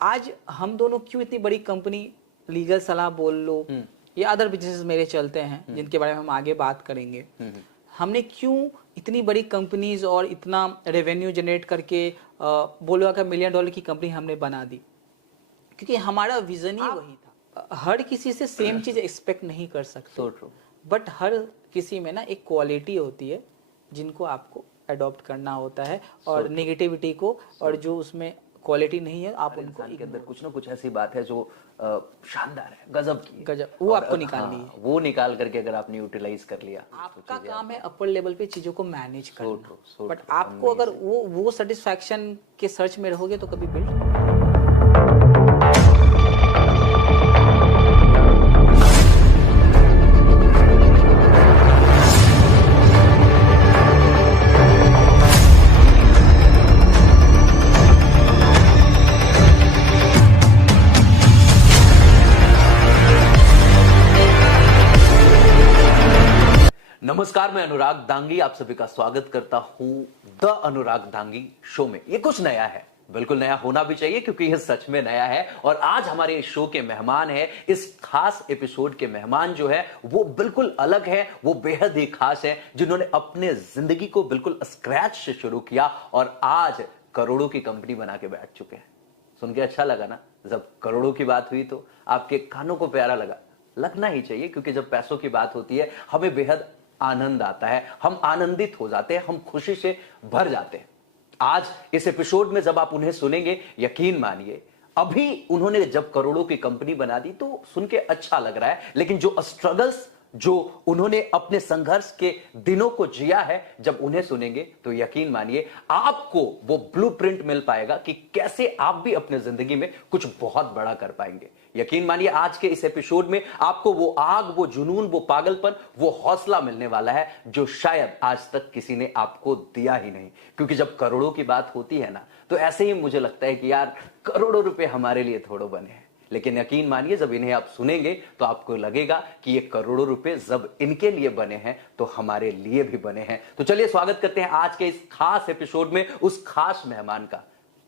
आज हम दोनों क्यों इतनी बड़ी कंपनी, लीगल सलाह बोल लो या अदर बिजनेस मेरे चलते हैं जिनके बारे में हम आगे बात करेंगे, हमने क्यों इतनी बड़ी कंपनीज और इतना रेवेन्यू जनरेट करके बोलो अगर $1 मिलियन की कंपनी हमने बना दी, क्योंकि हमारा विजन ही वही था। हर किसी से सेम चीज एक्सपेक्ट नहीं कर सकते, बट हर किसी में ना एक क्वालिटी होती है जिनको आपको अडॉप्ट करना होता है, और नेगेटिविटी को, और जो उसमें क्वालिटी नहीं है आप उनको, के अंदर कुछ ना कुछ ऐसी बात है जो शानदार है, गजब की, गजब, वो आपको निकालनी है। वो निकाल करके अगर आपने यूटिलाइज कर लिया, आपका काम है अपर लेवल पे चीजों को मैनेज करना, बट आपको अगर वो सेटिस्फैक्शन के सर्च में रहोगे तो कभी बिल्ड। नमस्कार, मैं अनुराग दांगी आप सभी का स्वागत करता हूं द अनुराग दांगी शो में। ये कुछ नया है, बिल्कुल नया होना भी चाहिए क्योंकि ये सच में नया है। और आज हमारे इस शो के मेहमान है, इस खास एपिसोड के मेहमान जो है वो बिल्कुल अलग है, वो बेहद ही खास है, जिन्होंने अपने जिंदगी को बिल्कुल स्क्रैच से शुरू किया और आज करोड़ों की कंपनी बना के बैठ चुके हैं। सुन के अच्छा लगा ना? जब करोड़ों की बात हुई तो आपके कानों को प्यारा लगा, लगना ही चाहिए, क्योंकि जब पैसों की बात होती है हमें बेहद आनंद आता है, हम आनंदित हो जाते हैं, हम खुशी से भर जाते हैं। आज इस एपिसोड में जब आप उन्हें सुनेंगे, यकीन मानिए अभी उन्होंने जब करोड़ों की कंपनी बना दी तो सुन के अच्छा लग रहा है, लेकिन जो स्ट्रगल्स, जो उन्होंने अपने संघर्ष के दिनों को जिया है, जब उन्हें सुनेंगे तो यकीन मानिए आपको वो ब्लूप्रिंट मिल पाएगा कि कैसे आप भी अपने जिंदगी में कुछ बहुत बड़ा कर पाएंगे। यकीन मानिए आज के इस एपिसोड में आपको वो आग, वो जुनून, वो पागलपन, वो हौसला मिलने वाला है जो शायद आज तक किसी ने आपको दिया ही नहीं। क्योंकि जब करोड़ों की बात होती है ना, तो ऐसे ही मुझे लगता है कि यार करोड़ों रुपए हमारे लिए थोड़ो बने हैं, लेकिन यकीन मानिए जब इन्हें आप सुनेंगे तो आपको लगेगा कि ये करोड़ों रुपए जब इनके लिए बने हैं तो हमारे लिए भी बने हैं। तो चलिए स्वागत करते हैं आज के इस खास एपिसोड में उस खास मेहमान का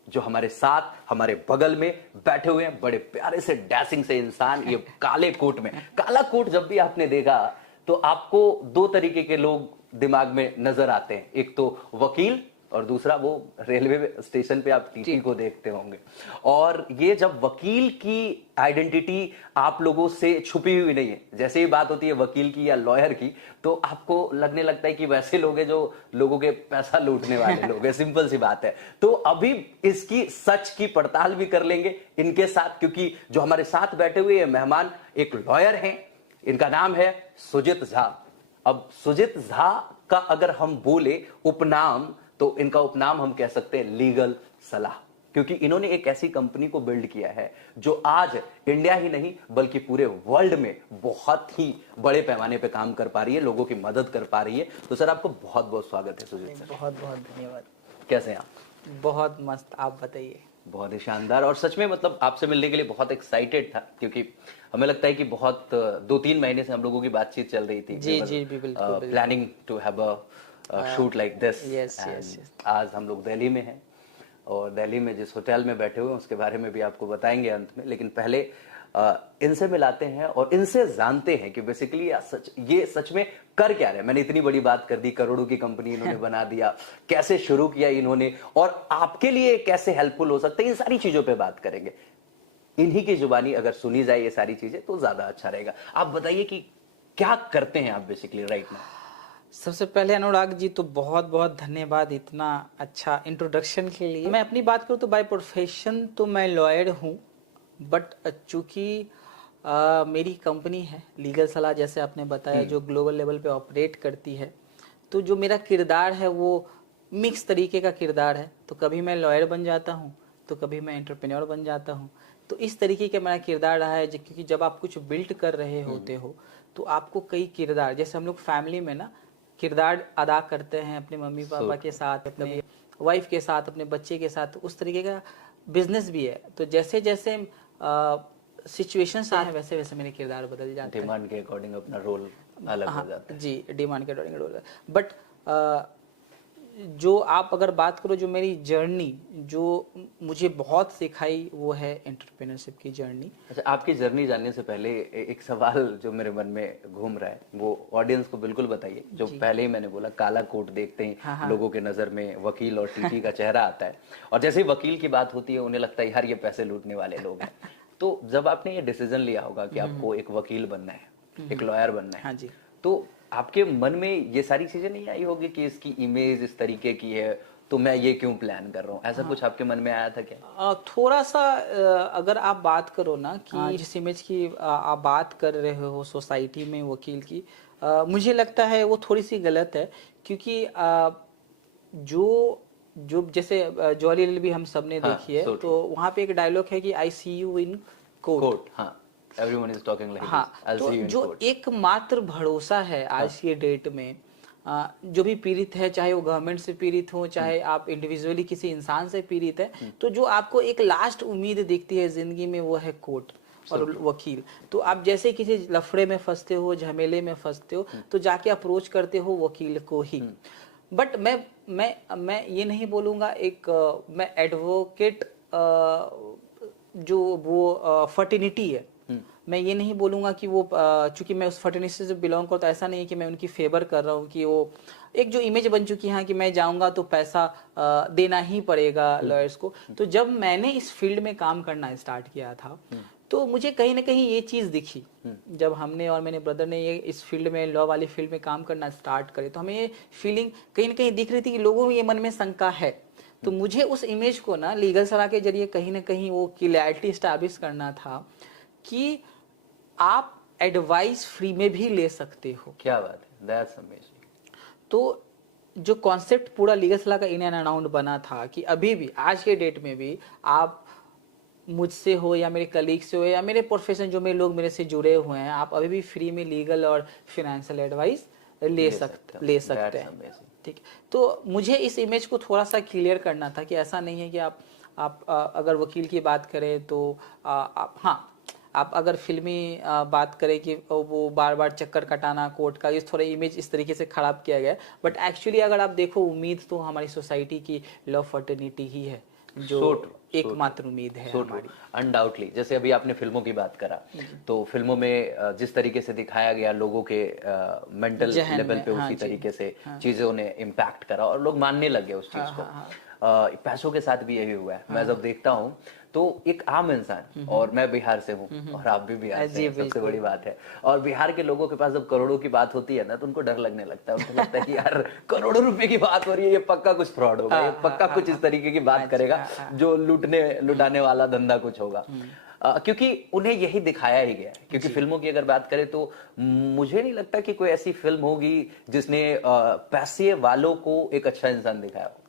जो हमारे साथ, हमारे बगल में बैठे हुए हैं। बड़े प्यारे से डैशिंग से इंसान, ये काले कोट में। काला कोट जब भी आपने देखा तो आपको दो तरीके के लोग दिमाग में नजर आते हैं, एक तो वकील और दूसरा वो रेलवे स्टेशन पे आप टीटी को देखते होंगे। और ये जब वकील की आइडेंटिटी आप लोगों से छुपी हुई नहीं है, जैसे ही बात होती है वकील की या लॉयर की तो आपको लगने लगता है कि वैसे लोग हैं जो लोगों के पैसा लूटने वाले लोग हैं। सिंपल सी बात है। तो अभी इसकी सच की पड़ताल भी कर लेंगे इनके साथ, क्योंकि जो हमारे साथ बैठे हुए ये मेहमान एक लॉयर हैं, इनका नाम है सुजित झा। अब सुजित झा का अगर हम बोले उपनाम, तो इनका उपनाम हम कह सकते हैं लीगल सलाह, क्योंकि इन्होंने एक ऐसी कंपनी को बिल्ड किया है जो आज इंडिया ही नहीं बल्कि पूरे वर्ल्ड में बहुत ही बड़े पैमाने पे काम कर पा रही है, लोगों की मदद कर पा रही है। तो सर आपको बहुत बहुत स्वागत है सुजीत सर। बहुत बहुत धन्यवाद। कैसे हैं आप? बहुत मस्त, आप बताइए। बहुत ही शानदार। और सच में मतलब आपसे मिलने के लिए बहुत एक्साइटेड था, क्योंकि हमें लगता है कि बहुत 2-3 महीने से हम लोगों की बातचीत चल रही थी। जी बिल्कुल। Planning to have a shoot like this. Yes. आज हम लोग दिल्ली में हैं और दिल्ली में जिस होटल में बैठे हुए हैं उसके बारे में भी आपको बताएंगे अंत में, लेकिन पहले इनसे मिलाते हैं और इनसे जानते हैं कि बेसिकली ये सच में कर क्या रहे हैं। मैंने इतनी बड़ी बात कर दी, करोड़ों की कंपनी इन्होंने बना दिया, कैसे शुरू किया इन्होंने और आपके लिए कैसे हेल्पफुल हो सकते हैं, इन सारी चीजों पे बात करेंगे। इन्हीं की जुबानी अगर सुनी जाए ये सारी चीजें तो ज्यादा अच्छा रहेगा। आप बताइए कि क्या करते हैं आप बेसिकली राइट नाउ? सबसे पहले अनुराग जी तो बहुत बहुत धन्यवाद इतना अच्छा इंट्रोडक्शन के लिए। मैं अपनी बात करूँ तो बाय प्रोफेशन तो मैं लॉयर हूँ, बट चूंकि मेरी कंपनी है लीगल सलाह, जैसे आपने बताया, जो ग्लोबल लेवल पे ऑपरेट करती है, तो जो मेरा किरदार है वो मिक्स तरीके का किरदार है। तो कभी मैं लॉयर बन जाता हूँ तो कभी मैं एंटरप्रेन्योर बन जाता हूँ। तो इस तरीके का मेरा किरदार रहा है, क्योंकि जब आप कुछ बिल्ड कर रहे होते हो तो आपको कई किरदार, जैसे हम लोग फैमिली में ना किरदार अदा करते हैं अपने मम्मी पापा के साथ, अपने वाइफ के साथ, अपने बच्चे के साथ, उस तरीके का बिजनेस भी है। तो जैसे जैसे सिचुएशंस आए हैं वैसे वैसे मेरे किरदार बदल जाते हैं। डिमांड के अकॉर्डिंग अपना रोल अलग हो जाता है। जी, डिमांड के अकॉर्डिंग रोल। बट जो आप अगर बात करो, जो मेरी जर्नी जो मुझे बहुत सिखाई, वो है एंटरप्रेन्योरशिप की जर्नी। अच्छा, आपकी जर्नी जानने से पहले एक सवाल जो मेरे मन में घूम रहा है, वो ऑडियंस को बिल्कुल बताइए। जो पहले ही मैंने बोला, काला कोट देखते ही लोगों के नजर में वकील और टीटी का चेहरा आता है, और जैसे ही वकील की बात होती है उन्हें लगता है यार ये पैसे लूटने वाले लोग हैं। तो जब आपने ये डिसीजन लिया होगा कि आपको एक वकील बनना है, एक लॉयर बनना है, हाँ जी। तो आपके मन में ये सारी चीजें नहीं आई होगी कि इसकी इमेज इस तरीके की है, तो मैं ये क्यों प्लान कर रहा हूँ? ऐसा कुछ आपके मन में आया था क्या? थोड़ा सा अगर आप बात करो ना कि जिस इमेज की आप बात कर रहे हो सोसाइटी में वकील की, मुझे लगता है वो थोड़ी सी गलत है। क्योंकि जो जो जैसे जॉली एलएलबी हम सब ने देखी है, तो वहाँ पे एक डायलॉग है कि आई सी यू इन कोर्ट। हाँ, एवरीवन इज टॉकिंग लाइक हाँ, दिस, आई तो सी यू इन जो कोर्ट। एकमात्र भरोसा है आज के डेट में, जो भी पीड़ित है, चाहे वो गवर्नमेंट से पीड़ित हो, चाहे आप इंडिविजुअली किसी इंसान से पीड़ित है, तो जो आपको एक लास्ट उम्मीद दिखती है जिंदगी में, वो है कोर्ट और वकील। तो आप जैसे किसी लफड़े में फंसते हो, झमेले में फंसते हो, तो जाके अप्रोच करते हो वकील को ही। बट मैं ये नहीं बोलूंगा, मैं एडवोकेट जो वो फर्टिनिटी है, मैं ये नहीं बोलूंगा कि वो चूंकि मैं उस फर्टिनिटी से बिलोंग करता, ऐसा नहीं है कि मैं उनकी फेवर कर रहा हूँ कि वो एक जो इमेज बन चुकी है कि मैं जाऊंगा तो पैसा देना ही पड़ेगा लॉयर्स को। तो जब मैंने इस फील्ड में काम करना स्टार्ट किया था, तो मुझे कहीं ना कहीं ये चीज दिखी। जब हमने और मेरे ब्रदर ने ये इस फील्ड में, लॉ वाली फील्ड में काम करना स्टार्ट करे, तो हमें ये फीलिंग कहीं ना कहीं दिख रही थी कि लोगों में ये मन में शंका है। तो मुझे उस इमेज को ना लीगल सलाह के जरिए कहीं ना कहीं वो क्लैरिटी स्टैब्लिश करना था कि आप एडवाइस फ्री में भी ले सकते हो। क्या बात है, दैट्स अमेजिंग। तो जो कॉन्सेप्ट पूरा लीगल सलाह का इन एंड अराउंड बना था कि अभी भी आज के डेट में भी आप मुझसे हो या मेरे कलीग से हो या मेरे प्रोफेशन जो मेरे लोग मेरे से जुड़े हुए हैं, आप अभी भी फ्री में लीगल और फाइनेंशियल एडवाइस ले सकते हैं। ठीक। तो मुझे इस इमेज को थोड़ा सा क्लियर करना था कि ऐसा नहीं है कि आप अगर वकील की बात करें तो आप अगर फिल्मी बात करें कि वो बार बार चक्कर कटाना कोर्ट का, इस थोड़ा इमेज इस तरीके से खराब किया गया। बट एक्चुअली अगर आप देखो, उम्मीद तो हमारी सोसाइटी की लॉ फर्टर्निटी ही है, जो एकमात्र उम्मीद है हमारी। अनडाउटली, जैसे अभी आपने फिल्मों की बात करा, तो फिल्मों में जिस तरीके से दिखाया गया लोगों के मेंटल लेवल पे, उसी तरीके से चीजों ने इम्पैक्ट करा और लोग मानने लगे उस चीज को। पैसों के साथ भी यही हुआ है। मैं जब देखता हूँ तो एक आम इंसान, और मैं बिहार से हूँ और आप भी बिहार से हैं, सबसे बड़ी बात है, और बिहार के लोगों के पास जब करोड़ों की बात होती है ना, तो उनको डर लगने लगता है। उनको लगता है कि यार करोड़ों रुपए की बात हो रही है, ये पक्का कुछ फ्रॉड होगा, ये पक्का कुछ इस तरीके की बात करेगा जो लुटाने वाला धंधा कुछ होगा। क्योंकि उन्हें यही दिखाया ही गया है। क्योंकि फिल्मों की अगर बात करें तो मुझे नहीं लगता कि कोई ऐसी फिल्म होगी जिसने पैसे वालों को एक अच्छा इंसान दिखाया हो।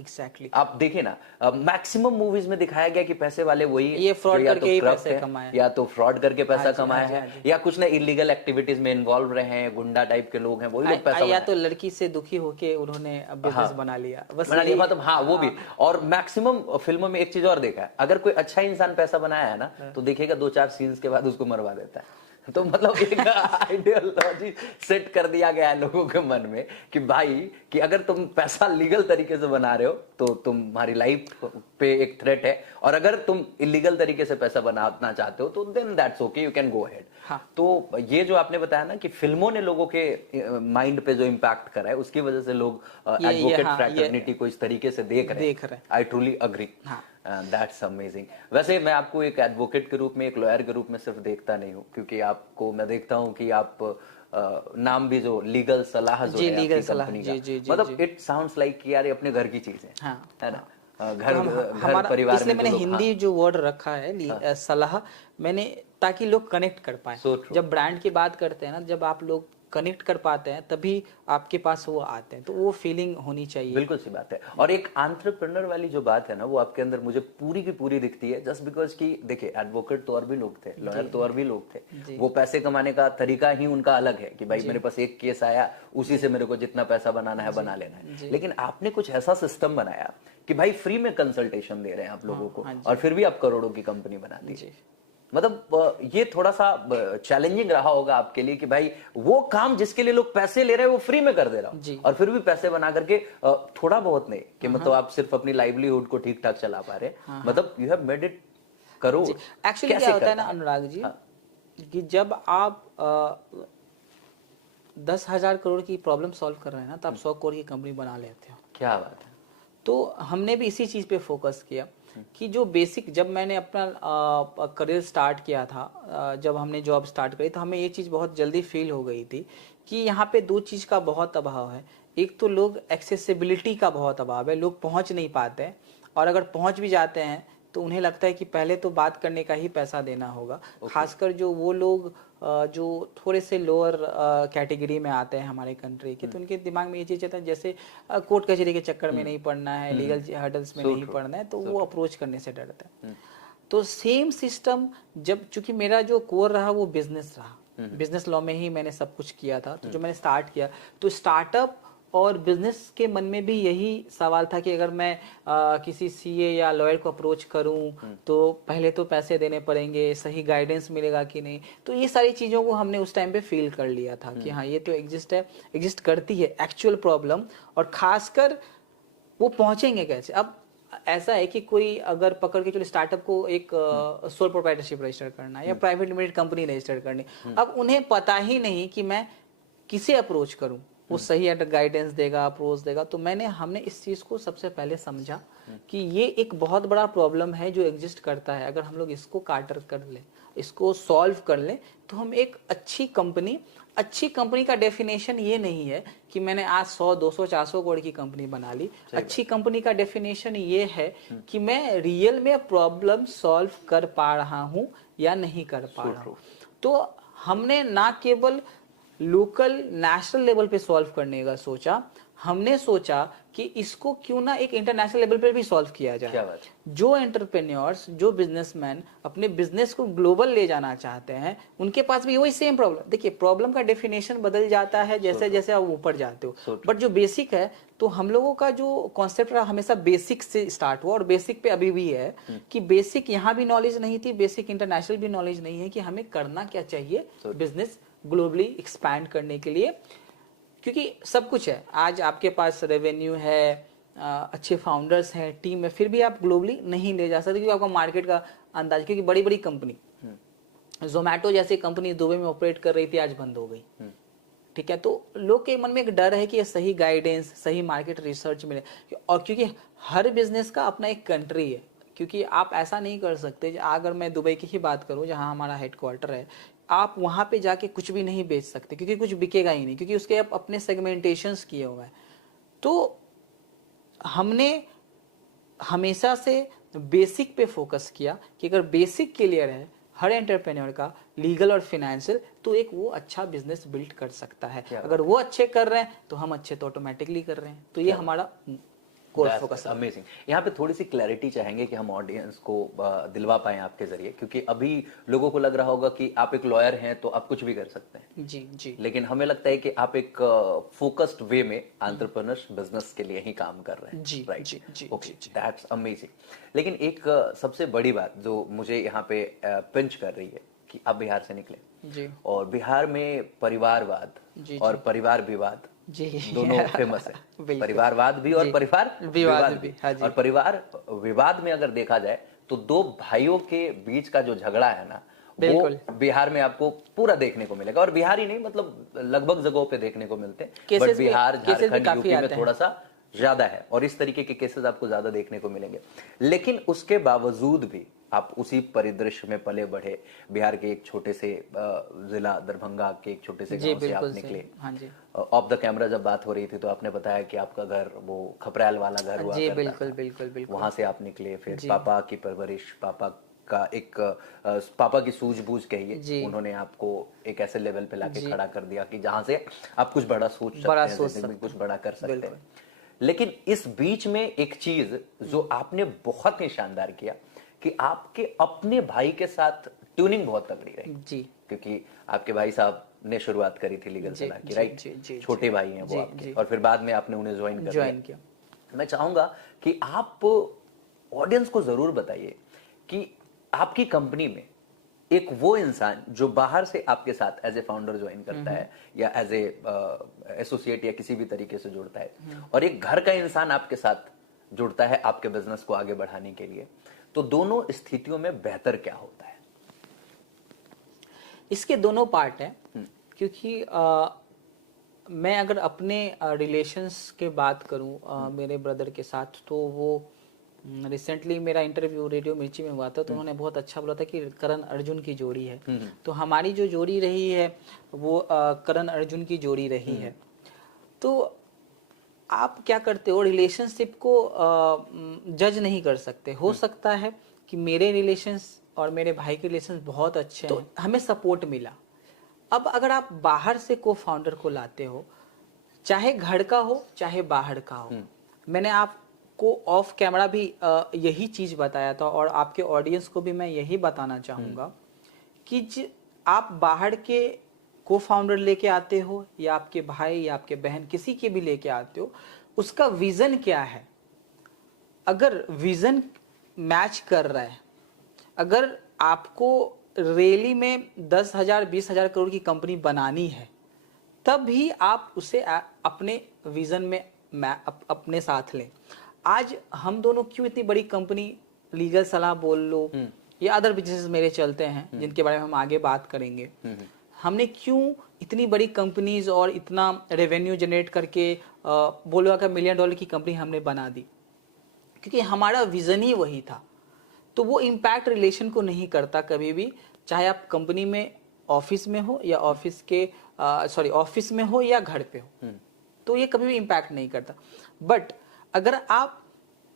एग्जैक्टली। आप देखिए ना, मैक्सिमम मूवीज में दिखाया गया कि पैसे वाले वही ये फ्रॉड करके ही पैसे कमाए, या तो फ्रॉड करके पैसा कमाया है, या कुछ ना इलीगल एक्टिविटीज में इन्वॉल्व रहे हैं, गुंडा टाइप के लोग हैं, वही लोग पैसा, या तो लड़की से दुखी होके उन्होंने बिजनेस बना लिया, मतलब हाँ, वो भी। और मैक्सिमम फिल्मों में एक चीज और देखा है, अगर कोई अच्छा इंसान पैसा बनाया है ना, तो देखिएगा 2-4 सीन्स के बाद उसको मरवा देता है। तो मतलब एक आइडियोलॉजी सेट कर दिया गया है लोगों के मन में कि भाई, कि अगर तुम पैसा लीगल तरीके से बना रहे हो तो तुम्हारी लाइफ पे एक थ्रेट है, और अगर तुम इलीगल तरीके से पैसा बनाना चाहते हो तो then that's okay, you can go ahead. तो ये जो आपने बताया ना कि फिल्मों ने लोगों के माइंड पे जो इम्पैक्ट करा है, उसकी वजह से लोग एडवोकेट फ्रैटर्निटी को इस तरीके से देख रहे हैं। I truly agree, that's amazing. वैसे मैं आपको एक एडवोकेट के रूप में, एक लॉयर के रूप में सिर्फ देखता नहीं हूँ, क्योंकि आपको मैं देखता हूँ कि आप नाम भी जो लीगल सलाह जो है आपकी कंपनी का, मतलब इट साउंड्स लाइक कि यार ये अपने घर की चीज है ना। घर परिवार इसलिए मैंने हिंदी जो वर्ड रखा है सलाह, मैंने ताकि लोग कनेक्ट कर पाए। जब ब्रांड की बात करते हैं ना, जब आप लोग कनेक्ट कर पाते हैं तभी आपके पास वो आते हैं, तो वो फीलिंग होनी चाहिए। बिल्कुल सी बात है। और एक एंटरप्रेन्योर वाली जो बात है ना, वो आपके अंदर मुझे पूरी की पूरी दिखती है, जस्ट बिकॉज कि देखिए, एडवोकेट तो और भी लोग थे, लॉयर तो और भी लोग थे, वो पैसे कमाने का तरीका ही उनका अलग है कि भाई मेरे पास एक केस आया, उसी से मेरे को जितना पैसा बनाना है बना लेना है। लेकिन आपने कुछ ऐसा सिस्टम बनाया कि भाई फ्री में कंसल्टेशन दे रहे हैं आप लोगों को, और फिर भी आप करोड़ों की कंपनी बना दी। मतलब ये थोड़ा सा चैलेंजिंग रहा होगा आपके लिए कि भाई वो काम जिसके लिए लोग पैसे ले रहे हैं वो फ्री में कर दे रहा हूं, जी। और फिर भी पैसे बना करके थोड़ा बहुत नहीं कि मतलब आप सिर्फ अपनी लाइवलीहुड को ठीक ठाक चला पा रहे, मतलब यू हैव मेड इट करो। एक्चुअली क्या होता है ना अनुराग जी, कि जब आप 10,000 करोड़ की प्रॉब्लम सॉल्व कर रहे हैं ना, तो आप 100 करोड़ की कंपनी बना लेते हो। क्या बात है। तो हमने भी इसी चीज़ पे फोकस किया कि जो बेसिक, जब मैंने अपना करियर स्टार्ट किया था, जब हमने जॉब स्टार्ट करी, तो हमें ये चीज़ बहुत जल्दी फील हो गई थी कि यहाँ पे दो चीज़ का बहुत अभाव है। एक तो लोग एक्सेसिबिलिटी का बहुत अभाव है, लोग पहुँच नहीं पाते हैं, और अगर पहुँच भी जाते हैं तो उन्हें लगता है कि पहले तो बात करने का ही पैसा देना होगा। खासकर जो वो लोग जो थोड़े से लोअर कैटेगरी में आते हैं हमारे कंट्री के, तो उनके दिमाग में ये चीज़ चलता है जैसे कोर्ट कचहरी के चक्कर में नहीं पड़ना है, लीगल हर्डल्स में नहीं पड़ना है, तो वो अप्रोच करने से डरते हैं। तो सेम सिस्टम, जब चूंकि मेरा जो कोर रहा वो बिजनेस रहा, बिजनेस लॉ में ही मैंने सब कुछ किया था, तो जो मैंने स्टार्ट किया, तो स्टार्टअप और बिजनेस के मन में भी यही सवाल था कि अगर मैं किसी सीए या लॉयर को अप्रोच करूं तो पहले तो पैसे देने पड़ेंगे, सही गाइडेंस मिलेगा कि नहीं। तो ये सारी चीज़ों को हमने उस टाइम पे फील कर लिया था कि हाँ, ये तो एग्जिस्ट करती है एक्चुअल प्रॉब्लम, और खासकर वो पहुंचेंगे कैसे। अब ऐसा है कि कोई अगर पकड़ के चलो स्टार्टअप को एक सोल प्रोप्राइटरशिप रजिस्टर करना है या प्राइवेट लिमिटेड कंपनी रजिस्टर करनी, अब उन्हें पता ही नहीं कि मैं किसे अप्रोच करूं, वो सही गाइडेंस देगा, अप्रोच देगा। तो हमने इस चीज़ को सबसे पहले समझा कि ये एक बहुत बड़ा प्रॉब्लम है जो एग्जिस्ट करता है। अगर हम लोग इसको काटर कर लें, इसको सॉल्व कर लें, तो हम एक अच्छी कंपनी का डेफिनेशन ये नहीं है कि मैंने आज 100, 200, 400 करोड़ की कंपनी बना ली। अच्छी कंपनी का डेफिनेशन ये है कि मैं रियल में प्रॉब्लम सॉल्व कर पा रहा हूँ या नहीं कर पा रहा हूँ। तो हमने ना केवल लोकल नेशनल लेवल पे सॉल्व करने का सोचा, हमने सोचा कि इसको क्यों ना एक इंटरनेशनल लेवल पे भी सॉल्व किया जाए। क्या बात। जो एंटरप्रेन्योर्स, जो बिजनेसमैन अपने बिजनेस को ग्लोबल ले जाना चाहते हैं, उनके पास भी वही सेम प्रॉब्लम। देखिए, प्रॉब्लम का डेफिनेशन बदल जाता है जैसे जैसे आप ऊपर जाते हो, बट जो बेसिक है, तो हम लोगों का जो कॉन्सेप्ट रहा हमेशा बेसिक से स्टार्ट हुआ, और बेसिक पे अभी भी है कि बेसिक यहाँ भी नॉलेज नहीं थी, बेसिक इंटरनेशनल भी नॉलेज नहीं है कि हमें करना क्या चाहिए बिजनेस ग्लोबली एक्सपैंड करने के लिए। क्योंकि सब कुछ है, आज आपके पास रेवेन्यू है, अच्छे फाउंडर्स हैं, टीम है, फिर भी आप ग्लोबली नहीं ले जा सकते क्योंकि आपका मार्केट का अंदाज, क्योंकि बड़ी बड़ी कंपनी जोमेटो जैसी कंपनी दुबई में ऑपरेट कर रही थी, आज बंद हो गई। ठीक है, तो लोग के मन में एक डर है कि ये सही गाइडेंस, सही मार्केट रिसर्च मिले, और क्योंकि हर बिजनेस का अपना एक कंट्री है, क्योंकि आप ऐसा नहीं कर सकते। अगर मैं दुबई की ही बात करूं जहां हमारा हेडक्वार्टर है, आप वहां पे जाके कुछ भी नहीं बेच सकते क्योंकि कुछ बिकेगा ही नहीं, क्योंकि उसके आप अपने सेगमेंटेशंस किए हुए हैं। तो हमने हमेशा से बेसिक पे फोकस किया कि अगर बेसिक क्लियर है हर एंटरप्रेन्योर का, लीगल और फाइनेंशियल, तो एक वो अच्छा बिजनेस बिल्ड कर सकता है। अगर वो अच्छे कर रहे हैं तो हम अच्छे तो ऑटोमेटिकली कर रहे हैं। तो ये हमारा कोर फोकस है। अमेजिंग। यहाँ पे थोड़ी सी क्लैरिटी चाहेंगे कि हम ऑडियंस को दिलवा पाए आपके जरिए, क्योंकि अभी लोगों को लग रहा होगा कि आप एक लॉयर हैं तो आप कुछ भी कर सकते हैं। जी जी। लेकिन हमें लगता है कि आप एक फोकस्ड वे में एंटरप्रेन्योर्स बिजनेस के लिए ही काम कर रहे हैं। जी राइट, जी जी, ओके, दैट्स अमेजिंग। लेकिन एक सबसे बड़ी बात जो मुझे यहाँ पे पिंच कर रही है कि आप बिहार से निकले जी, और बिहार में परिवारवाद जी, और परिवार विवाद जी दोनों फेमस है। बिल्कुल। परिवारवाद भी और जी, परिवार विवाद भी। भी, हाँ जी। और परिवार विवाद में अगर देखा जाए तो दो भाइयों के बीच का जो झगड़ा है ना, वो बिल्कुल। बिहार में आपको पूरा देखने को मिलेगा, और बिहार ही नहीं, मतलब लगभग जगहों पे देखने को मिलते हैं। केसेस बट भी- बिहार, केसेस भी झारखंड, काफी यूपी में आते हैं। थोड़ा सा ज्यादा है, और इस तरीके के केसेस आपको ज्यादा देखने को मिलेंगे। लेकिन उसके बावजूद भी आप उसी परिदृश्य में पले बढ़े, बिहार के एक छोटे से जिला दरभंगा के एक छोटे से जी गांव से आप बिल्कुल निकले। सही, हाँ जी। ऑफ द कैमरा जब बात हो रही थी तो आपने बताया कि आपका घर वो खपरैल वाला घर हुआ जी करता बिल्कुल था। बिल्कुल बिल्कुल। वहां से आप निकले, फिर जी। पापा की परवरिश, पापा का एक पापा की सूझबूझ जी। कहिए, उन्होंने आपको एक ऐसे लेवल पे लाके जी। खड़ा कर दिया कि जहां से आप कुछ बड़ा सोच सकते बड़ा हैं, सोच जिंदगी में सकते कुछ बड़ा कर सकते बिल्कुल। हैं। लेकिन इस बीच में एक चीज जो आपने बहुत ही शानदार किया कि आपके अपने भाई के साथ ट्यूनिंग बहुत तगड़ी रही। जी क्योंकि आपके भाई साहब ने शुरुआत करी थी लीगल जी, सलाह की, जी, राइट? जी, जी, छोटे जी, भाई हैं वो जी, आपके, जी। और फिर बाद में आपने उन्हें ज्वाइन किया। मैं चाहूंगा कि आप ऑडियंस को जरूर बताइए कि आपकी कंपनी में एक वो इंसान जो बाहर से आपके साथ एज ए फाउंडर ज्वाइन करता है या एज ए एसोसिएट या किसी भी तरीके से जुड़ता है, और एक घर का इंसान आपके साथ जुड़ता है आपके बिजनेस को आगे बढ़ाने के लिए, तो दोनों स्थितियों में बेहतर क्या होता है? इसके दोनों पार्ट हैं, क्योंकि मैं अगर अपने रिलेशंस के बात करूं मेरे ब्रदर के साथ, तो वो रिसेंटली मेरा इंटरव्यू रेडियो मिर्ची में हुआ था, तो उन्होंने बहुत अच्छा बोला था कि करण अर्जुन की जोड़ी है। तो हमारी जो जोड़ी रही है वो करण अर्जुन की जोड़ी रही है। तो आप क्या करते हो, रिलेशनशिप को जज नहीं कर सकते। हो सकता है कि मेरे रिलेशंस और मेरे भाई के रिलेशंस बहुत अच्छे हैं, तो हमें सपोर्ट मिला। अब अगर आप बाहर से को फाउंडर को लाते हो, चाहे घर का हो चाहे बाहर का हो, मैंने आपको ऑफ कैमरा भी यही चीज बताया था, और आपके ऑडियंस को भी मैं यही बताना चाहूंगा कि आप बाहर के को फाउंडर लेके आते हो या आपके भाई या आपके बहन किसी के भी लेके आते हो, उसका विजन क्या है। अगर विजन मैच कर रहा है, अगर आपको रैली में 10,000 20,000 करोड़ की कंपनी बनानी है, तब भी आप उसे अपने विजन में अपने साथ लें। आज हम दोनों क्यों इतनी बड़ी कंपनी, लीगल सलाह बोल लो या अदर बिजनेस मेरे चलते हैं जिनके बारे में हम आगे बात करेंगे, हमने क्यों इतनी बड़ी कंपनीज और इतना रेवेन्यू जनरेट करके बोलो अगर $1 मिलियन की कंपनी हमने बना दी, क्योंकि हमारा विजन ही वही था। तो वो इम्पैक्ट रिलेशन को नहीं करता कभी भी, चाहे आप कंपनी में ऑफिस में हो या ऑफिस में हो या घर पे हो, तो ये कभी भी इम्पैक्ट नहीं करता। बट अगर आप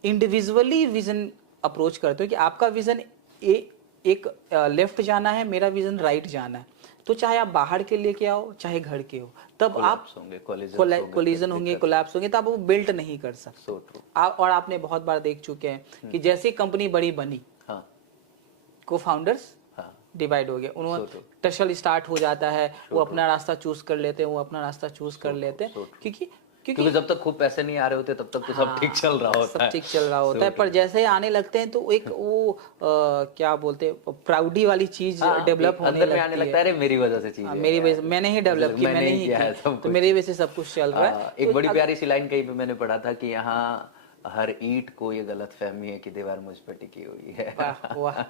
इंडिविजुअली विजन अप्रोच करते हो कि आपका विजन एक लेफ्ट जाना है, मेरा विजन राइट जाना है, तो चाहे आप बाहर के लेके आओ चाहे घर के हो, तब आप कोलिजन होंगे, कोलैप्स होंगे, तब वो बिल्ट नहीं कर सकते। और आपने बहुत बार देख चुके हैं कि जैसे कंपनी बड़ी बनी, को फाउंडर्स डिवाइड हो गए, उन्होंने टशल स्टार्ट हो जाता है, वो अपना रास्ता चूज कर लेते हैं, क्योंकि जब तक खूब पैसे नहीं आ रहे होते तब तक तो सब ठीक चल रहा होता है। पर जैसे आने लगते हैं तो एक वो क्या बोलते हैं, प्राउडी वाली चीज डेवलप होने लगती है। अरे मेरी वजह से चीज, मेरी वजह से मैंने ही डेवलप की, मैंने ही किया, तो मेरी वजह से सब कुछ चल रहा है। एक बड़ी प्यारी सी लाइन कहीं पे मैंने पढ़ा था कि यहाँ हर ईंट को ये गलत फहमी है कि दीवार मुझ पर टिकी हुई है। वाह,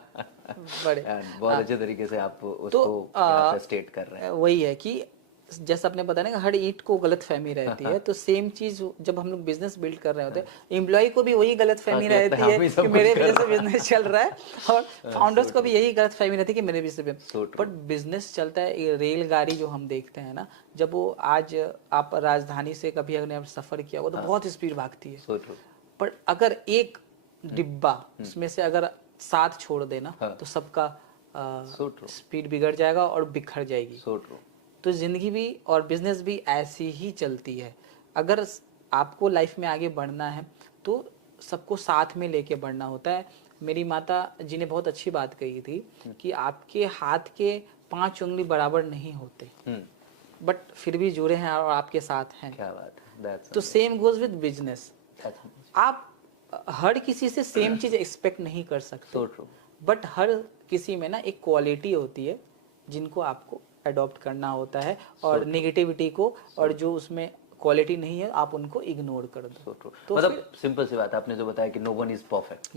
बड़े बहुत अच्छे तरीके से आप उसको स्टेट कर रहे हैं। वही है कि जैसा आपने बताया ना, हर ईंट को गलत फहमी रहती है, तो सेम चीज जब हम लोग बिजनेस बिल्ड कर रहे होते हैं, एम्प्लॉय को भी वही गलत फहमी रहती है कि मेरे वजह से बिजनेस चल रहा है, और फाउंडर्स को भी यही गलत फहमी रहती है कि मेरे वजह से। बट बिजनेस चलता है, रेलगाड़ी जो हम देखते हैं ना, जब वो आज आप राजधानी से कभी अगर सफर किया वो तो बहुत स्पीड भागती है, पर अगर एक डिब्बा उसमें से अगर 7 छोड़ देना तो सबका स्पीड बिगड़ जाएगा और बिखर जाएगी। तो जिंदगी भी और बिजनेस भी ऐसी ही चलती है। अगर आपको लाइफ में आगे बढ़ना है तो सबको साथ में लेके बढ़ना होता है। मेरी माता जी ने बहुत अच्छी बात कही थी कि आपके हाथ के 5 उंगली बराबर नहीं होते, बट फिर भी जुड़े हैं और आपके साथ हैं। क्या बात है। तो सेम गोज विद बिजनेस। आप हर किसी से सेम चीज एक्सपेक्ट नहीं कर सकते, बट हर किसी में ना एक क्वालिटी होती है जिनको आपको अडॉप्ट करना होता है, और नेगेटिविटी को, और जो उसमें क्वालिटी नहीं है आप उनको इग्नोर कर दो। तो मतलब सिंपल सी बात है, आपने जो बताया कि नो वन इज परफेक्ट,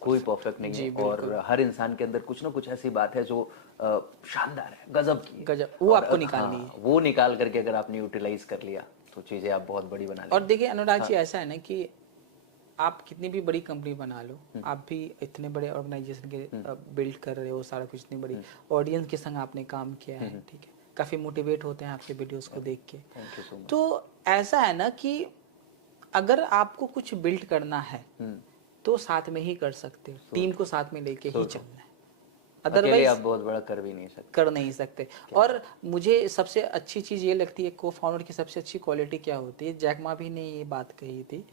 कोई परफेक्ट नहीं है, और हर इंसान के अंदर कुछ ना कुछ ऐसी बात है जो शानदार है, गजब, वो आपको निकालनी है। वो निकाल करके अगर आपने यूटिलाइज कर लिया तो चीजें आप बहुत बड़ी बना लेंगे। और देखिए अनुराग जी, ऐसा है ना कि आप कितनी भी बड़ी कंपनी बना लो, आप भी इतने बड़े ऑर्गेनाइजेशन के बिल्ड कर रहे हो, सारा कुछ इतनी बड़ी ऑडियंस के संग आपने काम किया है, ठीक है, काफी मोटिवेट होते हैं आपके वीडियोस को देख के। तो ऐसा है ना कि अगर आपको कुछ बिल्ड करना है तो साथ में ही कर सकते हो, टीम को साथ में लेके ही चलना है, अदरवाइज आप बहुत बड़ा कर नहीं सकते। और मुझे सबसे अच्छी चीज ये लगती है, को फाउंडर की सबसे अच्छी क्वालिटी क्या होती है, जैक मा भी ने ये बात कही थी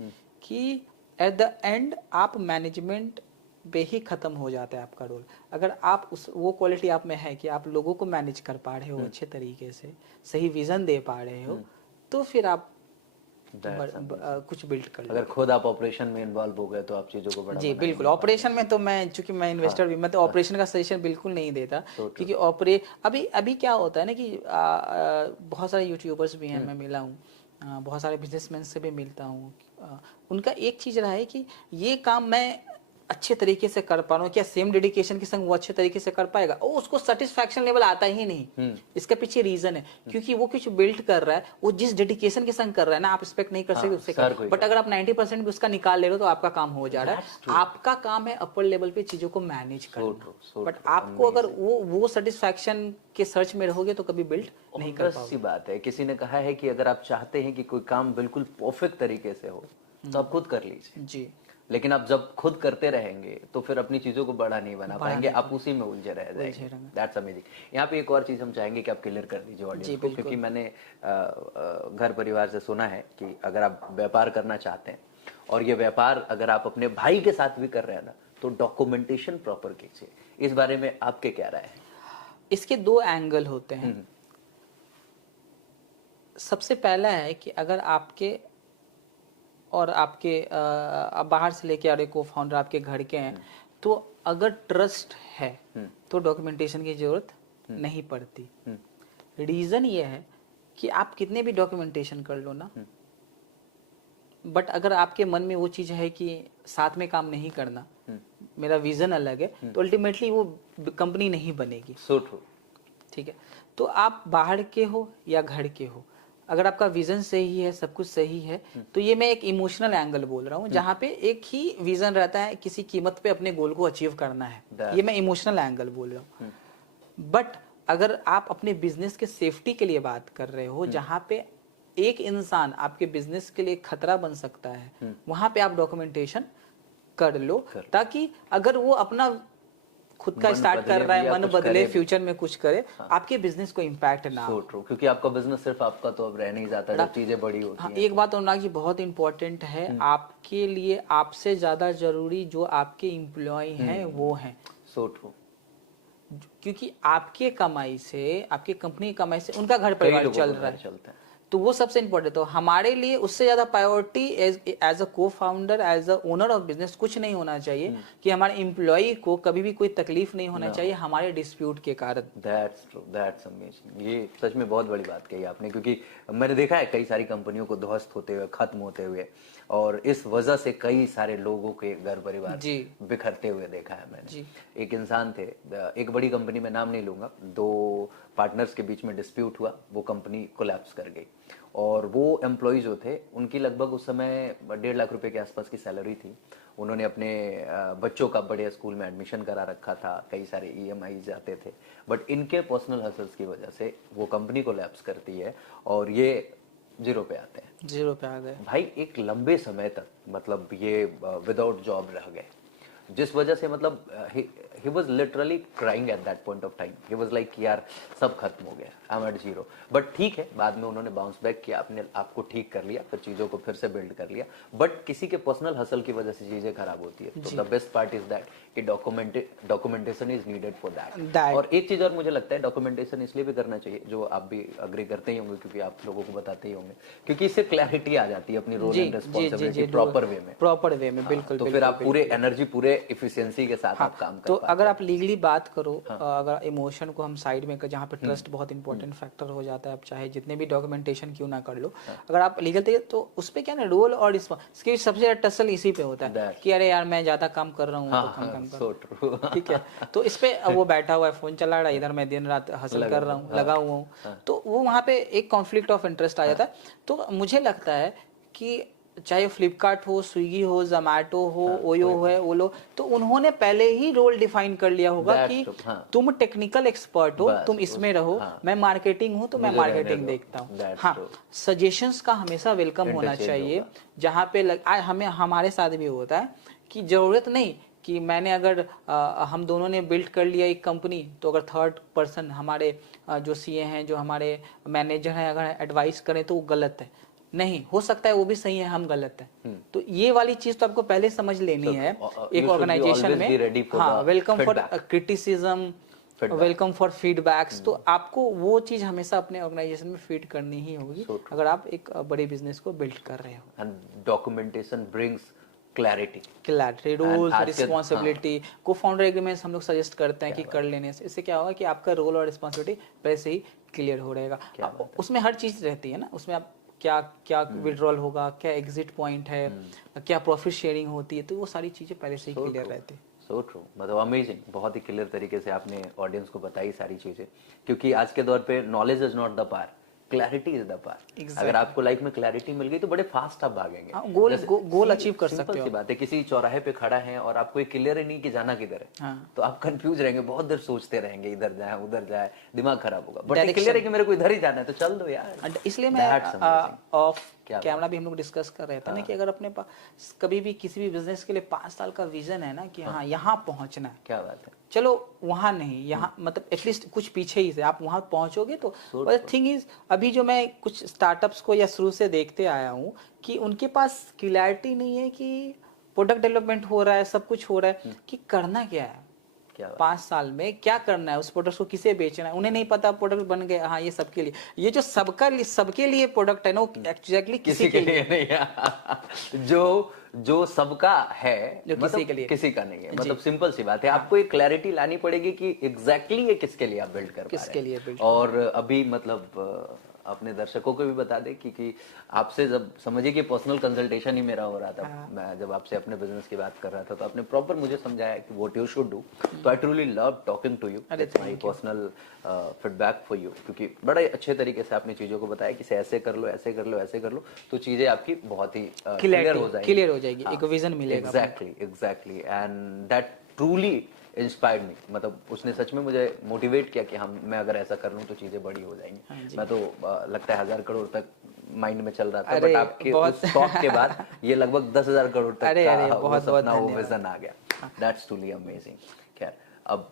कि एट द एंड आप मैनेजमेंट पे ही खत्म हो जाता है आपका रोल। अगर आप वो क्वालिटी आप में है कि आप लोगों को मैनेज कर पा रहे हो अच्छे तरीके से, सही विजन दे पा रहे हो, तो फिर आप कुछ बिल्ड कर लो। अगर खुद आप ऑपरेशन में इन्वॉल्व हो गए तो आप चीजों को बड़ा जी बिल्कुल, ऑपरेशन में तो मैं, चूंकि मैं इन्वेस्टर भी, मैं तो ऑपरेशन का सजेशन बिल्कुल नहीं देता, क्योंकि अभी अभी क्या होता है ना कि बहुत सारे यूट्यूबर्स भी हैं, मैं मिला हूँ, बहुत सारे बिजनेसमैन से भी मिलता हूँ, उनका एक चीज रहा है कि ये काम मैं अच्छे तरीके से कर पा रहा हूँ, क्या सेम डेडिकेशन के संग वो अच्छे तरीके से कर पाएगा, वो उसको सेटिस्फैक्शन लेवल आता ही नहीं। इसका पीछे रीजन है, क्योंकि वो कुछ बिल्ड कर रहा है, वो जिस डेडिकेशन के संग कर रहा है ना, आप एक्सपेक्ट नहीं कर सकते उससे कर, बट अगर आप 90% भी उसका निकाल ले रहे हो तो आपका काम हो जा रहा है। आपका काम है अपर लेवल पे चीजों को मैनेज करना, बट आपको अगर वो सेटिस्फैक्शन के सर्च में रहोगे तो कभी बिल्ड नहीं कर पाओगे। सी बात है, किसी ने कहा है कि अगर आप चाहते हैं कि कोई काम बिल्कुल परफेक्ट तरीके से हो तो आप खुद कर लीजिए जी, लेकिन आप जब खुद करते रहेंगे तो फिर अपनी चीजों को बड़ा नहीं बना पाएंगे, आप उसी में उलझे रह जाएंगे। That's amazing. यहाँ पे एक और चीज हम चाहेंगे कि आप क्लियर कर दीजिए ऑडियंस को, क्योंकि मैंने घर परिवार से सुना है कि अगर आप व्यापार करना चाहते हैं और ये व्यापार अगर आप अपने भाई के साथ भी कर रहे हैं ना, तो डॉक्यूमेंटेशन प्रॉपर कीजिए। इस बारे में आपके क्या राय है? इसके दो एंगल होते हैं। सबसे पहला है कि अगर आपके और आपके आप बाहर से लेके आ रहे को फाउंडर आपके घर के हैं, तो अगर ट्रस्ट है तो डॉक्यूमेंटेशन की जरूरत नहीं पड़ती। रीजन ये है कि आप कितने भी डॉक्यूमेंटेशन कर लो ना, बट अगर आपके मन में वो चीज है कि साथ में काम नहीं करना, मेरा विजन अलग है, तो अल्टीमेटली वो कंपनी नहीं बनेगी। So true. ठीक है, तो आप बाहर के हो या घर के हो, अगर आपका विजन सही है, सब कुछ सही है, तो ये मैं एक इमोशनल एंगल बोल रहा हूँ, जहाँ पे एक ही विजन रहता है, किसी कीमत पे अपने गोल को अचीव करना है, ये मैं इमोशनल एंगल बोल रहा हूँ। बट अगर आप अपने बिजनेस के सेफ्टी के लिए बात कर रहे हो, जहाँ पे एक इंसान आपके बिजनेस के लिए खतरा बन सकता है, वहां पे आप डॉक्यूमेंटेशन कर लो, ताकि अगर वो अपना खुद का स्टार्ट कर रहा है, मन बदले, फ्यूचर में कुछ करे, आपके बिजनेस को इम्पैक्ट ना हो। क्योंकि आपका बिजनेस सिर्फ आपका तो अब रह नहीं जाता, जब चीजें बड़ी होती हैं। एक बात अनुराग जी बहुत इंपॉर्टेंट है, आपके लिए आपसे ज्यादा जरूरी जो आपके एम्प्लॉय हैं वो हैं। So true. क्योंकि आपके कमाई से, आपकी कंपनी की कमाई से उनका घर परिवार चल रहा है, तो वो सबसे इंपॉर्टेंट। तो हमारे लिए उससे ज्यादा priority as a co founder, as a owner of business कुछ नहीं होना चाहिए कि हमारे एम्प्लॉय को कभी भी कोई तकलीफ नहीं होना चाहिए हमारे डिस्प्यूट के कारण। That's true, that's amazing. ये सच में बहुत बड़ी बात कही आपने, क्योंकि मैंने देखा है कई सारी कंपनियों को ध्वस्त होते हुए, खत्म होते हुए, और इस वजह से कई सारे लोगों के घर परिवार बिखरते हुए देखा है मैंने। एक इंसान थे, एक बड़ी कंपनी में, नाम नहीं लूंगा, दो पार्टनर्स के बीच में डिस्प्यूट हुआ, वो कंपनी कोलैप्स कर गई, और वो एम्प्लॉय जो थे उनकी लगभग उस समय 1.5 लाख रुपए के आसपास की सैलरी थी। उन्होंने अपने बच्चों का बड़े स्कूल में एडमिशन करा रखा था, कई सारे EMI जाते थे, बट इनके पर्सनल हसल्स की वजह से वो कंपनी कोलैप्स करती है और ये 0 पे आते हैं। 0 पे आ गए भाई। एक लंबे समय तक मतलब ये विदाउट जॉब रह गए, जिस वजह से मतलब he was literally crying at that point of time. He was like यार सब खत्म हो गया, I'm at 0. बट ठीक है, बाद में उन्होंने बाउंस बैक किया, अपने आपको ठीक कर लिया, फिर चीजों को फिर से बिल्ड कर लिया। बट किसी के पर्सनल हसल की वजह से चीजें खराब होती है, तो the best part is that कि documentation is needed for that. और एक चीज और मुझे लगता है, डॉक्यूमेंटेशन इसलिए भी करना चाहिए, जो आप भी अग्री करते ही होंगे क्योंकि आप लोगों को बताते ही होंगे, क्योंकि इससे क्लैरिटी आ जाती है अपनी role and responsibility proper way में, बिल्कुल। तो फिर आप पूरे एनर्जी, पूरे इफिशियंसी के साथ आप काम कर। तो अगर आप लीगली बात करो, अगर इमोशन को हम साइड में, जहाँ पे ट्रस्ट बहुत इंपॉर्टेंट फैक्टर हो जाता है, आप चाहे जितने भी डॉक्यूमेंटेशन क्यों ना कर लो, अगर आप लीगल थे तो उस पे क्या ना, रोल और इसकी सबसे ज्यादा टसल इसी पे होता है कि अरे यार मैं ज्यादा काम कर रहा हूँ, तो कम कर, ठीक है। तो इस पे वो बैठा हुआ है, फोन चला रहा है, इधर मैं दिन रात हसल कर रहा हूँ, लगा हुआ हूँ, तो वो वहाँ पे एक कॉन्फ्लिक्ट ऑफ इंटरेस्ट आ जाता है। तो मुझे लगता है कि चाहे फ्लिपकार्ट हो, स्विगी हो, जोमैटो हो, ओयो है, ओलो, तो उन्होंने पहले ही रोल डिफाइन कर लिया होगा कि तुम टेक्निकल एक्सपर्ट हो, तुम इसमें रहो, मैं मार्केटिंग हूँ तो मैं मार्केटिंग देखता हूँ। हाँ, सजेशंस का हमेशा वेलकम होना चाहिए, जहाँ पे हमें, हमारे साथ भी होता है कि जरूरत नहीं कि मैंने अगर हम दोनों ने बिल्ड कर लिया एक कंपनी, तो अगर थर्ड पर्सन हमारे जो CA हैं, जो हमारे मैनेजर हैं, अगर एडवाइस करें तो वो गलत है। नहीं, हो सकता है वो भी सही है, हम गलत है। तो ये वाली चीज तो आपको पहले समझ लेनी है एक ऑर्गेनाइजेशन में। हाँ, welcome for criticism, welcome for feedbacks. तो आपको वो चीज हमेशा अपने ऑर्गेनाइजेशन में फीड करनी ही होगी अगर आप एक बड़े बिजनेस को बिल्ड कर रहे हो। And documentation brings clarity, rules, हाँ। रिस्पॉन्सिबिलिटी, को फाउंडर एग्रीमेंट्स हम लोग सजेस्ट करते हैं कि कर लेने से इससे क्या होगा कि आपका रोल और रिस्पॉन्सिबिलिटी पहले से ही क्लियर हो रहेगा। उसमें हर चीज रहती है ना, उसमें आप क्या क्या विड्रॉल होगा, क्या एग्जिट पॉइंट है, क्या प्रॉफिट शेयरिंग होती है, तो वो सारी चीजें पहले से ही क्लियर रहती है। सो ट्रू, मतलब अमेजिंग, बहुत ही क्लियर तरीके से आपने ऑडियंस को बताई सारी चीजें, क्योंकि आज के दौर पे knowledge is not the power, clarity is the power. अगर आपको लाइफ में क्लैरिटी मिल गई तो बड़े फास्ट आप भागेंगे, गोल अचीव कर सकते हो। सी बात है, किसी चौराहे पे खड़ा है और आपको ये क्लियर ही नहीं कि जाना किधर है, तो आप कंफ्यूज रहेंगे, बहुत देर सोचते रहेंगे, इधर जाए उधर जाए, दिमाग खराब होगा। बट क्लियर है कि मेरे को इधर ही जाना है तो चल दो यार। इसलिए मैं ऑफ कैमरा भी हम लोग डिस्कस कर रहे थे ना कि अगर अपने पास कभी भी किसी भी बिजनेस के लिए 5 साल का विजन है ना कि हाँ यहाँ पहुंचना है, क्या बात है, चलो वहां नहीं, यहाँ मतलब एटलीस्ट कुछ पीछे ही से आप वहां पहुंचोगे तो। थिंग इज अभी जो मैं कुछ स्टार्टअप्स को या शुरू से देखते आया हूँ कि उनके पास क्लैरिटी नहीं है कि प्रोडक्ट डेवलपमेंट हो रहा है, सब कुछ हो रहा है, कि करना क्या है, 5 साल में क्या करना है, उस प्रोडक्ट को किसे बेचना है, उन्हें नहीं पता। प्रोडक्ट बन गए, हाँ ये सबके लिए, ये जो सबके लिए प्रोडक्ट है ना, वो एक्चुअली किसी के लिए नहीं है। जो सबका है, जो मतलब किसी के लिए, किसी का नहीं है, मतलब सिंपल सी बात है। आपको एक क्लैरिटी लानी पड़ेगी कि एग्जैक्टली ये किसके लिए आप बिल्ड कर पा रहे हैं, किसके लिए बिल्ड। और अभी मतलब अपने दर्शकों को भी बता दे कि आपसे जब समझिए कि पर्सनल कंसल्टेशन ही मेरा हो रहा था, मैं जब आपसे अपने बिजनेस की बात कर रहा था तो आपने प्रॉपर मुझे समझाया कि व्हाट यू शुड डू। तो I truly love talking to you, it's my personal feedback for you, क्योंकि बड़े अच्छे तरीके से आपने चीजों को बताया कि ऐसे कर लो, ऐसे कर लो, ऐसे कर लो, तो चीजें आपकी बहुत ही क्लियर हो जाएगी, एक विजन मिलेगा। Exactly and that truly inspired me, मतलब उसने सच में मुझे मोटिवेट किया कि मैं अगर ऐसा कर लूं तो चीजें बड़ी हो जाएंगी। मैं तो लगता है 1000 करोड़ तक माइंड में चल रहा था, बट आपके उस टॉक के बाद ये लगभग 10,000 करोड़ तक का वो सपना, वो विजन आ गया। That's truly amazing. खैर, अब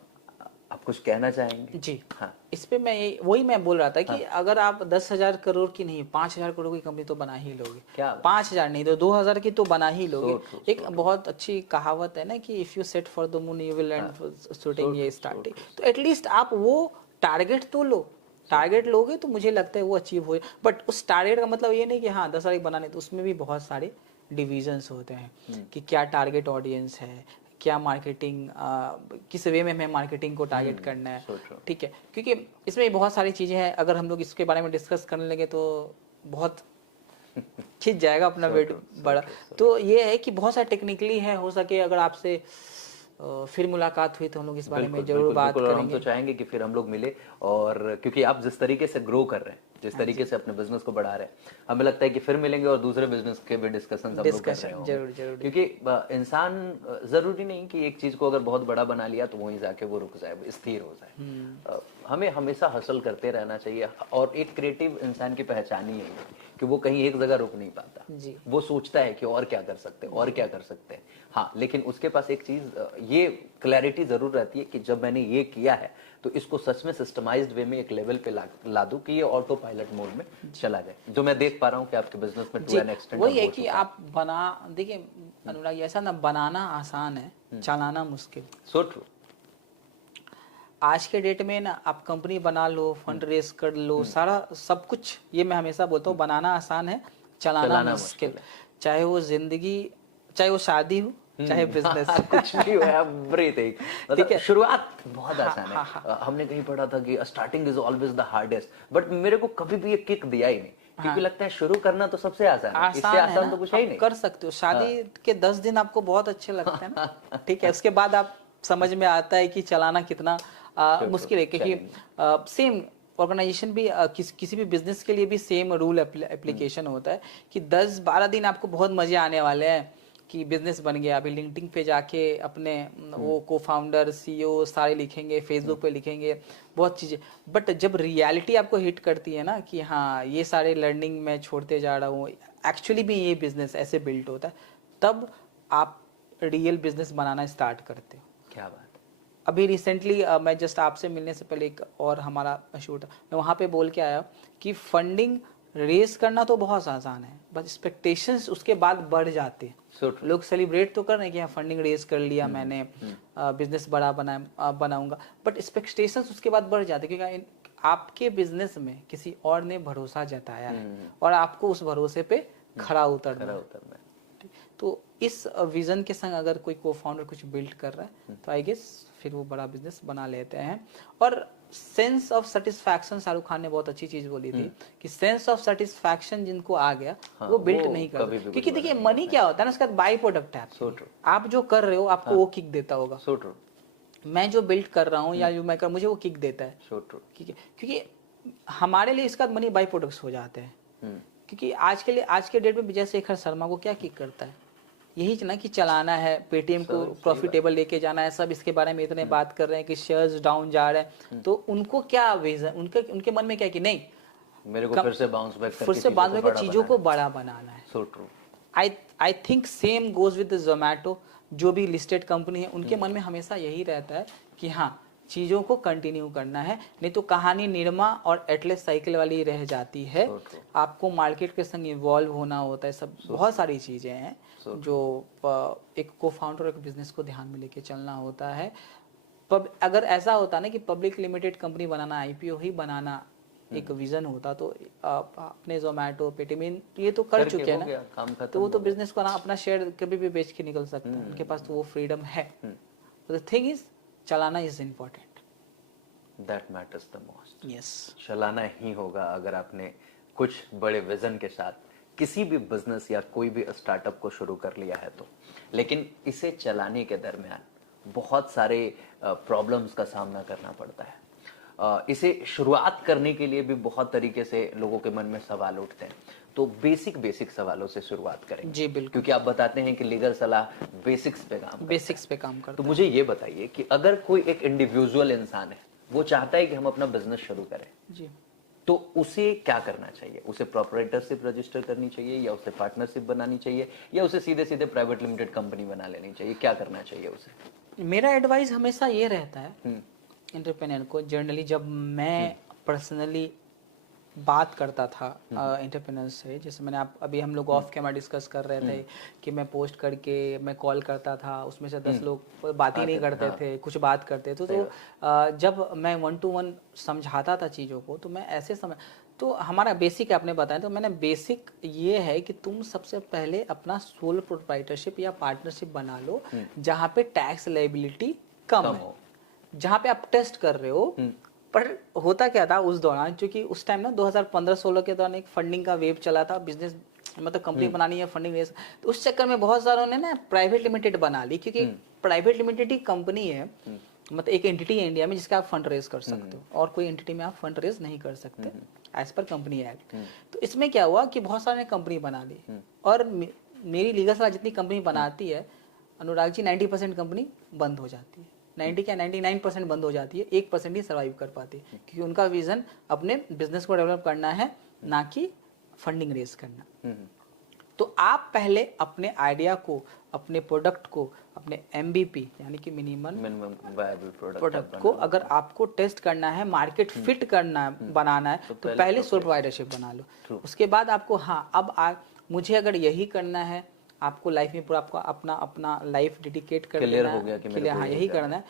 आप कुछ कहना चाहेंगे? जी हाँ, इस पे मैं वही मैं बोल रहा था कि अगर आप 10,000 करोड़ की नहीं, 5,000 करोड़ की कंपनी तो बना ही लोगे। क्या 5,000 नहीं तो 2,000 की तो बना ही लोगे। एक बहुत अच्छी कहावत है ना कि if you set for the moon you will land shooting ये स्टार्टिंग। तो एटलीस्ट आप वो टारगेट तो लो, टारगेट लोगे तो मुझे लगता है वो अचीव हो। बट उस टारगेट का मतलब ये नहीं कि हाँ 10,000 बनाने, तो उसमें भी बहुत सारे डिविजन्स होते हैं कि क्या टारगेट ऑडियंस है, क्या मार्केटिंग, किस वे में हमें मार्केटिंग को टारगेट करना है, ठीक है, क्योंकि इसमें बहुत सारी चीजें हैं। अगर हम लोग इसके बारे में डिस्कस करने लगे तो बहुत खिंच जाएगा अपना वेट बड़ा। तो ये है कि बहुत सारे टेक्निकली है, हो सके अगर आपसे फिर मुलाकात हुई तो हम लोग इस बारे में जरूर बात करेंगे। हम तो चाहेंगे कि फिर हम लोग मिले, और क्योंकि आप जिस तरीके से ग्रो कर रहे हैं, जिस तरीके से अपने बिजनेस को बढ़ा रहे हैं, हमें लगता है कि फिर मिलेंगे और दूसरे बिजनेस के भी डिस्कशन हम लोग कर रहे होंगे। जरूर, क्योंकि इंसान जरूरी नहीं कि एक चीज को अगर बहुत बड़ा बना लिया तो वहीं जाके वो रुक जाए, स्थिर हो जाए। हमें हमेशा हसल करते रहना चाहिए, और एक क्रिएटिव इंसान की पहचान ही यही है कि वो कहीं एक जगह रुक नहीं पाता। वो सोचता है कि और क्या कर सकते हैं, और क्या कर सकते हैं। हाँ, लेकिन उसके पास एक चीज, ये क्लैरिटी जरूर रहती है कि जब मैंने ये किया है तो इसको सच में सिस्टमाइज्ड वे में एक लेवल पे ला दूं कि ये ऑटो पायलट मोड में चला जाए, जो मैं देख पा रहा हूँ कि आपके बिजनेस में टू एन एक्सटेंट वही है कि आप देखिए अनुराग, ऐसा ना बनाना आसान है, चलाना मुश्किल। So true. आज के डेट में ना आप कंपनी बना लो, फंड रेज कर लो, सारा सब कुछ, ये मैं हमेशा बोलता हूँ, बनाना आसान है, चलाना मुश्किल। चाहे वो जिंदगी, चाहे वो शादी हो, चाहे बिजनेस, कुछ भी हो, एवरीथिंग। मतलब शुरुआत बहुत आसान है। हमने कहीं पढ़ा था कि starting is always the hardest, but मेरे को कभी भी ये किक दिया ही नहीं, क्योंकि लगता है शुरू करना तो सबसे आसान है, इससे आसान तो कुछ है ही नहीं। कर सकते हो, शादी के 10 दिन आपको बहुत अच्छे लगते हैं ना, ठीक है, उसके बाद आप समझ में आता है कि चलाना कितना मुश्किल है। क्योंकि सेम ऑर्गेनाइजेशन भी किसी भी बिजनेस के लिए भी सेम रूल एप्लीकेशन होता है कि 10-12 दिन आपको बहुत मजे आने वाले हैं कि बिजनेस बन गया। अभी लिंक्डइन पे जाके अपने वो को फाउंडर, सीईओ सारे लिखेंगे, फेसबुक पे लिखेंगे, बहुत चीजें। बट जब रियलिटी आपको हिट करती है ना कि हाँ ये सारे लर्निंग मैं छोड़ते जा रहा हूँ, एक्चुअली भी ये बिजनेस ऐसे बिल्ड होता है, तब आप रियल बिजनेस बनाना स्टार्ट करते हो। क्या बात। अभी रिसेंटली मैं जस्ट आपसे मिलने से पहले एक और हमारा शूट, मैं वहाँ पे बोल के आया कि फंडिंग रेस करना तो बहुत आसान है, बस एक्सपेक्टेशंस उसके बाद बढ़ जाते हैं। So true. लोग सेलिब्रेट तो कर रहे हैं कि हाँ फंडिंग रेज कर लिया मैंने, बिजनेस बड़ा बनाऊंगा, बट एक्सपेक्टेशंस उसके बाद बढ़ जाते हैं क्योंकि आपके बिजनेस में किसी और ने भरोसा जताया है और आपको उस भरोसे पे खरा उतरना है। तो इस विजन के संग अगर कोई को फाउंडर कुछ बिल्ड कर रहा है तो आई गेस फिर वो बड़ा बिजनेस बना लेते हैं। और sense of satisfaction, Shahrukh Khan ने बहुत अच्छी चीज बोली थी कि सेंस ऑफ सेटिस्फैक्शन जिनको आ गया वो बिल्ड नहीं करते, क्योंकि देखिए मनी क्या होता है ना, उसका बाई प्रोडक्ट है। आप जो कर रहे हो आपको वो किक देता होगा। मैं जो बिल्ड कर रहा हूँ या जो मैं कर, मुझे वो किक देता है। ठीक है, क्योंकि हमारे लिए इसका मनी बाई प्रोडक्ट्स हो जाते हैं। क्योंकि आज के डेट में विजय शेखर शर्मा को क्या किक करता है, यही ना कि चलाना है, पेटीएम को प्रॉफिटेबल लेके जाना है, सब इसके बारे में इतने बात कर रहे हैं कि शेयर्स डाउन जा रहे हैं, तो उनको क्या विजन, उनके मन में क्या कि नहीं मेरे को फिर से बाउंस बैक करके चीजों को बड़ा बनाना है। So true. I think same goes with Zomato, जो भी लिस्टेड कंपनी है उनके मन में हमेशा यही रहता है कि हाँ चीज़ों को कंटिन्यू करना है, नहीं तो कहानी निरमा और एटलस साइकिल वाली रह जाती है। आपको मार्केट के संग इन्वॉल्व होना होता है, सब बहुत सारी चीज़ें हैं जो एक को फाउंडर एक बिजनेस को ध्यान में लेके चलना होता है। अगर ऐसा होता ना कि पब्लिक लिमिटेड कंपनी बनाना, आईपीओ ही बनाना एक विजन होता तो अपने जोमैटो पेटीएम ये तो कर चुके हैं ना, तो वो तो बिजनेस को ना अपना शेयर कभी भी बेच के निकल सकता है, उनके पास तो वो फ्रीडम है। द थिंग इज चलाना is important, that matters the most. Yes, चलाना ही होगा अगर आपने कुछ बड़े विजन के साथ किसी भी बिजनेस या कोई भी स्टार्टअप को शुरू कर लिया है तो। लेकिन इसे चलाने के दरमियान बहुत सारे प्रॉब्लम्स का सामना करना पड़ता है। इसे शुरुआत करने के लिए भी बहुत तरीके से लोगों के मन में सवाल उठते हैं, तो बेसिक सवालों से शुरुआत करेंगे। जी बिल्कुल, क्योंकि आप बताते हैं कि लीगल सलाह बेसिक्स पे काम करता तो मुझे ये बताइए कि अगर कोई एक इंडिविजुअल इंसान है, वो चाहता है कि हम अपना बिजनेस शुरू करें जी, तो उसे क्या करना चाहिए? उसे प्रोप्राइटरशिप रजिस्टर करनी चाहिए, या उसे पार्टनरशिप बनानी चाहिए, या उसे सीधे प्राइवेट लिमिटेड कंपनी बना लेनी चाहिए? क्या करना चाहिए उसे? मेरा एडवाइस हमेशा ये रहता है एंटरप्रेन्योर को, जनरली जब मैं पर्सनली बात करता था एंटरप्रेन्योर से, जैसे मैंने अभी हम लोग ऑफ कैमरा डिस्कस कर रहे थे कि मैं पोस्ट करके मैं कॉल करता था, उसमें से 10 लोग बात ही नहीं करते थे, कुछ बात करते थे। तो जब मैं 1-to-1 समझाता था चीज़ों को, तो मैं ऐसे समझ, तो हमारा बेसिक आपने बताया, तो मैंने बेसिक ये है कि तुम सबसे पहले अपना सोल प्रोप्राइटरशिप या पार्टनरशिप बना लो जहाँ पे टैक्स लायबिलिटी कम है, जहाँ पे आप टेस्ट कर रहे हो। पर होता क्या था उस दौरान, क्योंकि उस टाइम ना 2015-16 के दौरान एक फंडिंग का वेव चला था, बिजनेस मतलब कंपनी बनानी है, फंडिंग रेस, तो उस चक्कर में बहुत सारों ने ना प्राइवेट लिमिटेड बना ली, क्योंकि प्राइवेट लिमिटेड ही कंपनी है, मतलब एक एंटिटी है इंडिया में जिसका आप फंड रेज कर सकते हो, और कोई एंटिटी में आप फंड रेज नहीं कर सकते एज पर कंपनी एक्ट। तो इसमें क्या हुआ कि बहुत सारे ने कंपनी बना ली, और मेरी लीगल सलाह जितनी कंपनी बनाती है अनुराग जी, 90% कंपनी बंद हो जाती है, 90 क्या 99% बंद हो जाती है, 1% ही सर्वाइव कर पाती है, क्योंकि उनका विजन अपने बिजनेस को डेवलप करना है, ना कि फंडिंग रेज करना। तो आप पहले अपने आइडिया को, अपने प्रोडक्ट को, अपने MVP यानी कि मिनिमम वायबल प्रोडक्ट को अगर आपको टेस्ट करना है, मार्केट फिट करना है, बनाना है, तो पहले सोल प्रोवाइडरशिप बना लो। उसके बाद आपको मुझे अगर यही करना है, आपको लाइफ में पूरा आपको अपना लाइफ डेडिकेट कर देना है, यही करना है,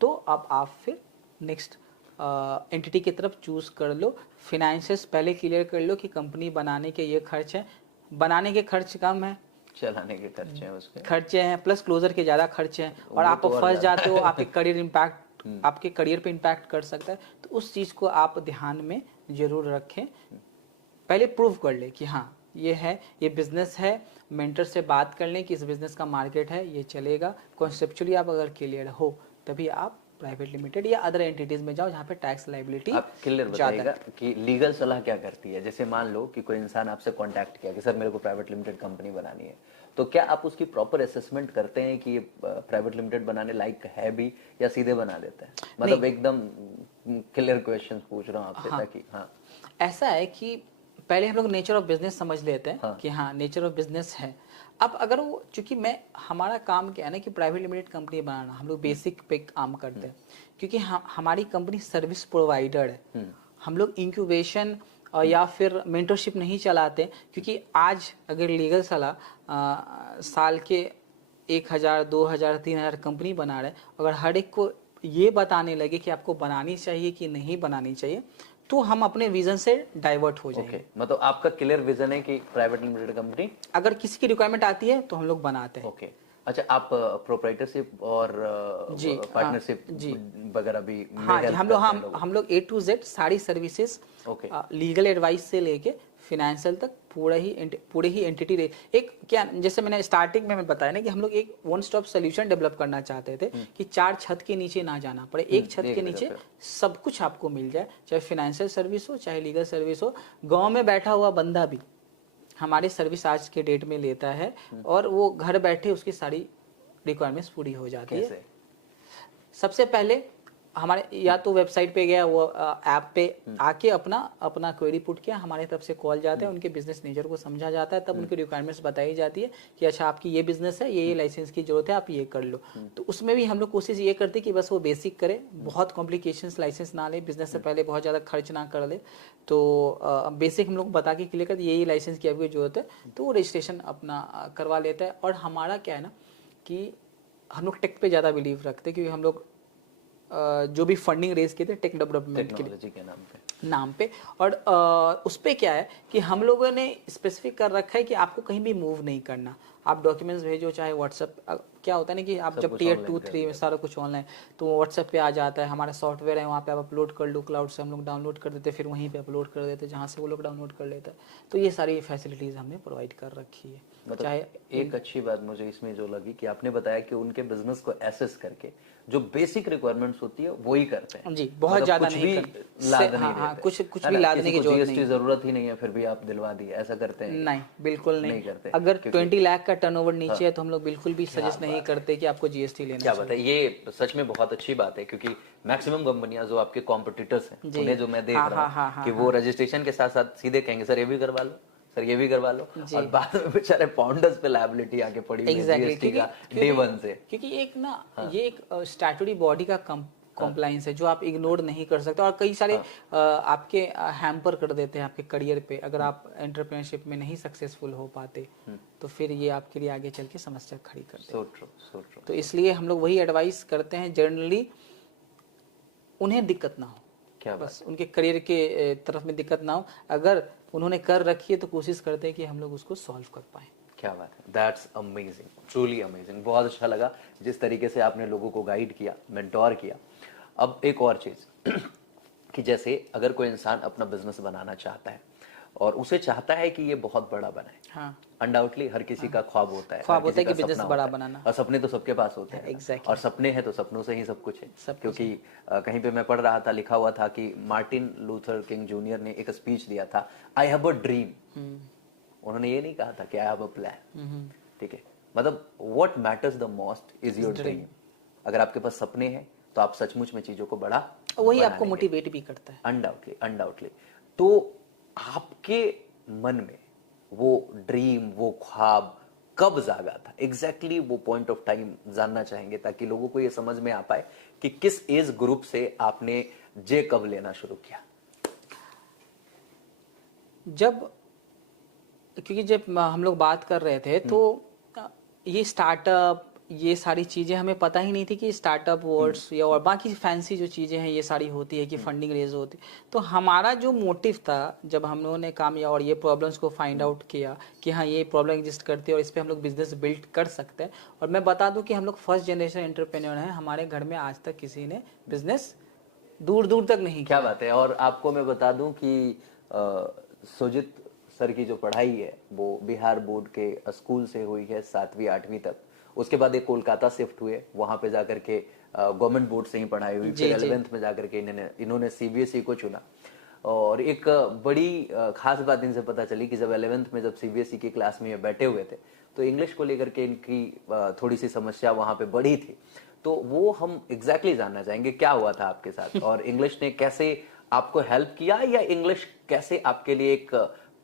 तो अब आप फिर नेक्स्ट एंटिटी की तरफ चूज कर लो। फाइनेंशियल्स पहले क्लियर कर लो कि कंपनी बनाने के ये खर्च है, बनाने के खर्च कम है, चलाने के खर्चे हैं, उसके खर्चे हैं, प्लस क्लोजर के ज्यादा खर्चे हैं, और आप फंस जाते हो, आपके करियर इम्पैक्ट आपके करियर पे इम्पैक्ट कर सकता है। तो उस चीज को आप ध्यान में जरूर रखें, पहले प्रूव कर ले कि हाँ ये है, ये बिजनेस है, मेंटर से बात कर लें कि इस बिजनेस का मार्केट है, ये चलेगा। कॉन्सेप्चुअली आप अगर क्लियर हो तभी आप प्राइवेट लिमिटेड या अदर एंटिटीज में जाओ जहाँ पे टैक्स लायबिलिटी। आप क्लियर बताइएगा कि लीगल सलाह क्या करती है? जैसे मान लो कि कोई इंसान आपसे कांटेक्ट किया कि सर मेरे को प्राइवेट लिमिटेड कंपनी बनानी है, तो क्या आप उसकी प्रॉपर असेसमेंट करते हैं कि ये प्राइवेट लिमिटेड बनाने लायक है भी, या सीधे बना देते हैं? मतलब एकदम क्लियर क्वेश्चन पूछ रहा हूँ आपसे ताकि ऐसा है कि पहले हम लोग नेचर ऑफ बिजनेस समझ लेते हैं कि हाँ नेचर ऑफ बिजनेस है। अब अगर वो, चूंकि हमारा काम क्या है ना कि प्राइवेट लिमिटेड कंपनी बनाना, हम लोग बेसिक पे काम करते हैं, क्योंकि हमारी कंपनी सर्विस प्रोवाइडर है। हम लोग इंक्यूबेशन या फिर मेंटरशिप नहीं चलाते, क्योंकि आज अगर लीगल सलाह साल के 1,000 2,000 3,000 कंपनी बना रहे, अगर हर एक को ये बताने लगे कि आपको बनानी चाहिए कि नहीं बनानी चाहिए, तो हम अपने विजन से डाइवर्ट हो जाएंगे। मतलब आपका क्लियर विजन है कि प्राइवेट लिमिटेड कंपनी अगर किसी की रिक्वायरमेंट आती है तो हम लोग बनाते हैं। अच्छा, आप प्रोप्राइटरशिप और जी, पार्टनरशिप जी वगैरह भी हाँ जी, हम लोग A to Z सारी सर्विसेज, लीगल एडवाइस से लेके फिनेंशियल तक पूरे ही एंटिटी एक क्या, जैसे मैंने स्टार्टिंग में बताया ना कि हम लोग एक वन स्टॉप सोल्यूशन डेवलप करना चाहते थे कि 4 छत के नीचे ना जाना पड़े, एक छत के नीचे सब कुछ आपको मिल जाए, चाहे फिनेंशियल सर्विस हो चाहे लीगल सर्विस हो। गांव में बैठा हुआ बंदा भी हमारी सर्विस आज के डेट में लेता है और वो घर बैठे उसकी सारी रिक्वायरमेंट्स पूरी हो जाती है। सबसे पहले हमारे या तो वेबसाइट पे गया, वो ऐप पे आके अपना क्वेरी पुट किया, हमारे तरफ से कॉल जाता है, उनके बिजनेस मैनेजर को समझा जाता है, तब उनकी रिक्वायरमेंट्स बताई जाती है कि अच्छा आपकी ये बिजनेस है, ये लाइसेंस की जरूरत है, आप ये कर लो। तो उसमें भी हम लोग कोशिश ये करते कि बस वो बेसिक करे, बहुत कॉम्प्लिकेशंस लाइसेंस ना ले, बिजनेस से पहले बहुत ज़्यादा खर्च ना कर ले। तो बेसिक हम लोग बता के क्लियर करते ये लाइसेंस की आपको जरूरत है, तो वो रजिस्ट्रेशन अपना करवा लेता है। और हमारा क्या है ना कि हम लोग टेक पे ज़्यादा बिलीव रखते हैं, क्योंकि हम लोग जो भी फंडिंग रेज किए थे टेक डेवलपमेंट के नाम पे और उस पे क्या है कि हम लोगों ने स्पेसिफिक कर रखा है कि आपको कहीं भी मूव नहीं करना, आप डॉक्यूमेंट्स भेजो, चाहे व्हाट्सएप, क्या होता है ना कि आप जब टीयर 2 3 में सारा कुछ ऑनलाइन, तो व्हाट्सएप पे आ जाता है, हमारा सॉफ्टवेयर है, वहाँ पे आप अपलोड कर लो, क्लाउड से हम लोग डाउनलोड कर देते, फिर वहीं पे अपलोड कर देते जहाँ से वो लोग डाउनलोड कर लेते हैं। तो ये सारी फैसिलिटीज़ हमने प्रोवाइड कर रखी है। मतलब चाहे एक अच्छी बात मुझे इसमें जो लगी कि आपने बताया कि उनके बिजनेस को एसेस करके जो बेसिक रिक्वायरमेंट्स होती है वो ही करते हैं जी, बहुत मतलब ज्यादा कुछ नहीं भी लाद नहीं देते, कुछ भी लादने की जरूरत नहीं, जरूरत ही नहीं है, फिर भी आप दिलवा दिए, ऐसा करते हैं? नहीं, बिल्कुल नहीं करते। अगर 20 लाख का टर्नओवर नीचे है तो हम लोग बिल्कुल भी सजेस्ट नहीं करते कि आपको जीएसटी लेना चाहिए। क्या बताए, ये सच में बहुत अच्छी बात है, क्योंकि मैक्सिमम कंपनियां जो आपके कॉम्पिटिटर्स हैं उन्हें जो मैं देख रहा हूँ कि वो रजिस्ट्रेशन के साथ साथ सीधे कहेंगे सर ये भी करवा लो, सर ये भी करवा लो, और बाद में बेचारे फाउंडर्स पे लायबिलिटी आके पड़ी हुई है जीएसटी का डे वन से। क्योंकि एक ना ये एक स्टैट्यूटरी बॉडी का कॉम्प्लाइंस है जो आप इग्नोर नहीं कर सकते, और कई सारे आपके हैम्पर कर देते हैं आपके करियर पे, अगर आप एंटरप्रेन्योरशिप में नहीं सक्सेसफुल हो पाते तो फिर ये आपके लिए आगे चल के समस्या खड़ी करते हैं। तो इसलिए हम लोग वही एडवाइस करते हैं जनरली, उन्हें दिक्कत ना हो, क्या बस उनके करियर के तरफ में दिक्कत ना हो, अगर उन्होंने कर रखी है तो कोशिश करते हैं कि हम लोग उसको सॉल्व कर पाए। क्या बात है, दैट्स अमेजिंग, ट्रूली अमेजिंग। बहुत अच्छा लगा जिस तरीके से आपने लोगों को गाइड किया, मेंटोर किया। अब एक और चीज कि जैसे अगर कोई इंसान अपना बिजनेस बनाना चाहता है और उसे चाहता है कि ये बहुत बड़ा बनाए, हाँ, अनडाउटली हर किसी का ख्वाब होता है कि बिजनेस बड़ा बनाना, और सपने तो सबके पास होते हैं। exactly. और सपने हैं तो सपनों से ही सब कुछ है, क्योंकि कहीं पे मैं पढ़ रहा था, लिखा हुआ था कि मार्टिन लूथर किंग जूनियर ने एक स्पीच दिया था, आई हैव अ ड्रीम। उन्होंने ये नहीं कहा था कि आई हैव अ प्लान, ठीक है, मतलब what matters the most is your dream. अगर आपके पास सपने हैं तो आप सचमुच में चीजों को बड़ा, वही आपको मोटिवेट भी करता है, अनडाउटली। तो आपके मन में वो ड्रीम, वो ख्वाब कब जागा था एग्जैक्टली, वो पॉइंट ऑफ टाइम जानना चाहेंगे, ताकि लोगों को ये समझ में आ पाए कि किस एज ग्रुप से आपने जे कब लेना शुरू किया। क्योंकि जब हम लोग बात कर रहे थे तो ये स्टार्टअप, ये सारी चीज़ें हमें पता ही नहीं थी कि स्टार्टअप वर्ड्स या और बाकी फैंसी जो चीज़ें हैं ये सारी होती है कि फंडिंग रेज होती। तो हमारा जो मोटिव था जब हम लोगों ने काम किया और ये प्रॉब्लम्स को फाइंड आउट किया कि हाँ ये प्रॉब्लम एग्जिस्ट करती है और इस पर हम लोग बिजनेस बिल्ड कर सकते हैं। और मैं बता दूं कि हम लोग फर्स्ट जनरेशन एंटरप्रेन्योर हैं, हमारे घर में आज तक किसी ने बिजनेस दूर दूर तक नहीं किया। क्या बात है। और आपको मैं बता दूं कि सुजित सर की जो पढ़ाई है वो बिहार बोर्ड के स्कूल से हुई है 7वीं 8वीं तक, उसके बाद एक कोलकाता शिफ्ट हुए, वहां पे जाकर के गवर्नमेंट बोर्ड से ही पढ़ाई हुई, फिर 11th में जाकर के इन्होंने सीबीएसई को चुना। और एक बड़ी खास बात इनसे पता चली कि जब 11th में जब सीबीएसई की क्लास में बैठे हुए थे तो इंग्लिश को लेकर के इनकी थोड़ी सी समस्या वहां पे बढ़ी थी। तो वो हम एग्जैक्टली जानना चाहेंगे क्या हुआ था आपके साथ, और इंग्लिश ने कैसे आपको हेल्प किया, या इंग्लिश कैसे आपके लिए एक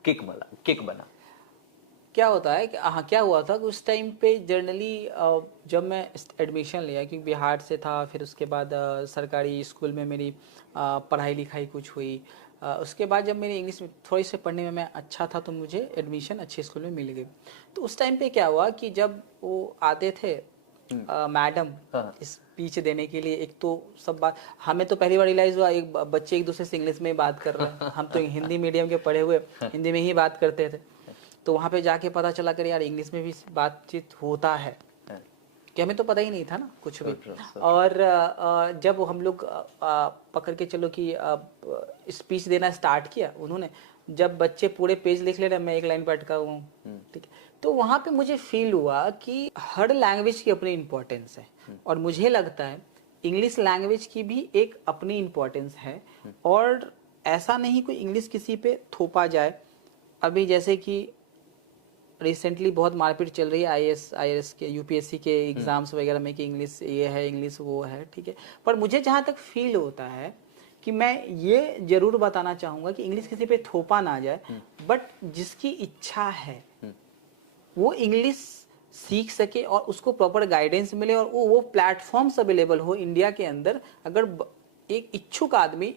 किक बना। क्या होता है कि हाँ क्या हुआ था उस टाइम पे जनरली जब मैं एडमिशन लिया, क्योंकि बिहार से था, फिर उसके बाद सरकारी स्कूल में मेरी पढ़ाई लिखाई कुछ हुई, उसके बाद जब मेरी इंग्लिश थोड़ी सी पढ़ने में मैं अच्छा था तो मुझे एडमिशन अच्छे स्कूल में मिल गई। तो उस टाइम पे क्या हुआ कि जब वो आते थे मैडम हाँ। स्पीच देने के लिए, एक तो सब बात हमें तो पहली बार रियलाइज हुआ एक बच्चे एक दूसरे से इंग्लिश में ही बात कर रहे हैं। हम तो हिंदी मीडियम के पढ़े हुए हिंदी में ही बात करते थे। तो वहाँ पे जाके पता चला कर यार इंग्लिश में भी बातचीत होता है, कि हमें तो पता ही नहीं था ना कुछ भी। और जब हम लोग पकड़ के चलो कि स्पीच देना स्टार्ट किया उन्होंने, जब बच्चे पूरे पेज लिख ले रहे मैं एक लाइन पर अटका हुआ हूँ, ठीक है। तो वहाँ पे मुझे फील हुआ कि हर लैंग्वेज की अपनी इम्पोर्टेंस है, और मुझे लगता है इंग्लिश लैंग्वेज की भी एक अपनी इम्पोर्टेंस है। और ऐसा नहीं कोई इंग्लिश किसी पे थोपा जाए। अभी जैसे कि रिसेंटली बहुत मारपीट चल रही है आईएएस के यूपीएससी के एग्जाम्स वगैरह में कि इंग्लिश ये है इंग्लिश वो है, ठीक है। पर मुझे जहाँ तक फील होता है कि मैं ये जरूर बताना चाहूँगा कि इंग्लिश किसी पे थोपा ना जाए, बट जिसकी इच्छा है वो इंग्लिश सीख सके और उसको प्रॉपर गाइडेंस मिले, और वो प्लेटफॉर्म्स अवेलेबल हो इंडिया के अंदर। अगर एक इच्छुक आदमी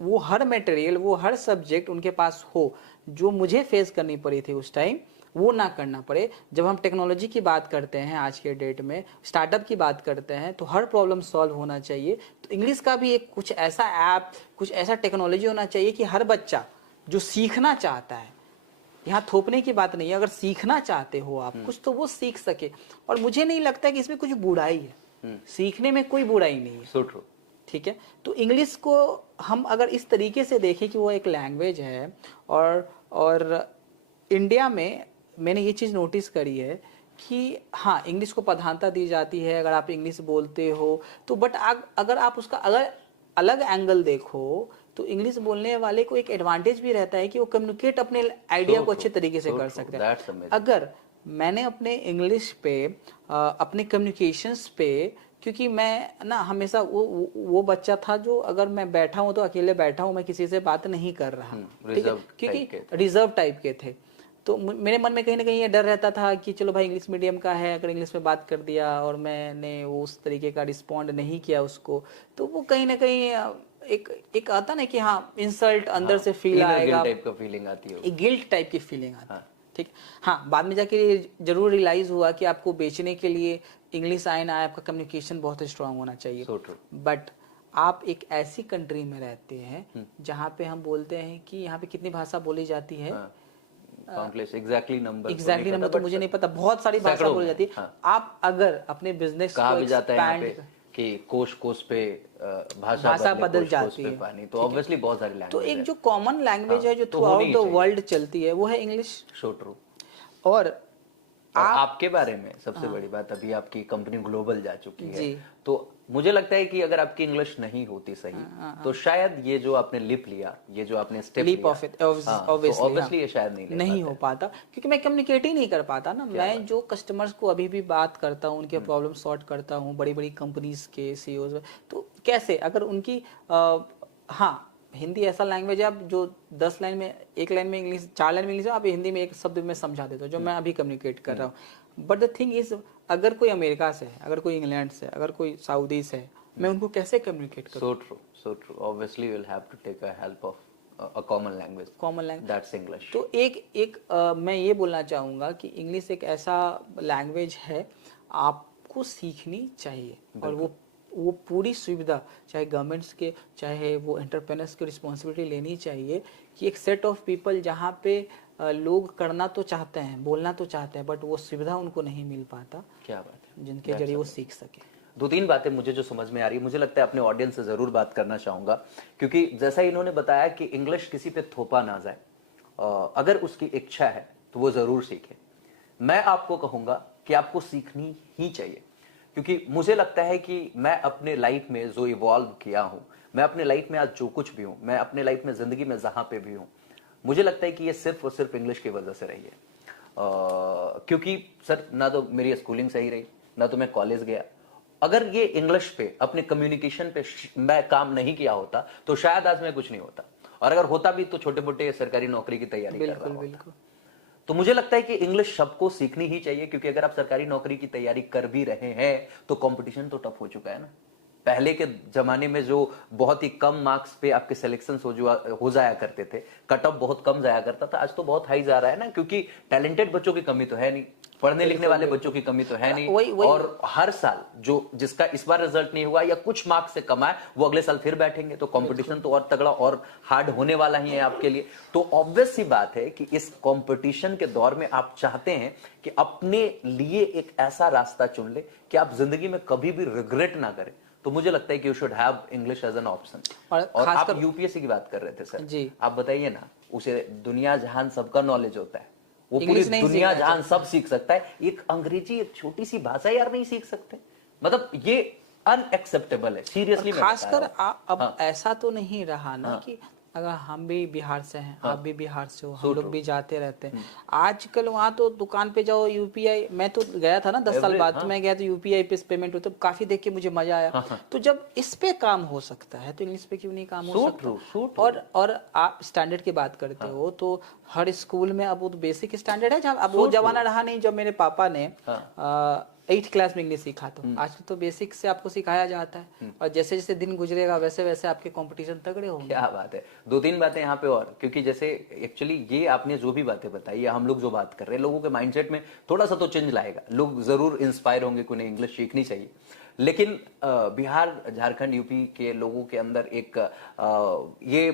वो हर मटेरियल वो हर सब्जेक्ट उनके पास हो, जो मुझे फेस करनी पड़ी थी उस टाइम वो ना करना पड़े। जब हम टेक्नोलॉजी की बात करते हैं आज के डेट में, स्टार्टअप की बात करते हैं, तो हर प्रॉब्लम सॉल्व होना चाहिए। तो इंग्लिश का भी एक कुछ ऐसा ऐप कुछ ऐसा टेक्नोलॉजी होना चाहिए कि हर बच्चा जो सीखना चाहता है, यहाँ थोपने की बात नहीं है, अगर सीखना चाहते हो आप कुछ तो वो सीख सके। और मुझे नहीं लगता कि इसमें कुछ बुराई है, सीखने में कोई बुराई नहीं है। So true. ठीक है। तो इंग्लिश को हम अगर इस तरीके से देखें कि वो एक लैंग्वेज है, और इंडिया में मैंने ये चीज़ नोटिस करी है कि हाँ इंग्लिश को प्राधान्यता दी जाती है अगर आप इंग्लिश बोलते हो तो, बट अगर आप उसका अगर अलग एंगल देखो तो इंग्लिश बोलने वाले को एक एडवांटेज भी रहता है कि वो कम्युनिकेट अपने आइडिया को अच्छे तरीके से कर सकते हैं। अगर मैंने अपने इंग्लिश पे अपने कम्युनिकेशंस पे, क्योंकि मैं ना हमेशा वो बच्चा था जो अगर मैं बैठा हूँ तो अकेले बैठा हूँ, मैं किसी से बात नहीं कर रहा, ठीक है, क्योंकि रिजर्व टाइप के थे। तो मेरे मन में कहीं ना कहीं ये डर रहता था कि चलो भाई इंग्लिश मीडियम का है, अगर इंग्लिश में बात कर दिया और मैंने वो उस तरीके का रिस्पॉन्ड नहीं किया उसको, तो वो कहीं ना कहीं एक आता ना कि हाँ इंसल्ट अंदर से फील आएगा, टाइप का फीलिंग आती है, एक गिल्ट टाइप की फीलिंग आती है, ठीक। हाँ बाद में जाके जरूर रियलाइज हुआ कि आपको बेचने के लिए इंग्लिश आए ना आए, आपका कम्युनिकेशन बहुत स्ट्रांग होना चाहिए। बट आप एक ऐसी कंट्री में रहते हैं जहाँ पे हम बोलते हैं कि यहाँ पे कितनी भाषा बोली जाती है, एग्जैक्टली नंबर तो मुझे नहीं पता, बहुत सारी भाषा बोली जाती है। आप अगर अपने बिजनेस कहा भी जाता है यहाँ पे कि कोश पे भाषा बदल जाती है, पानी, तो ऑब्वियसली बहुत सारी लैंग्वेज तो एक जो कॉमन लैंग्वेज है जो थ्रू आउट द वर्ल्ड चलती है वो है इंग्लिश। So true. और आपके बारे में सबसे बड़ी बात, अभी आपकी कंपनी ग्लोबल जा चुकी है, तो मुझे लगता है कि अगर आपकी इंग्लिश नहीं होती सही तो शायद ये जो आपने लिप लिया, ये जो आपने स्टेप लिया, ऑब्वियसली ये शायद नहीं हो पाता, क्योंकि मैं कम्युनिकेट ही नहीं कर पाता ना। मैं जो कस्टमर्स को अभी भी बात करता हूँ, उनके प्रॉब्लम सॉर्ट करता हूँ, बड़ी बड़ी कंपनीज के सीईओज, तो कैसे अगर उनकी हाँ हिंदी ऐसा लैंग्वेज है आप जो 10 लाइन में 1 लाइन में इंग्लिश 4 लाइन में इंग्लिश आप हिंदी में एक शब्द में समझा देते हो, जो मैं अभी कम्युनिकेट कर रहा हूँ। बट द थिंग इज अगर कोई अमेरिका से है, अगर कोई इंग्लैंड से, अगर कोई सऊदी से है, मैं उनको कैसे कम्युनिकेट करूँ? So true obviously you will have to take a help of a common language that's English. तो एक मैं ये बोलना चाहूँगा कि इंग्लिश एक ऐसा लैंग्वेज है आपको सीखनी चाहिए, और वो पूरी सुविधा चाहे गवर्नमेंट्स के चाहे वो एंटरप्रेन्योर्स की रिस्पॉन्सिबिलिटी लेनी चाहिए कि एक सेट ऑफ पीपल जहाँ पे लोग करना तो चाहते हैं, बोलना तो चाहते हैं, बट वो सुविधा उनको नहीं मिल पाता, क्या बात है, जिनके जरिए वो सीख सके। 2-3 बातें मुझे जो समझ में आ रही है, मुझे लगता है अपने ऑडियंस से जरूर बात करना चाहूंगा, क्योंकि जैसा इन्होंने बताया कि इंग्लिश किसी पे थोपा ना जाए, अगर उसकी इच्छा है तो वो जरूर सीखे। मैं आपको कहूंगा कि आपको सीखनी ही चाहिए, क्योंकि मुझे लगता है कि मैं अपने लाइफ में जो इवॉल्व किया हूं, मैं अपने लाइफ में आज जो कुछ भी हूं, मैं अपने लाइफ में जिंदगी में जहां पे भी हूं, मुझे लगता है कि ये सिर्फ और सिर्फ इंग्लिश की वजह से रही है। क्योंकि सर ना तो मेरी स्कूलिंग सही रही, ना तो मैं कॉलेज गया। अगर ये इंग्लिश पे अपने कम्युनिकेशन पे मैं काम नहीं किया होता तो शायद आज मैं कुछ नहीं होता, और अगर होता भी तो छोटे मोटे सरकारी नौकरी की तैयारी कर रहा होता। तो मुझे लगता है कि इंग्लिश सबको सीखनी ही चाहिए, क्योंकि अगर आप सरकारी नौकरी की तैयारी कर भी रहे हैं तो कंपटीशन तो टफ हो चुका है ना। पहले के जमाने में जो बहुत ही कम मार्क्स पे आपके सिलेक्शन हो जाया करते थे, कट ऑफ बहुत कम जाया करता था, आज तो बहुत हाई जा रहा है ना, क्योंकि टैलेंटेड बच्चों की कमी तो है नहीं, पढ़ने लिखने वाले बच्चों की कमी तो है नहीं। और हर साल जो जिसका इस बार रिजल्ट नहीं हुआ या कुछ मार्क्स से कम आए, वो अगले साल फिर बैठेंगे, तो कंपटीशन तो और तगड़ा और हार्ड होने वाला ही है आपके लिए। तो ऑब्वियस सी बात है कि इस कंपटीशन के दौर में आप चाहते हैं कि अपने लिए एक ऐसा रास्ता चुन ले कि आप जिंदगी में कभी भी रिग्रेट ना करें। तो मुझे लगता है कि you should have English as an option. और आप यूपीएससी की बात कर रहे थे सर जी, आप बताइए ना, उसे दुनिया जहान सबका नॉलेज होता है, वो पूरी दुनिया जहान सब सीख सकता है, एक अंग्रेजी एक छोटी सी भाषा यार नहीं सीख सकते, मतलब ये अनएक्सेप्टेबल है सीरियसली। खासकर अब ऐसा तो नहीं रहा ना कि अगर हम भी बिहार से हैं, आप भी बिहार से हो, हम लोग भी जाते रहते हैं। आजकल वहाँ तो दुकान पे जाओ यूपीआई, मैं तो गया था ना 10 साल बाद, तो मैं गया तो यूपीआई पे पेमेंट होता, काफी देख के मुझे मजा आया। तो जब इस पे काम हो सकता है तो इंग्लिश पे क्यों नहीं काम हो सकता? और आप स्टैंडर्ड की बात करते हो तो हर स्कूल में अब वो बेसिक स्टैंडर्ड है, जब अब वो जमाना रहा नहीं जब मेरे पापा ने 8th क्लास में इंग्लिश सीखा। तो आजकल तो बेसिक से आपको सिखाया जाता है, और जैसे जैसे दिन गुजरेगा वैसे वैसे आपके कंपटीशन तगड़े होंगे। क्या बात है। 2-3 बातें यहाँ पे और, क्योंकि जैसे एक्चुअली ये आपने जो भी बातें बताई या हम लोग जो बात कर रहे हैं, लोगों के माइंडसेट में थोड़ा सा तो चेंज लाएगा, लोग जरूर इंस्पायर होंगे कि उन्हें इंग्लिश सीखनी चाहिए। लेकिन बिहार, झारखंड, यूपी के लोगों के अंदर एक ये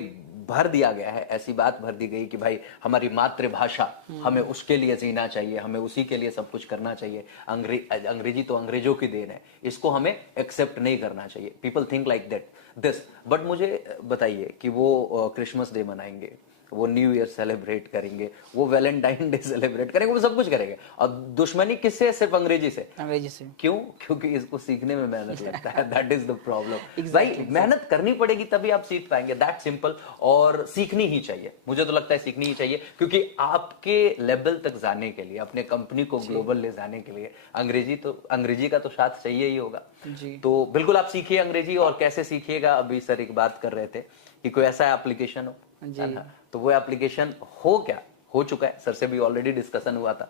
भर दिया गया है, ऐसी बात भर दी गई कि भाई हमारी मातृभाषा, हमें उसके लिए जीना चाहिए, हमें उसी के लिए सब कुछ करना चाहिए, अंग्रेजी तो अंग्रेजों की देन है, इसको हमें एक्सेप्ट नहीं करना चाहिए। People think like that this. But मुझे बताइए कि वो क्रिसमस डे मनाएंगे, वो न्यू ईयर सेलिब्रेट करेंगे, वो वैलेंटाइन डे सेलिब्रेट करेंगे, वो सब कुछ करेंगे, और दुश्मनी किससे? सिर्फ अंग्रेजी से। अंग्रेजी से क्यों? क्योंकि इसको सीखने में मेहनत लगता है। That is the problem. भाई मेहनत करनी पड़ेगी तभी आप सीख पाएंगे, दैट सिंपल। और सीखनी ही चाहिए, मुझे तो लगता है सीखनी ही चाहिए, क्योंकि आपके लेवल तक जाने के लिए, अपने कंपनी को ग्लोबल ले जाने के लिए अंग्रेजी का तो साथ चाहिए ही होगा। तो बिल्कुल आप सीखिए अंग्रेजी। और कैसे सीखिएगा, अभी सर एक बात कर रहे थे कि कोई ऐसा एप्लीकेशन हो, तो वो एप्लीकेशन हो क्या, हो चुका है, सर से भी ऑलरेडी डिस्कशन हुआ था।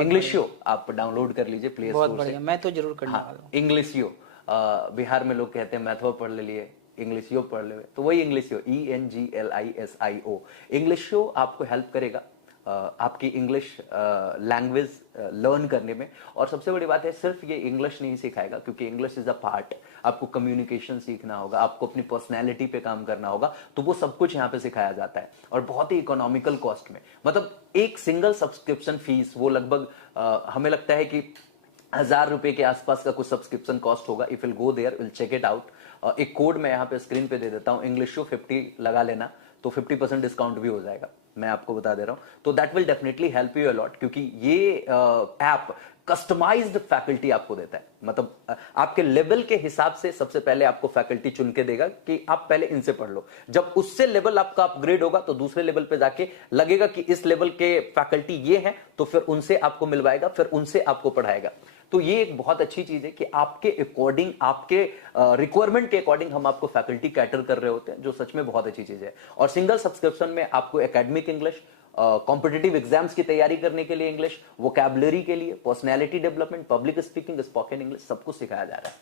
इंग्लिशियो आप डाउनलोड कर लीजिए प्ले स्टोर से। मैं तो जरूर करने वाला हूं। इंग्लिशियो, बिहार में लोग कहते हैं मैथवा पढ़ ले लिए, इंग्लिशियो पढ़ ले, तो वही इंग्लिशियो, ENGLISIO। इंग्लिशियो आपको हेल्प करेगा आपकी इंग्लिश लैंग्वेज लर्न करने में। और सबसे बड़ी बात है, सिर्फ ये इंग्लिश नहीं सिखाएगा, क्योंकि इंग्लिश इज अ पार्ट, आपको कम्युनिकेशन सीखना होगा, आपको अपनी पर्सनैलिटी पे काम करना होगा, तो वो सब कुछ यहाँ पे सिखाया जाता है, और बहुत ही इकोनॉमिकल कॉस्ट में। मतलब एक सिंगल सब्सक्रिप्शन फीस, वो लगभग हमें लगता है कि 1000 रुपए के आसपास का कुछ सब्सक्रिप्शन कॉस्ट होगा। If will go there, will check it out. एक कोड मैं यहाँ पे स्क्रीन पे दे देता हूँ, इंग्लिशियो 50 लगा लेना, तो 50% डिस्काउंट भी हो जाएगा, मैं आपको बता दे रहा हूं। तो that will definitely help you a lot, क्योंकि ये ऐप कस्टमाइज्ड फैकल्टी आपको देता है, मतलब आपके लेवल के हिसाब से सबसे पहले आपको फैकल्टी चुन के देगा कि आप पहले इनसे पढ़ लो। जब उससे लेवल आपका अपग्रेड होगा तो दूसरे लेवल पे जाके लगेगा कि इस लेवल के फैकल्टी ये हैं, तो फिर उनसे आपको मिलवाएगा, फिर उनसे आपको पढ़ाएगा। तो ये एक बहुत अच्छी चीज है कि आपके अकॉर्डिंग, आपके रिक्वायरमेंट के अकॉर्डिंग हम आपको फैकल्टी कैटर कर रहे होते हैं, जो सच में बहुत अच्छी चीज है। और सिंगल सब्सक्रिप्शन में आपको एकेडमिक इंग्लिश, कॉम्पिटिटिव एग्जाम्स की तैयारी करने के लिए इंग्लिश, वोकैबुलरी के लिए, personality development, public speaking, spoken English, सब कुछ सिखाया जा रहा है।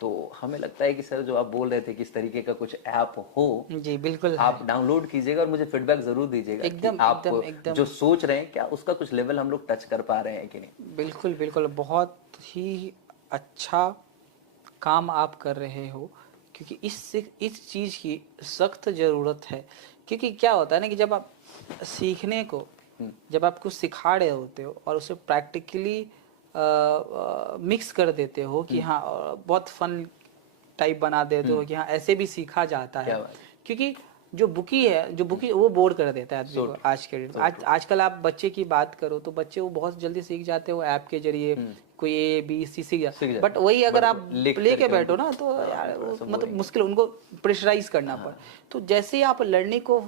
तो हमें लगता है कि सर जो आप बोल रहे थे कि इस तरीके का कुछ ऐप हो, जी बिल्कुल, आप डाउनलोड कीजिएगा और मुझे फीडबैक जरूर दीजिएगा कि आप जो सोच रहे हैं क्या उसका कुछ लेवल हम लोग टच कर पा रहे हैं कि नहीं। बिल्कुल बिल्कुल, बहुत ही अच्छा काम आप कर रहे हो, क्योंकि इस चीज की सख्त जरूरत है। क्योंकि क्या होता है ना कि जब आप सीखने को, जब आप कुछ सिखा रहे होते हो और उसे प्रैक्टिकली मिक्स कर देते हो कि हाँ, बहुत फन टाइप बना देते हो कि हाँ ऐसे भी सीखा जाता है। क्योंकि जो बुकी वो बोर कर देता है आदमी को आज के डेट में। आजकल आप बच्चे की बात करो तो बच्चे वो बहुत जल्दी सीख जाते हो ऐप के जरिए, कोई ABC सीख जाते। बट वही अगर आप लेके बैठो ना तो यार मतलब मुश्किल, उनको प्रेशराइज करना पड़े। तो जैसे आप लर्निंग को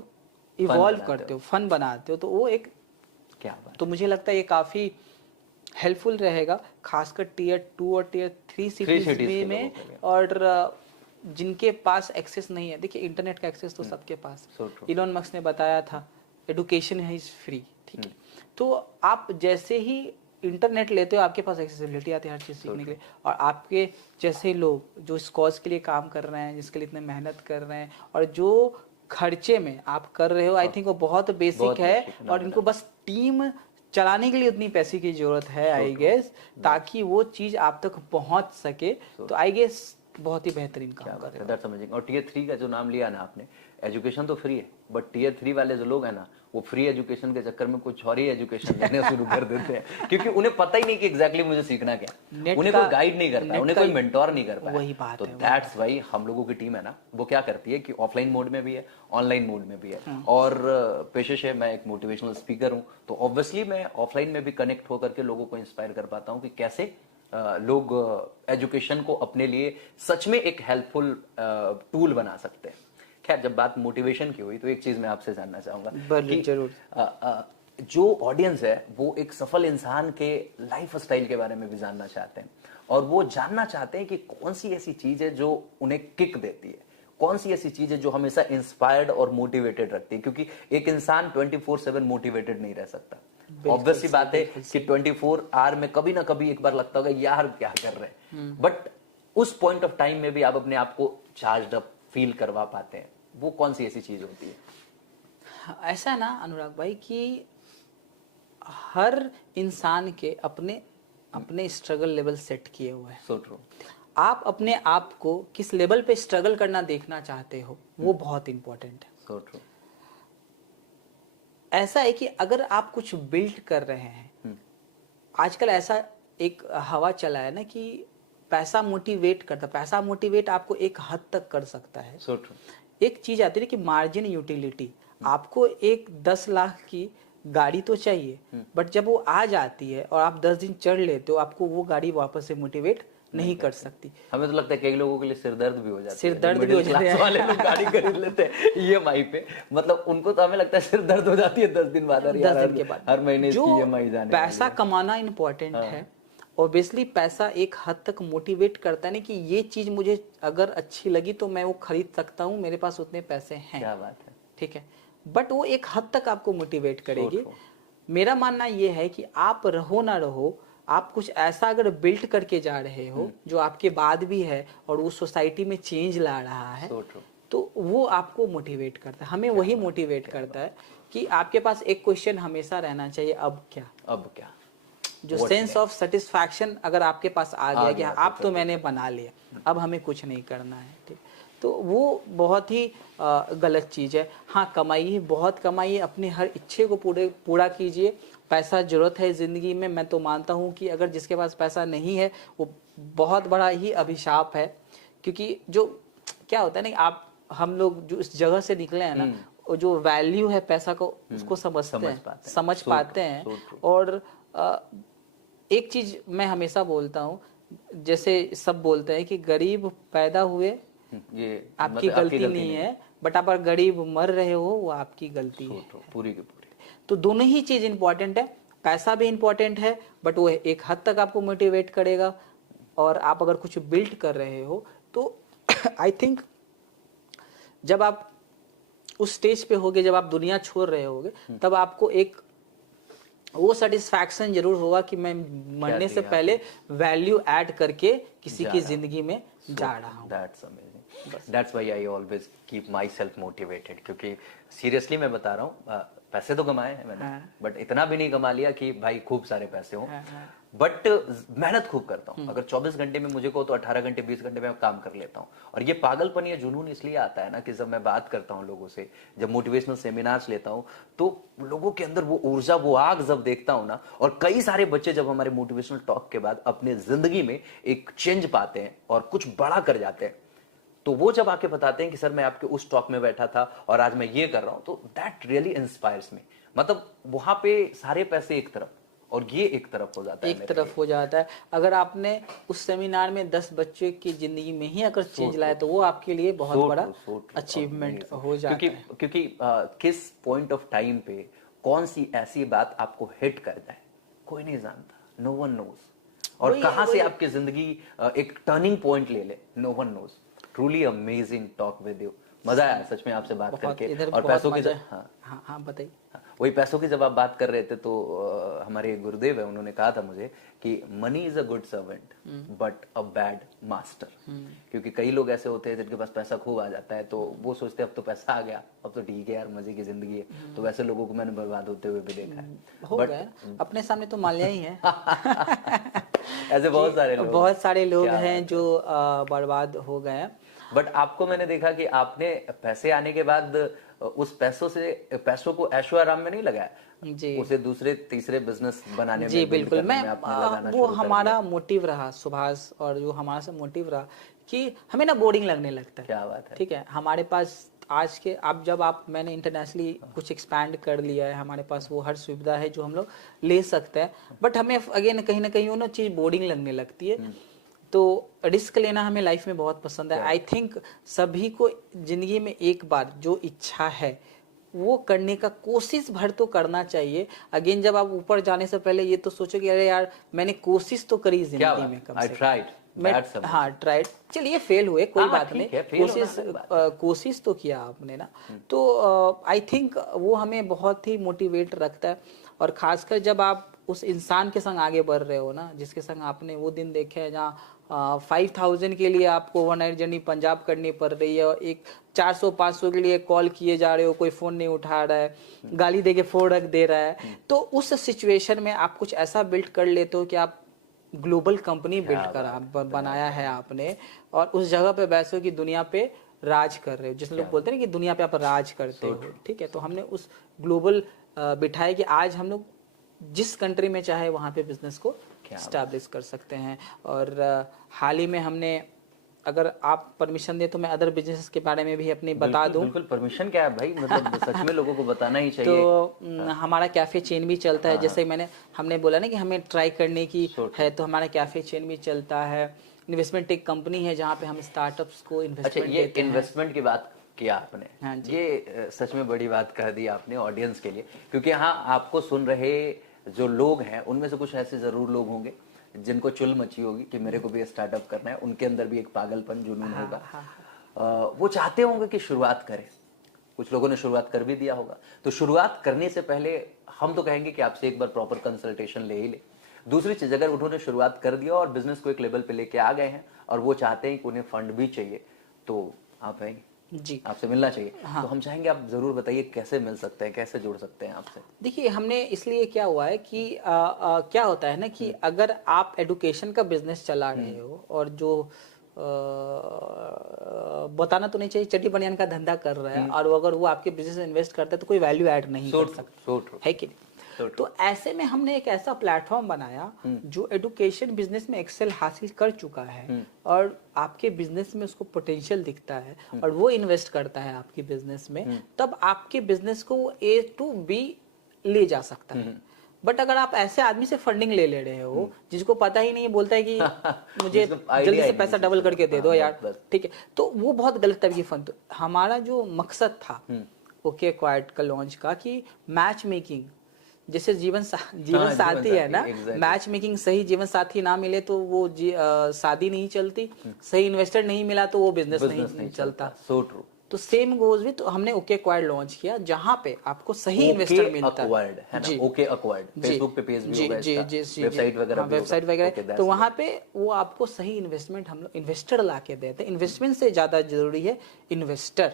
इवॉल्व करते हो, फन बनाते हो, तो वो एक क्या बात, तो मुझे लगता है ये काफी हेल्पफुल रहेगा, खासकर Tier 2 और Tier 3 सिटीज में। और जिनके पास एक्सेस नहीं है, देखिए इंटरनेट का एक्सेस तो सबके पास। इलॉन मस्क ने बताया था एडुकेशन है इज फ्री, ठीक है। तो आप जैसे ही इंटरनेट लेते हो, आपके पास एक्सेसिबिलिटी आती है हर चीज़ सीखने के लिए, और आपके जैसे लोग जो इस कॉज के लिए काम कर रहे हैं, जिसके लिए इतने मेहनत कर रहे हैं, और जो खर्चे में आप कर रहे हो, आई थिंक वो बहुत बेसिक है, और इनको बस टीम चलाने के लिए उतनी पैसे की जरूरत है आई गेस, ताकि वो चीज़ आप तक पहुंच सके। तो आई गेस बहुत ही बेहतरीन काम कर रहे हैं। और टियर 3 का जो नाम लिया ना आपने, एजुकेशन तो फ्री है, बट टियर 3 वाले जो लोग हैं ना, वो फ्री एजुकेशन के चक्कर में कुछ और ही एजुकेशन लेने शुरू कर देते हैं, क्योंकि उन्हें पता ही नहीं कि एग्जैक्टली मुझे सीखना क्या, उन्हें कोई गाइड नहीं करता, उन्हें कोई मेंटोर नहीं कर पाया। वही बात तो दैट्स वाई हम लोगों की टीम है ना, वो क्या करती है कि ऑफलाइन मोड में भी है, ऑनलाइन मोड में भी है, और पेशे से मैं एक मोटिवेशनल स्पीकर हूँ, तो ऑब्वियसली मैं ऑफलाइन में भी कनेक्ट होकर के लोगों को इंस्पायर कर पाता हूँ कि कैसे लोग एजुकेशन को अपने लिए सच में एक हेल्पफुल टूल बना सकते हैं। खैर, जब बात मोटिवेशन की हुई तो एक चीज मैं आपसे जानना चाहूंगा कि जरूर जो ऑडियंस है वो एक सफल इंसान के लाइफ स्टाइल के बारे में भी जानना चाहते हैं, और वो जानना चाहते हैं कि कौन सी ऐसी चीज है जो उन्हें किक देती है, कौन सी ऐसी चीज है जो हमेशा इंस्पायर्ड और मोटिवेटेड रखती है, क्योंकि एक इंसान 24/7 मोटिवेटेड नहीं रह सकता। ऑब्वियस सी बात है कि 24 आवर में कभी ना कभी एक बार लगता होगा यार क्या कर रहे हैं, बट उस पॉइंट ऑफ टाइम में भी आप अपने आप को चार्ज्ड अप फील करवा पाते हैं, वो कौन सी ऐसी चीज होती है? ऐसा है ना अनुराग भाई कि हर इंसान के अपने अपने स्ट्रगल लेवल सेट किए हुए हैं। So true. आप अपने आप को किस लेवल पे स्ट्रगल करना देखना चाहते हो, वो बहुत इंपॉर्टेंट है। So true. ऐसा है कि अगर आप कुछ बिल्ड कर रहे हैं, आजकल ऐसा एक हवा चला है ना कि पैसा मोटिवेट करता, पैसा मोटिवेट आपको एक हद तक कर सकता है। So true. एक चीज आती है कि मार्जिन यूटिलिटी, आपको एक 10 लाख की गाड़ी तो चाहिए, बट जब वो आ जाती है और आप 10 दिन चढ़ लेते हो, आपको वो गाड़ी वापस से मोटिवेट नहीं कर सकती। हमें तो लगता है कई लोगों के लिए सिरदर्द भी हो जाता है, सिरदर्द भी हो जाता है वाले लोग गाड़ी खरीद लेते हैं ईएमआई पे, मतलब उनको तो हमें लगता है सिरदर्द हो जाती है 10 दिन बाद, 10 दिन के बाद हर महीने जो इसकी ईएमआई जाने पैसा कमाना इंपॉर्टेंट है। ऑब्वियसली पैसा एक हद तक मोटिवेट करता है ना कि ये चीज मुझे अगर अच्छी लगी तो मैं वो खरीद सकता हूँ, मेरे पास उतने पैसे हैं। क्या बात है। ठीक है, बट वो एक हद तक आपको मोटिवेट करेगी। मेरा मानना ये है कि आप रहो ना रहो, आप कुछ ऐसा अगर बिल्ड करके जा रहे हो जो आपके बाद भी है और वो सोसाइटी में चेंज ला रहा है, तो वो आपको मोटिवेट करता है। हमें वही मोटिवेट करता है कि आपके पास एक क्वेश्चन हमेशा रहना चाहिए, अब क्या, अब क्या, जो सेंस ऑफ सेटिस्फैक्शन अगर आपके पास आ गया कि आप तो मैंने बना लिया, अब हमें कुछ नहीं करना है। ठीक, तो वो बहुत ही गलत चीज़ है। हाँ, कमाइए, बहुत कमाइए, अपने हर इच्छे को पूरा कीजिए। पैसा जरूरत है ज़िंदगी में, मैं तो मानता हूँ कि अगर जिसके पास पैसा नहीं है वो बहुत बड़ा ही अभिशाप है, क्योंकि जो क्या होता है ना, आप हम लोग जो इस जगह से निकले हैं ना, जो वैल्यू है पैसा को, उसको समझ पाते हैं। और एक चीज मैं हमेशा बोलता हूँ, जैसे सब बोलते हैं कि गरीब पैदा हुए ये आपकी गलती नहीं है, बट आप अगर गरीब मर रहे हो वो आपकी गलती है, पूरी की पूरी। तो दोनों ही चीज इंपॉर्टेंट है, पैसा भी इंपॉर्टेंट है, बट वो एक हद तक आपको मोटिवेट करेगा। और आप अगर कुछ बिल्ड कर रहे हो तो आई थिंक जब आप उस स्टेज पे होगे, जब आप दुनिया छोड़ रहे होगे, तब आपको एक वो सेटिस्फैक्शन जरूर होगा कि मैं मरने से पहले वैल्यू ऐड करके किसी की जिंदगी में जा रहा हूँ। That's amazing. That's why I always keep myself motivated, क्योंकि सीरियसली मैं बता रहा हूँ, पैसे तो कमाए हैं मैंने, बट इतना भी नहीं कमा लिया कि भाई खूब सारे पैसे हों, बट मेहनत खूब करता हूँ। अगर 24 घंटे में मुझे को तो 18 घंटे 20 घंटे में काम कर लेता हूँ। और ये पागलपन, ये जुनून इसलिए आता है ना कि जब मैं बात करता हूँ लोगों से, जब मोटिवेशनल सेमिनार्स लेता हूँ, तो लोगों के अंदर वो ऊर्जा, वो आग जब देखता हूँ ना, और कई सारे बच्चे जब हमारे मोटिवेशनल टॉक के बाद अपने जिंदगी में एक चेंज पाते हैं और कुछ बड़ा कर जाते हैं, तो वो जब आके बताते हैं कि सर मैं आपके उस टॉक में बैठा था और आज मैं ये कर रहा हूं, तो दैट रियली इंस्पायर्स मी। मतलब वहां पे सारे पैसे एक तरफ और ये एक तरफ हो जाता है, एक तरफ हो जाता है। अगर आपने उस सेमिनार में 10 बच्चे की जिंदगी में ही अगर चेंज लाया तो वो आपके लिए बहुत बड़ा अचीवमेंट हो जाता है। क्योंकि किस पॉइंट ऑफ टाइम पे कौन सी ऐसी बात आपको हिट कर जाए कोई नहीं जानता, नो वन नोज। और कहां से आपकी जिंदगी एक टर्निंग पॉइंट ले ले, no one knows. Truly amazing talk with you, मजा आया सच में आपसे बात करके। और पैसों की हाँ बताइए। वही पैसों की जब आप बात कर रहे थे तो हमारे गुरुदेव है, उन्होंने कहा था मुझे कि money is a good servant but a bad master. क्योंकि कई लोग ऐसे होते हैं जिनके पास पैसा खूब आ जाता है तो वो सोचते हैं अब तो पैसा आ गया, अब तो ठीक है यार, मजे की जिंदगी है। तो वैसे लोगों को मैंने बर्बाद होते हुए भी देखा है। हो गया अपने सामने तो माल्या ही है। ऐसे बहुत सारे लोग, बहुत सारे लोग क्या हैं बात जो बर्बाद हो गए हैं। बट आपको मैंने देखा कि आपने पैसे आने के बाद उस पैसों को ऐशो आराम में नहीं लगाया, जी उसे दूसरे तीसरे बिजनेस बनाने जी में, बिल्ड बिल्कुल। करने मैं में आपने लगाना वो शुरू कर हमारा दिया। मोटिव रहा सुभाष, और जो हमारा से मोटिव रहा कि हमें ना बोरिंग लगने लगता है। क्या बात है। ठीक है, हमारे पास आज के मैंने इंटरनेशनली कुछ एक्सपैंड कर लिया है, हमारे पास वो हर सुविधा है जो हम लोग ले सकते हैं, बट हमें अगेन कहीं ना कहीं वो ना चीज़ बोरिंग लगने लगती है। तो रिस्क लेना हमें लाइफ में बहुत पसंद है। आई थिंक सभी को जिंदगी में एक बार जो इच्छा है वो करने का कोशिश भर तो करना चाहिए। अगेन जब आप ऊपर जाने से पहले ये तो सोचो कि अरे यार मैंने कोशिश तो करी क्या जिंदगी में, कम आई से ट्राइड मैं हाँ ट्राइड, चलिए फेल हुए कोई हाँ, बात ठीक नहीं, है, fail होना कोशिश अलग बात है। कोशिश तो किया आपने ना। तो आई थिंक वो हमें बहुत ही मोटिवेट रखता है, और खासकर जब आप उस इंसान के संग आगे बढ़ रहे हो ना, जिसके संग आपने वो दिन देखे हैं जहाँ 5000 के लिए आपको ओवरनाइट जर्नी पंजाब करनी पड़ रही है, और एक 400-500 के लिए कॉल किए जा रहे हो, कोई फोन नहीं उठा रहा है, गाली दे के फोन रख दे रहा है। तो उस सिचुएशन में आप कुछ ऐसा बिल्ड कर लेते हो कि आप ग्लोबल कंपनी बिल्ड करा बनाया है आपने, और उस जगह पे बैठे हो कि दुनिया पे राज कर रहे हो, जिसमें लोग बोलते हैं कि दुनिया पे आप राज करते हो। ठीक है, तो हमने उस ग्लोबल बिठाए कि आज हम लोग जिस कंट्री में चाहे वहाँ पे बिजनेस को स्टैब्लिश कर सकते हैं। और हाल ही में हमने, अगर आप परमिशन दे तो मैं अदर बिजनेस के बारे में भी अपनी बता दूं। बिल्कुल, परमिशन क्या है भाई, मतलब सच में लोगों को बताना ही चाहिए। तो हमारा कैफे चेन भी चलता है, जैसे हमने बोला ना कि हमें ट्राई करने की है, तो हमारा कैफे चेन भी चलता है। इन्वेस्टमेंट एक कंपनी है जहाँ पे हम स्टार्टअप्स को अच्छा, इन्वेस्टमेंट ये देते हैं। इन्वेस्टमेंट की बात किया आपने, हाँ जी। ये सच में बड़ी बात कह दी आपने ऑडियंस के लिए, क्योंकि हाँ, आपको सुन रहे जो लोग हैं उनमें से कुछ ऐसे जरूर लोग होंगे जिनको चुल मची होगी कि मेरे को भी स्टार्टअप करना है, उनके अंदर भी एक पागलपन जुनून होगा। वो चाहते होंगे कि शुरुआत करें, कुछ लोगों ने शुरुआत कर भी दिया होगा। तो शुरुआत करने से पहले हम तो कहेंगे कि आपसे एक बार प्रॉपर कंसल्टेशन ले ही ले। दूसरी चीज, अगर उन्होंने शुरुआत कर दिया और बिजनेस को एक लेवल पे लेके आ गए हैं और वो चाहते हैं कि उन्हें फंड भी चाहिए, तो आप आएंगे जी, आपसे मिलना चाहिए। हाँ। तो हम चाहेंगे आप जरूर बताइए कैसे मिल सकते हैं, कैसे जुड़ सकते हैं आपसे। देखिए हमने इसलिए क्या हुआ है कि क्या होता है ना कि अगर आप एडुकेशन का बिजनेस चला रहे हो और जो बताना तो नहीं चाहिए चड्डी बनियान का धंधा कर रहा है, और अगर वो आपके बिजनेस में इन्वेस्ट करता है तो कोई वैल्यू ऐड नहीं कर सकता, है कि नहीं? तो ऐसे में हमने एक ऐसा प्लेटफॉर्म बनाया जो एडुकेशन बिजनेस में एक्सेल हासिल कर चुका है और आपके बिजनेस में उसको पोटेंशियल दिखता है और वो इन्वेस्ट करता है आपके बिजनेस में, तब आपके बिजनेस को वो A to B ले जा सकता है। बट अगर आप ऐसे आदमी से फंडिंग ले रहे हो जिसको पता ही नहीं, बोलता है कि मुझे जल्दी से पैसा डबल करके दे दो यार, ठीक है, तो वो बहुत गलत तरीके फंड। हमारा जो मकसद था ओके क्वाइट का लॉन्च का कि मैच मेकिंग, जैसे जीवन साथी है ना, मैच मेकिंग, सही जीवन साथी ना मिले तो वो शादी नहीं चलती, सही इन्वेस्टर नहीं मिला तो वो बिजनेस नहीं चलता। So true. तो सेम गोज भी, तो हमने ओके एक्वायर्ड लॉन्च किया जहां पे आपको सही इन्वेस्टर मिलता है ना, ओके एक्वायर्ड, फेसबुक पे पेज भी होगा इसका, वेबसाइट वगैरह भी होगा, वेबसाइट वगैरह, तो वहां पे वो आपको सही इन्वेस्टमेंट हम लोग इन्वेस्टर ला के देते हैं। इन्वेस्टमेंट से ज्यादा जरूरी है इन्वेस्टर।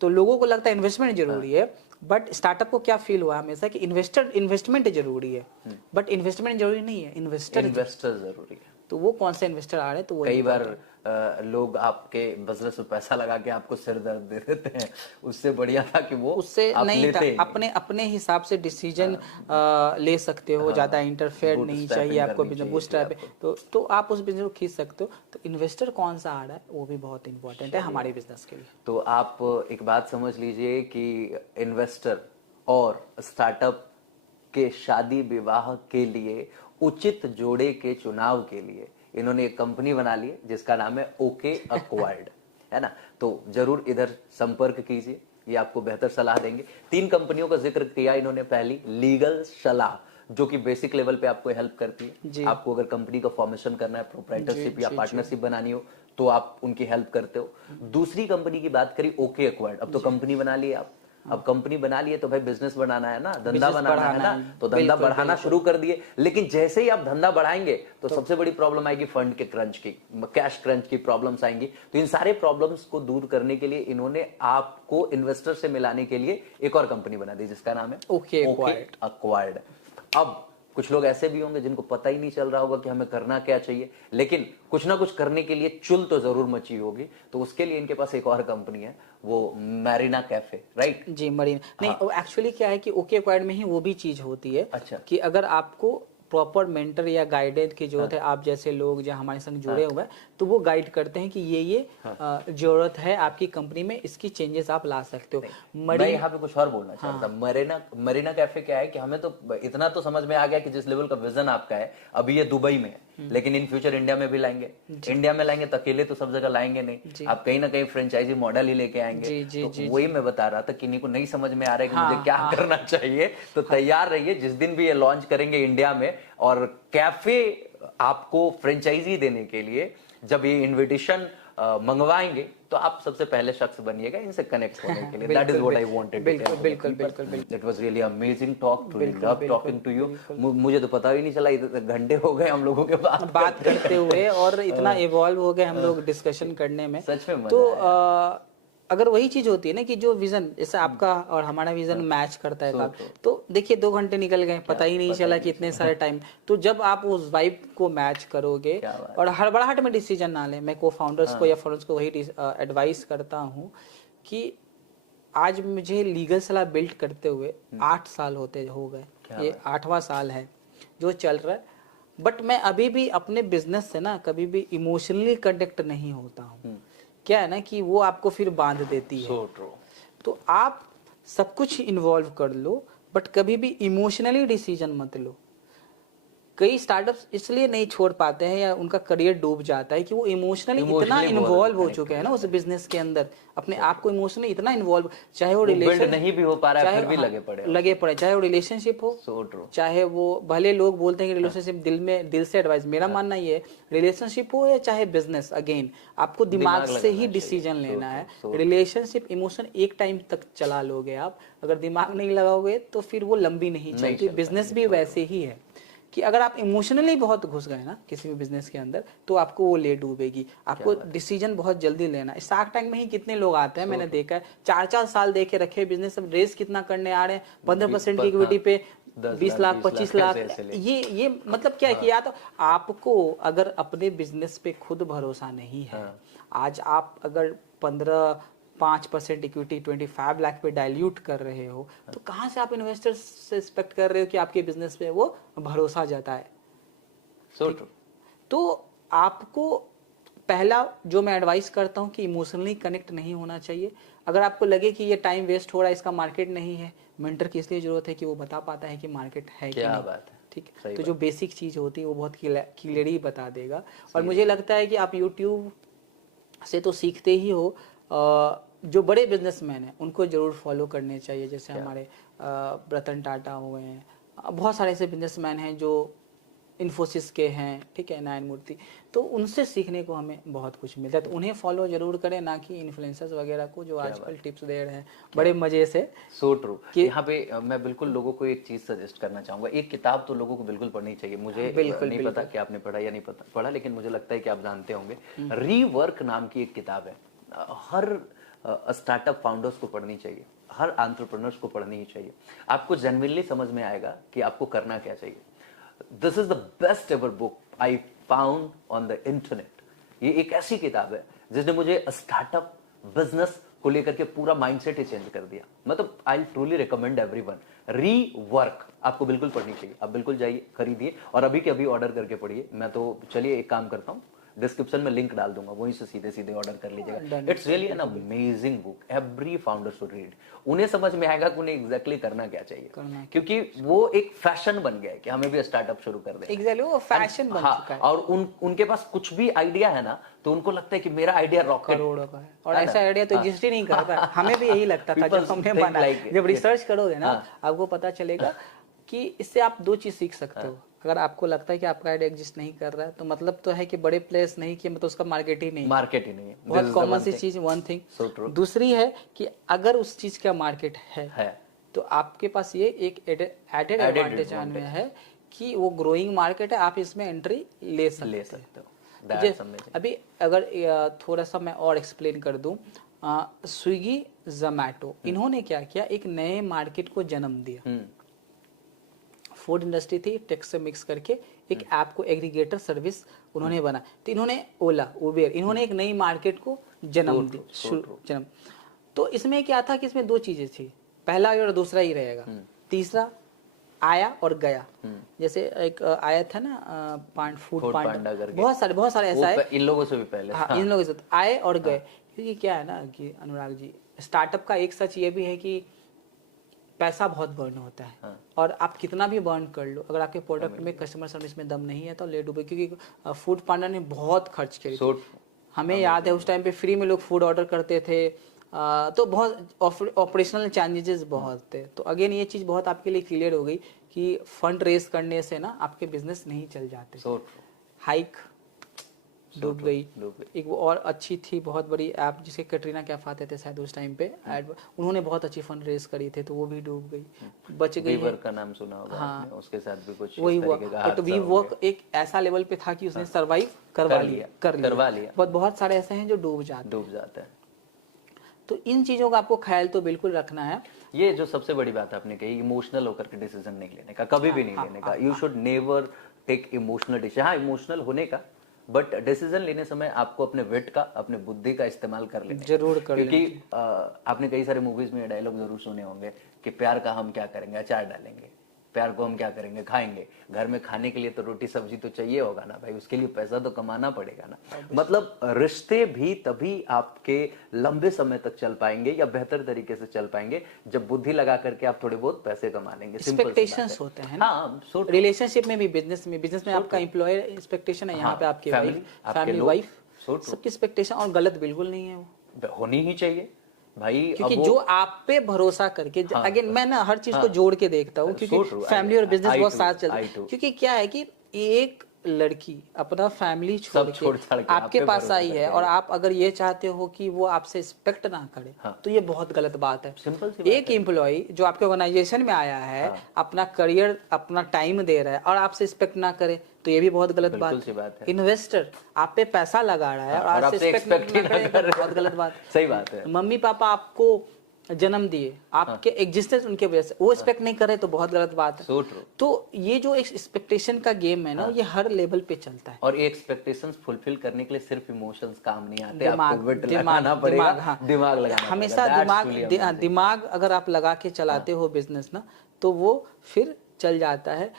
तो लोगों को लगता है इन्वेस्टमेंट जरूरी है, बट स्टार्टअप को क्या फील हुआ हमेशा कि इन्वेस्टमेंट जरूरी है, बट इन्वेस्टमेंट जरूरी नहीं है, इन्वेस्टर जरूरी है। तो वो कौन से इन्वेस्टर आ रहे हैं, तो वो कई बार लोग आपके बिजनेस में पैसा लगा के आपको सिर दर्द दे देते हैं, उससे बढ़िया था कि वो उससे नहीं था, अपने हिसाब से डिसीजन ले सकते हो, ज्यादा इंटरफेयर नहीं चाहिए आपको, बिजनेस बूस्टरैप, तो आप उस बिजनेस को खींच सकते हो। तो इन्वेस्टर कौन सा आ रहा है वो भी बहुत इंपॉर्टेंट है हमारे बिजनेस के लिए। तो आप एक बात समझ लीजिए कि इन्वेस्टर और स्टार्टअप के शादी विवाह के लिए उचित जोड़े के चुनाव के लिए इन्होंने एक कंपनी बना ली है जिसका नाम है ओके एक्वायर्ड, है ना। तो जरूर इधर संपर्क कीजिए, ये आपको बेहतर सलाह देंगे। 3 कंपनियों का जिक्र किया इन्होंने। पहली लीगल सलाह, जो कि बेसिक लेवल पे आपको हेल्प करती है। आपको अगर कंपनी का फॉर्मेशन करना है, प्रोप्राइटरशिप या पार्टनरशिप बनानी हो, तो आप उनकी हेल्प करते हो। दूसरी कंपनी की बात करी ओके एक्वायर्ड, अब तो कंपनी बना ली आप, अब कंपनी बना लिए तो भाई बिजनेस बनाना है ना, धंधा Business बनाना है बढ़ाना ना, है। तो धंधा बिल्कुल, बढ़ाना शुरू कर दिए। लेकिन जैसे ही आप धंधा बढ़ाएंगे तो सबसे बड़ी प्रॉब्लम आएगी फंड के क्रंच की, कैश क्रंच की प्रॉब्लम्स आएंगी। तो इन सारे प्रॉब्लम्स को दूर करने के लिए इन्होंने आपको इन्वेस्टर से मिलाने के लिए एक और कंपनी बना दी जिसका नाम है ओके एक्वायर्ड। अब कुछ लोग ऐसे भी होंगे जिनको पता ही नहीं चल रहा होगा कि हमें करना क्या चाहिए, लेकिन कुछ ना कुछ करने के लिए चुल तो जरूर मची होगी। तो उसके लिए इनके पास एक और कंपनी है, वो मैरिना कैफे, राइट? जी मरीन नहीं, एक्चुअली क्या है कि ओके एक्वायर्ड में ही वो भी चीज होती है अच्छा। कि अगर आपको प्रॉपर मेंटर या गाइडेंस की जरूरत है, आप जैसे लोग जो हमारे संग जुड़े हुए हैं, तो वो गाइड करते हैं कि ये जरूरत है आपकी कंपनी में, इसकी चेंजेस आप ला सकते हो। मैं यहाँ पे कुछ और बोलना चाहता हूँ। मरीना कैफे क्या है कि हमें तो इतना तो समझ में आ गया कि जिस लेवल का विजन आपका है, अभी ये दुबई में है, लेकिन इन फ्यूचर इंडिया में भी लाएंगे। इंडिया में लाएंगे तो अकेले तो सब जगह लाएंगे नहीं, आप कहीं ना कहीं फ्रेंचाइजी मॉडल ही लेके आएंगे। तो वही मैं बता रहा था कि इनको नहीं समझ में आ रहा है कि मुझे क्या करना चाहिए। तो तैयार रहिए, जिस दिन भी ये लॉन्च करेंगे इंडिया में और कैफे आपको फ्रेंचाइजी देने के लिए जब ये इनविटेशन मंगवाएंगे तो आप सबसे पहले शख्स बनिएगा इनसे कनेक्ट होने के लिए। That is what I wanted to tell. बिल्कुल that was really amazing talk to you, love talking to you. मुझे तो पता ही नहीं चला, इतने घंटे हो गए हम लोगों के बात करते हुए और इतना इवॉल्व हो गए हम लोग डिस्कशन करने में। सच में तो अगर वही चीज होती है ना कि जो विजन, जैसे आपका और हमारा विजन मैच करता है तो देखिए 2 घंटे निकल गए, पता ही नहीं चला कि इतने सारे टाइम। तो जब आप उस वाइब को मैच करोगे और हड़बड़ाहट में डिसीजन ना ले, मैं को फाउंडर्स को या फाउंडर्स को वही एडवाइस करता हूँ कि आज मुझे लीगल सलाह बिल्ड करते हुए 8 साल हो गए, ये 8वां साल है जो चल रहा है। बट मैं अभी भी अपने बिजनेस से ना कभी भी इमोशनली कनेक्ट नहीं होता हूँ। क्या है ना कि वो आपको फिर बांध देती है। तो आप सब कुछ इन्वॉल्व कर लो, बट कभी भी इमोशनली डिसीजन मत लो। कई स्टार्टअप्स इसलिए नहीं छोड़ पाते हैं या उनका करियर डूब जाता है कि वो इमोशनली इतना इन्वॉल्व हो चुके हैं ना उस बिजनेस के अंदर, अपने आप को इमोशनली इतना इन्वॉल्व, चाहे वो रिलेशन नहीं भी हो पा रहा है फिर भी लगे पड़े, चाहे वो रिलेशनशिप हो, चाहे वो भले लोग बोलते हैं कि रिलेशनशिप दिल से एडवाइस, मेरा मानना ये है रिलेशनशिप हो या चाहे बिजनेस, अगेन आपको दिमाग से ही डिसीजन लेना है। रिलेशनशिप इमोशन एक टाइम तक चला लोगे आप, अगर दिमाग नहीं लगाओगे तो फिर वो लंबी नहीं चलती। बिजनेस भी वैसे ही है कि अगर आप इमोशनली बहुत घुस गए ना किसी भी बिजनेस के अंदर तो आपको वो ले डूबेगी। आपको डिसीजन बहुत जल्दी लेना है। शार्क टैंक में ही कितने लोग आते हैं, मैंने देखा है 4-4 साल देखे रखे बिजनेस, अब रेस कितना करने आ रहे हैं, 15% की इक्विटी पे 20 लाख 25 लाख। ये मतलब क्या है कि या तो आपको अगर अपने बिजनेस पे खुद भरोसा नहीं है, आज आप अगर 5% इक्विटी 25 लाख पे डाइल्यूट कर रहे हो, तो कहां से आप इन्वेस्टर्स से एक्सपेक्ट कर रहे हो कि आपके बिजनेस पे वो भरोसा जताए। तो आपको पहला जो मैं एडवाइस करता हूं कि इमोशनली कनेक्ट नहीं होना चाहिए। अगर आपको लगे कि ये टाइम वेस्ट हो रहा है, इसका मार्केट नहीं है, मेंटर की इसलिए जरूरत है कि वो बता पाता है कि मार्केट है कि नहीं। ठीक है, तो जो बेसिक चीज होती है वो बहुत क्लियरली बता देगा। और मुझे लगता है कि आप यूट्यूब से तो सीखते ही हो, जो बड़े बिजनेसमैन हैं उनको जरूर फॉलो करने चाहिए। जैसे हमारे रतन टाटा हुए हैं, बहुत सारे ऐसे बिजनेसमैन हैं जो इन्फोसिस के हैं, ठीक है, नारायण मूर्ति, तो उनसे सीखने को हमें बहुत कुछ मिलता है। तो उन्हें फॉलो जरूर करें, ना कि इन्फ्लुएंसर्स वगैरह को जो आजकल टिप्स दे रहे हैं बड़े मजे से। So true. यहाँ पे मैं बिल्कुल लोगों को एक चीज सजेस्ट करना चाहूंगा। एक किताब तो लोगों को बिल्कुल पढ़नी चाहिए। मुझे नहीं पता कि आपने पढ़ा या नहीं पढ़ा, लेकिन मुझे लगता है कि आप जानते होंगे। रीवर्क नाम की एक किताब है, हर स्टार्टअप फाउंडर्स को पढ़नी चाहिए, हर एंटरप्रेन्योर्स को पढ़नी ही चाहिए। आपको जेन्युइनली समझ में आएगा कि आपको करना क्या चाहिए। This is the best ever book I found on the internet. ये एक ऐसी किताब है जिसने मुझे स्टार्टअप बिजनेस को लेकर के पूरा माइंडसेट ही चेंज कर दिया। मतलब I truly recommend everyone, rework आपको बिल्कुल पढ़नी चाहिए। आप बिल्कुल जाइए, खरीदिए और अभी के अभी ऑर्डर करके पढ़िए। मैं तो चलिए एक काम करता हूँ, डिस्क्रिप्शन में लिंक डाल दूंगा, वहीं से सीधे सीधे ऑर्डर कर लीजिएगा। It's really an amazing book, every founder should read. उन्हें समझ में आएगा कि उन्हें एग्जैक्टली करना क्या चाहिए, क्योंकि वो एक फैशन बन गया है कि हमें भी स्टार्टअप शुरू कर दें। एग्जैक्टली, वो फैशन बन चुका है। और उनके पास कुछ भी आइडिया है ना, तो उनको लगता है कि मेरा आइडिया रॉकेट करोड़ों का है, और ऐसा आइडिया तो एग्जिस्ट ही नहीं करता। हमें भी यही लगता था जब हमने बनाया। जब रिसर्च करोगे ना, आपको पता चलेगा कि इससे आप 2 चीज सीख सकते हो। अगर आपको लगता है कि आपका ऐड एग्जिस्ट नहीं कर रहा है तो मतलब तो है कि बड़े प्लेयर्स नहीं किए, मतलब उसका मार्केट ही नहीं है। मार्केट ही नहीं है, बहुत कॉमन सी चीज, वन थिंग। So true. दूसरी है कि अगर उस चीज का मार्केट है तो आपके पास ये एक एडेड एडवांटेज में है कि वो ग्रोइंग मार्केट है, आप इसमें एंट्री ले सकते हो। अभी अगर थोड़ा सा मैं और एक्सप्लेन कर दूं, स्विगी जोमैटो इन्होंने क्या किया, एक नए मार्केट को जन्म दिया। फूड इंडस्ट्री थी, टेक से मिक्स करके एक ऐप को, एग्रीगेटर सर्विस उन्होंने बना। तो इन्होंने ओला, उबेर, इन्होंने एक नई मार्केट को जन्म दिया। तो इसमें क्या था कि इसमें दो चीजें थी, पहला और दूसरा ही रहेगा, तीसरा आया और गया। जैसे एक आया था ना फूड पांडा, बहुत सारे ऐसा है, इन लोगों से भी पहले। हाँ, इन लोगों से आए और गए। क्योंकि क्या है ना कि अनुराग जी, स्टार्टअप का एक सच ये भी है कि पैसा बहुत बर्न होता है, और आप कितना भी बर्न कर लो, अगर आपके प्रोडक्ट में कस्टमर सर्विस में दम नहीं है तो ले डूबे। क्योंकि फूड पांडा ने बहुत खर्च किए, हमें याद है उस टाइम पे फ्री में लोग फूड ऑर्डर करते थे, तो बहुत ऑपरेशनल चैलेंजेस बहुत थे। तो अगेन ये चीज बहुत आपके लिए क्लियर हो गई कि फंड रेज करने से ना आपके बिजनेस नहीं चल जाते। हाइक डूब गई। एक वो और अच्छी थी बहुत बड़ी ऐप जिसके कटरीना कैफ आते थे शायद उस टाइम पे, उन्होंने बहुत अच्छी फंड रेज करी थी, तो वो भी डूब गई, बच गई। वीवर्क का नाम सुना होगा आपने, उसके साथ भी कुछ वही हुआ। तो वीवर्क एक ऐसा लेवल पे था कि उसने सरवाइव करवा लिया। बहुत सारे ऐसे हैं जो डूब जाते हैं। तो इन चीजों का आपको ख्याल तो बिल्कुल रखना है। ये जो सबसे बड़ी बात आपने कही, इमोशनल होकर के डिसीजन नहीं लेने का, कभी भी नहीं लेने का। You should never take emotional decision. हाँ, इमोशनल होने का, बट डिसीजन लेने समय आपको अपने विट का, अपने बुद्धि का इस्तेमाल कर लेना जरूर कर, क्योंकि आपने कई सारे मूवीज में डायलॉग जरूर सुने होंगे कि प्यार का हम क्या करेंगे, अचार डालेंगे, प्यार को हम क्या करेंगे, खाएंगे। घर में खाने के लिए तो रोटी सब्जी तो चाहिए होगा ना भाई, उसके लिए पैसा तो कमाना पड़ेगा ना। मतलब रिश्ते भी तभी आपके लंबे समय तक चल पाएंगे या बेहतर तरीके से चल पाएंगे जब बुद्धि लगा करके आप थोड़े बहुत पैसे कमा लेंगे। एक्सपेक्टेशंस होते हैं ना, रिलेशनशिप में भी, बिजनेस में आपका एम्प्लॉयर एक्सपेक्टेशन है, यहाँ पे आपकी फैमिली वाइफ, सबकी एक्सपेक्टेशन, और गलत बिल्कुल नहीं है, वो होनी ही चाहिए भाई। क्योंकि जो आप पे भरोसा करके, अगेन मैं ना हर चीज को जोड़ के देखता हूँ, क्योंकि फैमिली और बिजनेस बहुत साथ चलते हैं। क्योंकि क्या है कि एक लड़की अपना फैमिली छोड़ के आपके पास आई है, और आप अगर ये चाहते हो कि वो आपसे एक्सपेक्ट ना करे, तो ये बहुत गलत बात है। एक एम्प्लॉय जो आपके ऑर्गेनाइजेशन में आया है, अपना करियर, अपना टाइम दे रहा है, और आपसे एक्सपेक्ट ना करे, तो ये भी बहुत गलत बात है। इन्वेस्टर आप पे पैसा लगा रहा है और आपसे एक्सपेक्ट ना करे, बहुत गलत बात। सही बात है। मम्मी पापा आपको जन्म दिए, आपके एग्जिस्टेंस उनके वजह से, वो एक्सपेक्ट नहीं करे तो बहुत गलत बात है। तो ये जो एक्सपेक्टेशन का गेम है ना, ये हर लेवल पे चलता है, और ये एक्सपेक्टेशंस फुलफिल करने के लिए सिर्फ इमोशंस काम नहीं आते, आपको विट लगाना पड़ेगा, दिमाग लगाना हमेशा दिमाग अगर आप लगा के चलाते हो बिजनेस ना, तो वो फिर चल जाता है।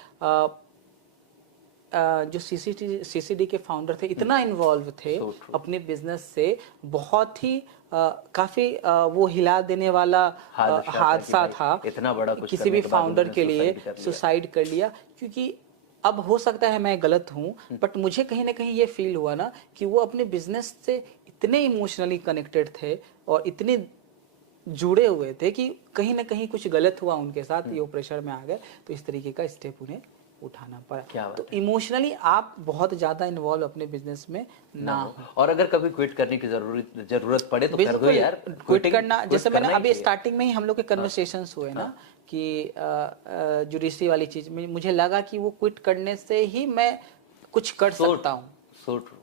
जो सीसीडी के फाउंडर थे, इतना इन्वॉल्व थे अपने बिजनेस से, बहुत ही काफी वो हिला देने वाला हादसा था, इतना बड़ा कुछ किसी भी फाउंडर के लिए सुसाइड कर लिया। क्योंकि अब हो सकता है मैं गलत हूँ, बट मुझे कहीं ना कहीं ये फील हुआ ना कि वो अपने बिजनेस से इतने इमोशनली कनेक्टेड थे और इतने जुड़े हुए थे कि कहीं ना कहीं कुछ गलत हुआ उनके साथ, ये प्रेशर में आ गए, तो इस तरीके का स्टेप उन्हें उठाना पड़ा। तो इमोशनली आप बहुत ज्यादा इन्वॉल्व अपने बिजनेस में ना हो। और अगर कभी क्विट करने की जरूरत पड़े तो कर दो यार, क्विट करना। जैसे मैंने अभी स्टार्टिंग में ही हम लोग के कन्वर्सेशंस हुए ना कि जुडिशरी वाली चीज में मुझे लगा कि वो क्विट करने से ही मैं कुछ कर सकता हूँ।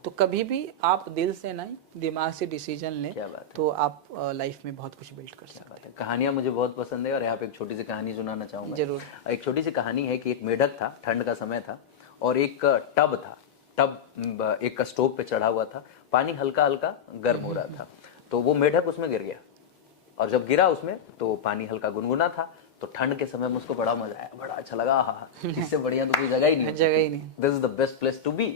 तो कभी भी आप दिल से नहीं, दिमाग से डिसीजन लें, तो आप लाइफ में बहुत कुछ बिल्ड कर सकते हैं। कहानियां मुझे बहुत पसंद है, और यहाँ पे एक छोटी सी कहानी सुनाना चाहूंगा। जरूर। एक छोटी सी कहानी है कि एक मेढक था, ठंड का समय था, और एक टब था, टब एक स्टोव पे चढ़ा हुआ था, पानी हल्का हल्का गर्म हो रहा था, तो वो मेढक उसमें गिर गया, और जब गिरा उसमें तो पानी हल्का गुनगुना था, तो ठंड के समय में उसको बड़ा मजा आया, बड़ा अच्छा लगा। हाँ, इससे बढ़िया तो कोई जगह ही नहीं। This is the best place to be.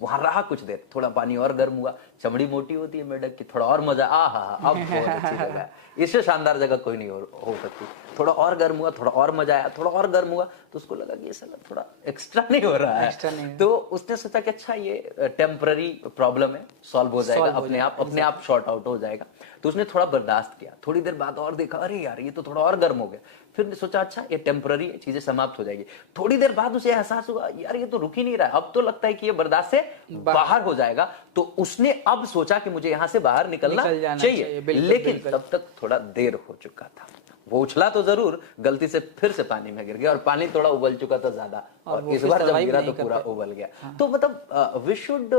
वहां रहा कुछ देर, थोड़ा पानी और गर्म हुआ, चमड़ी मोटी होती है मेढक की, थोड़ा और मजा, अब बहुत अच्छी जगह है, इससे शानदार जगह कोई नहीं हो सकती। थोड़ा और गर्म हुआ, थोड़ा और मजा आया, थोड़ा और गर्म हुआ, तो उसको लगा कि ये साला थोड़ा एक्स्ट्रा नहीं हो रहा है, तो उसने सोचा कि अच्छा ये टेम्पररी प्रॉब्लम है, सॉल्व हो जाएगा, अपने आप शॉर्ट आउट हो जाएगा। तो उसने थोड़ा बर्दाश्त किया, थोड़ी देर बाद और देखा, अरे यार ये तो थोड़ा और गर्म हो गया, फिर सोचा अच्छा ये टेम्पररी है, चीजें समाप्त हो जाएगी। थोड़ी देर बाद उसे एहसास हुआ यार ये तो रुक ही नहीं रहा है, अब तो लगता है कि ये बर्दाश्त से बाहर हो जाएगा। तो उसने अब सोचा कि मुझे यहां से बाहर निकलना जाना चाहिए, बिल्कुल, लेकिन बिल्कुल। तब तक थोड़ा देर हो चुका था। वो उछला तो जरूर, गलती से फिर से पानी में गिर गया और पानी थोड़ा उबल चुका था ज्यादा, और वो इस फिर बार जब survive गिरा नहीं तो कर पूरा पाए। उबल गया। तो मतलब we should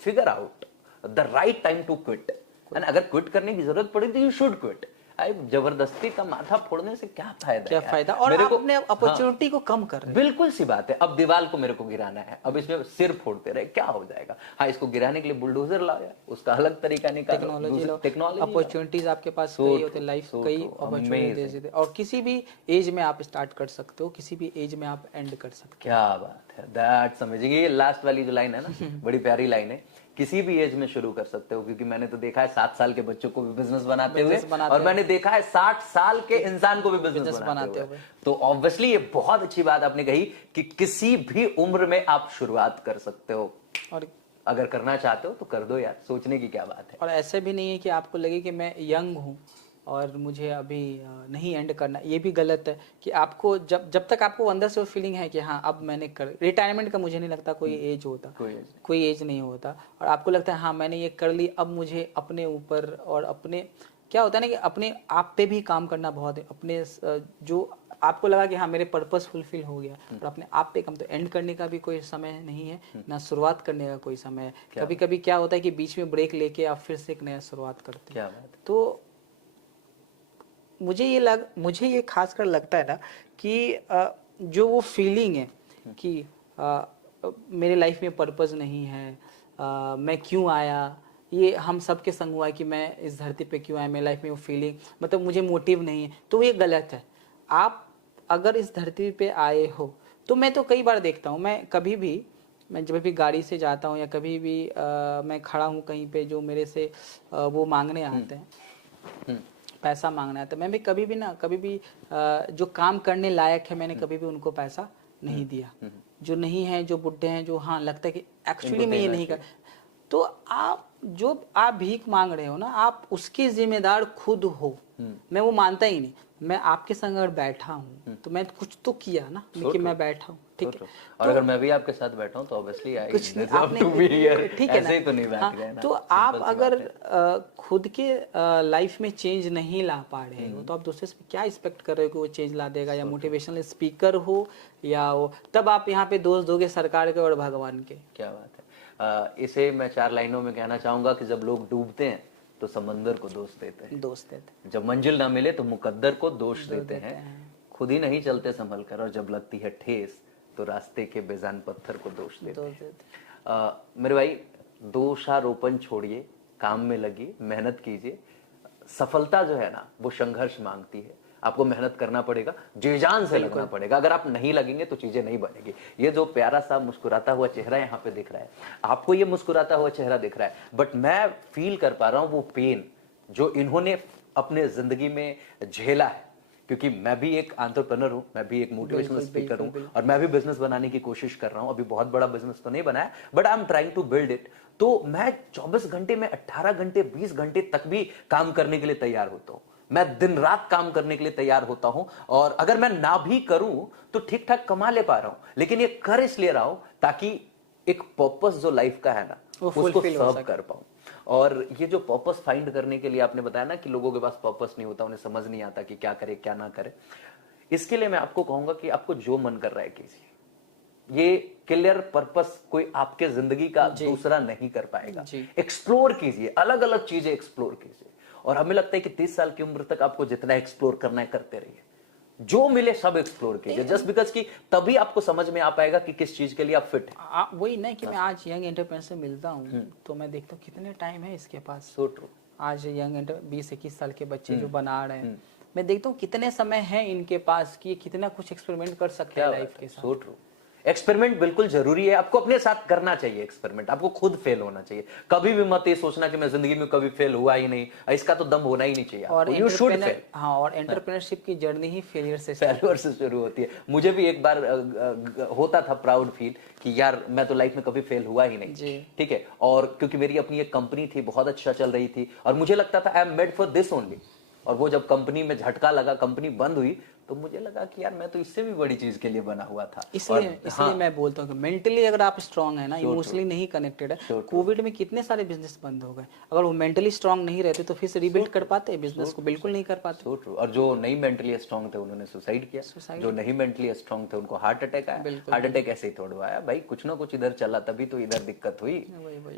figure out the right time to quit, and अगर क्विट करने की जरूरत पड़ी तो यू शुड क्विट। जबरदस्ती का माथा फोड़ने से क्या फायदा क्या यार? फायदा, और मेरे आप को अपने अपॉर्चुनिटी को कम कर रहे हैं। बिल्कुल सी बात है, अब दीवार को मेरे को गिराना है, अब इसमें सिर फोड़ते रहे क्या हो जाएगा? हाँ, इसको गिराने के लिए बुलडोजर लाओ यार, उसका अलग तरीका निकालो, टेक्नोलॉजी लो, टेक्नोलॉजी अपॉर्चुनिटीज आपके पास So कई होते हैं, true, लाइफ so कई true, अपॉर्चुनिटीज amazing. देते हैं, और किसी भी एज में आप स्टार्ट कर सकते हो, किसी भी एज में आप एंड कर सकते क्या बात है, दैट्स अमेजिंग। ये लास्ट वाली जो लाइन है ना, बड़ी प्यारी लाइन है, किसी भी एज में शुरू कर सकते हो, क्योंकि मैंने तो देखा है 7 साल के बच्चों को भी बिजनेस बनाते हुए, और मैंने देखा है 60 साल के इंसान को भी बिजनेस बनाते हुए। तो ऑब्वियसली ये बहुत अच्छी बात आपने कही कि किसी भी उम्र में आप शुरुआत कर सकते हो, हैं। और अगर करना चाहते हो तो कर दो यार, सोचने की क्या बात है। और ऐसे भी नहीं है कि आपको लगे कि मैं यंग हूँ और मुझे अभी नहीं एंड करना, ये भी गलत है। कि आपको जब तक आपको अंदर से वो फीलिंग है कि हाँ अब मैंने कर, रिटायरमेंट का मुझे नहीं लगता कोई एज होता, कोई एज नहीं होता, और आपको लगता है हाँ मैंने ये कर ली, अब मुझे अपने ऊपर और अपने, क्या होता है ना कि अपने आप पे भी काम करना बहुत है, अपने जो आपको लगा कि हाँ मेरे पर्पस फुलफिल हो गया, और अपने आप पे कम, तो एंड करने का भी कोई समय नहीं है, ना शुरुआत करने का कोई समय है। कभी कभी क्या होता है कि बीच में ब्रेक लेके आप फिर से एक नया शुरुआत करते हैं। क्या बात है। तो मुझे ये खासकर लगता है ना कि जो वो फीलिंग है कि मेरे लाइफ में पर्पस नहीं है, मैं क्यों आया, ये हम सबके संग हुआ है कि मैं इस धरती पे क्यों आया, मेरी लाइफ में वो फीलिंग, मतलब मुझे मोटिव नहीं है, तो ये गलत है। आप अगर इस धरती पे आए हो, तो मैं तो कई बार देखता हूँ, मैं जब भी गाड़ी से जाता हूँ या कभी भी मैं खड़ा हूँ कहीं पे, जो मेरे से वो मांगने आते हैं, पैसा मांगना है, तो मैं भी कभी भी जो काम करने लायक है मैंने कभी भी उनको पैसा नहीं दिया। जो नहीं है, जो बुढ़े हैं, जो हाँ लगता है कि एक्चुअली मैं ये नहीं कर, तो आप भीख मांग रहे हो ना, आप उसके जिम्मेदार खुद हो। मैं वो मानता ही नहीं, मैं आपके संग अगर बैठा हूँ तो मैं कुछ तो किया ना, लेकिन मैं बैठा हूँ, ठीक है। और अगर मैं भी आपके साथ बैठा हूँ तो ऑब्वियसली कुछ नहीं आपने, ठीक है ना, ऐसे ही तो नहीं बैठ गए ना। तो आप अगर खुद के लाइफ में चेंज नहीं ला पा रहे हो, तो आप दूसरे से क्या एक्सपेक्ट कर रहे हो कि वो चेंज ला देगा, या मोटिवेशनल स्पीकर हो या वो, तब आप यहाँ पे दोष दोगे सरकार के और भगवान के। क्या बात है। इसे मैं 4 लाइनों में कहना चाहूंगा कि जब लोग डूबते हैं तो समंदर को दोष देते हैं, जब मंजिल ना मिले तो मुकद्दर को दोष देते हैं, खुद ही नहीं चलते संभल कर, और जब लगती है ठेस तो रास्ते के बेजान पत्थर को दोष देते हैं। मेरे भाई, दोषारोपण छोड़िए, काम में लगिए, मेहनत कीजिए। सफलता जो है ना वो संघर्ष मांगती है, आपको मेहनत करना पड़ेगा, जी जान से लगना पड़ेगा। अगर आप नहीं लगेंगे तो चीजें नहीं बनेगी। ये जो प्यारा सा मुस्कुराता हुआ चेहरा यहाँ पे दिख रहा है, आपको ये मुस्कुराता हुआ चेहरा दिख रहा है, बट मैं फील कर पा रहा हूँ वो पेन जो इन्होंने अपने जिंदगी में झेला है, क्योंकि मैं भी एक एंटरप्रेन्योर हूँ, मैं भी एक मोटिवेशनल स्पीकर हूँ, और मैं भी बिजनेस बनाने की कोशिश कर रहा हूँ। अभी बहुत बड़ा बिजनेस तो नहीं बनाया, but I am trying to build it. तो मैं 24 घंटे में 18 घंटे 20 घंटे तक भी काम करने के लिए तैयार होता हूँ, मैं दिन रात काम करने के लिए तैयार होता हूं, और अगर मैं ना भी करूं तो ठीक ठाक कमा ले पा रहा हूं, लेकिन ये कर इसलिए रहा हूं ताकि एक पर्पस जो लाइफ का है ना उसको सर्व कर पाऊं। और ये जो पर्पस फाइंड करने के लिए आपने बताया ना कि लोगों के पास पर्पस नहीं होता, उन्हें समझ नहीं आता कि क्या करे क्या ना करे, इसके लिए मैं आपको कहूंगा कि आपको जो मन कर रहा है कीजिए। ये क्लियर पर्पस कोई आपके जिंदगी का दूसरा नहीं कर पाएगा। एक्सप्लोर कीजिए, अलग अलग चीजें एक्सप्लोर कीजिए, और हमें लगता है कि 30 साल की उम्र तक आपको जितना एक्सप्लोर करना है करते रहिए, जो मिले सब एक्सप्लोर कीजिए, जस्ट बिकॉज कि तभी आपको समझ में आ पाएगा कि किस चीज के लिए आप फिट है। वही नहीं कि मैं आज यंग एंटरप्रेन्योर से मिलता हूँ तो मैं देखता हूँ कितने टाइम है इसके पास। So true. आज यंग 20-21 साल के बच्चे जो बना रहे हैं, मैं देखता हूँ कितने समय है इनके पास कि कितना कुछ एक्सपेरिमेंट कर सकते हैं लाइफ के साथ। So true. एक्सपेरिमेंट बिल्कुल जरूरी है, आपको अपने साथ करना चाहिए एक्सपेरिमेंट, आपको खुद फेल होना चाहिए। कभी भी मत ये सोचना कि मैं जिंदगी में कभी फेल हुआ ही नहीं, इसका तो दम होना ही नहीं चाहिए और आपको। You should fail. हाँ, और एंटरप्रेन्योरशिप की जर्नी ही फेलियर से फेलियर से शुरू होती है। मुझे भी एक बार होता था प्राउड फील कि यार मैं तो लाइफ में कभी फेल हुआ ही नहीं, जी। ठीक है। और क्योंकि मेरी अपनी एक कंपनी थी, बहुत अच्छा चल रही थी, और मुझे लगता था I am made for this only. और वो जब कंपनी में झटका लगा, कंपनी बंद हुई, तो मुझे लगा कि यार मैं तो इससे भी बड़ी चीज के लिए बना हुआ था। इसलिए मैं बोलता हूँ कि मेंटली अगर आप स्ट्रांग है ना, इमोशनली नहीं कनेक्टेड है। कोविड में कितने सारे बिजनेस बंद हो गए, अगर वो मेंटली स्ट्रांग नहीं रहते तो फिर से रिबिल्ड कर पाते बिजनेस को? बिल्कुल नहीं कर पाते। So true. और जो नहीं मेंटली स्ट्रांग थे उन्होंने सुसाइड किया, जो नहीं मेंटली स्ट्रांग थे उनको हार्ट अटैक आया। हार्ट अटैक ऐसे ही थोड़ा आया भाई, कुछ ना कुछ इधर चला, तभी तो इधर दिक्कत हुई।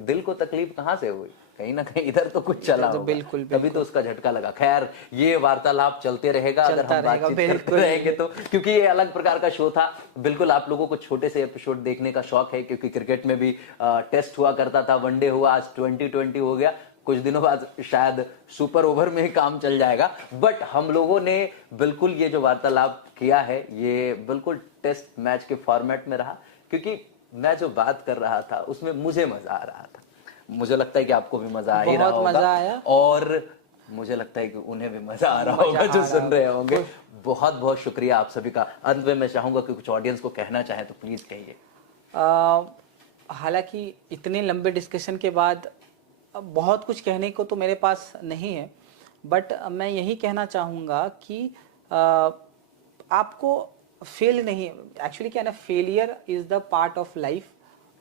दिल को तकलीफ कहाँ से हुई? कहीं ना कहीं इधर तो कुछ चला होगा, बिल्कुल, तभी तो उसका झटका लगा। खैर, ये वार्तालाप चलते रहेगा अगर हम बातचीत करते रहेंगे तो, क्योंकि ये अलग प्रकार का शो था। बिल्कुल आप लोगों को छोटे से एपिसोड देखने का शौक है, क्योंकि क्रिकेट में भी टेस्ट हुआ करता था, वनडे हुआ, आज 2020 हो गया, कुछ दिनों बाद शायद सुपर ओवर में ही काम चल जाएगा। बट हम लोगों ने बिल्कुल ये जो वार्तालाप किया है, ये बिल्कुल टेस्ट मैच के फॉर्मेट में रहा, क्योंकि मैं जो बात कर रहा था उसमें मुझे मजा आ रहा था। मुझे लगता है कि आपको भी मजा आ ही रहा होगा, मजा आया, और मुझे लगता है कि उन्हें भी मजा आ रहा होगा जो सुन रहे होंगे। बहुत बहुत शुक्रिया आप सभी का। अंत में मैं चाहूंगा कि कुछ ऑडियंस को कहना चाहे तो प्लीज कहिए। हालांकि इतने लंबे डिस्कशन के बाद बहुत कुछ कहने को तो मेरे पास नहीं है, बट मैं यही कहना चाहूँगा कि आपको फेल नहीं, एक्चुअली क्या है ना, failure is the part of life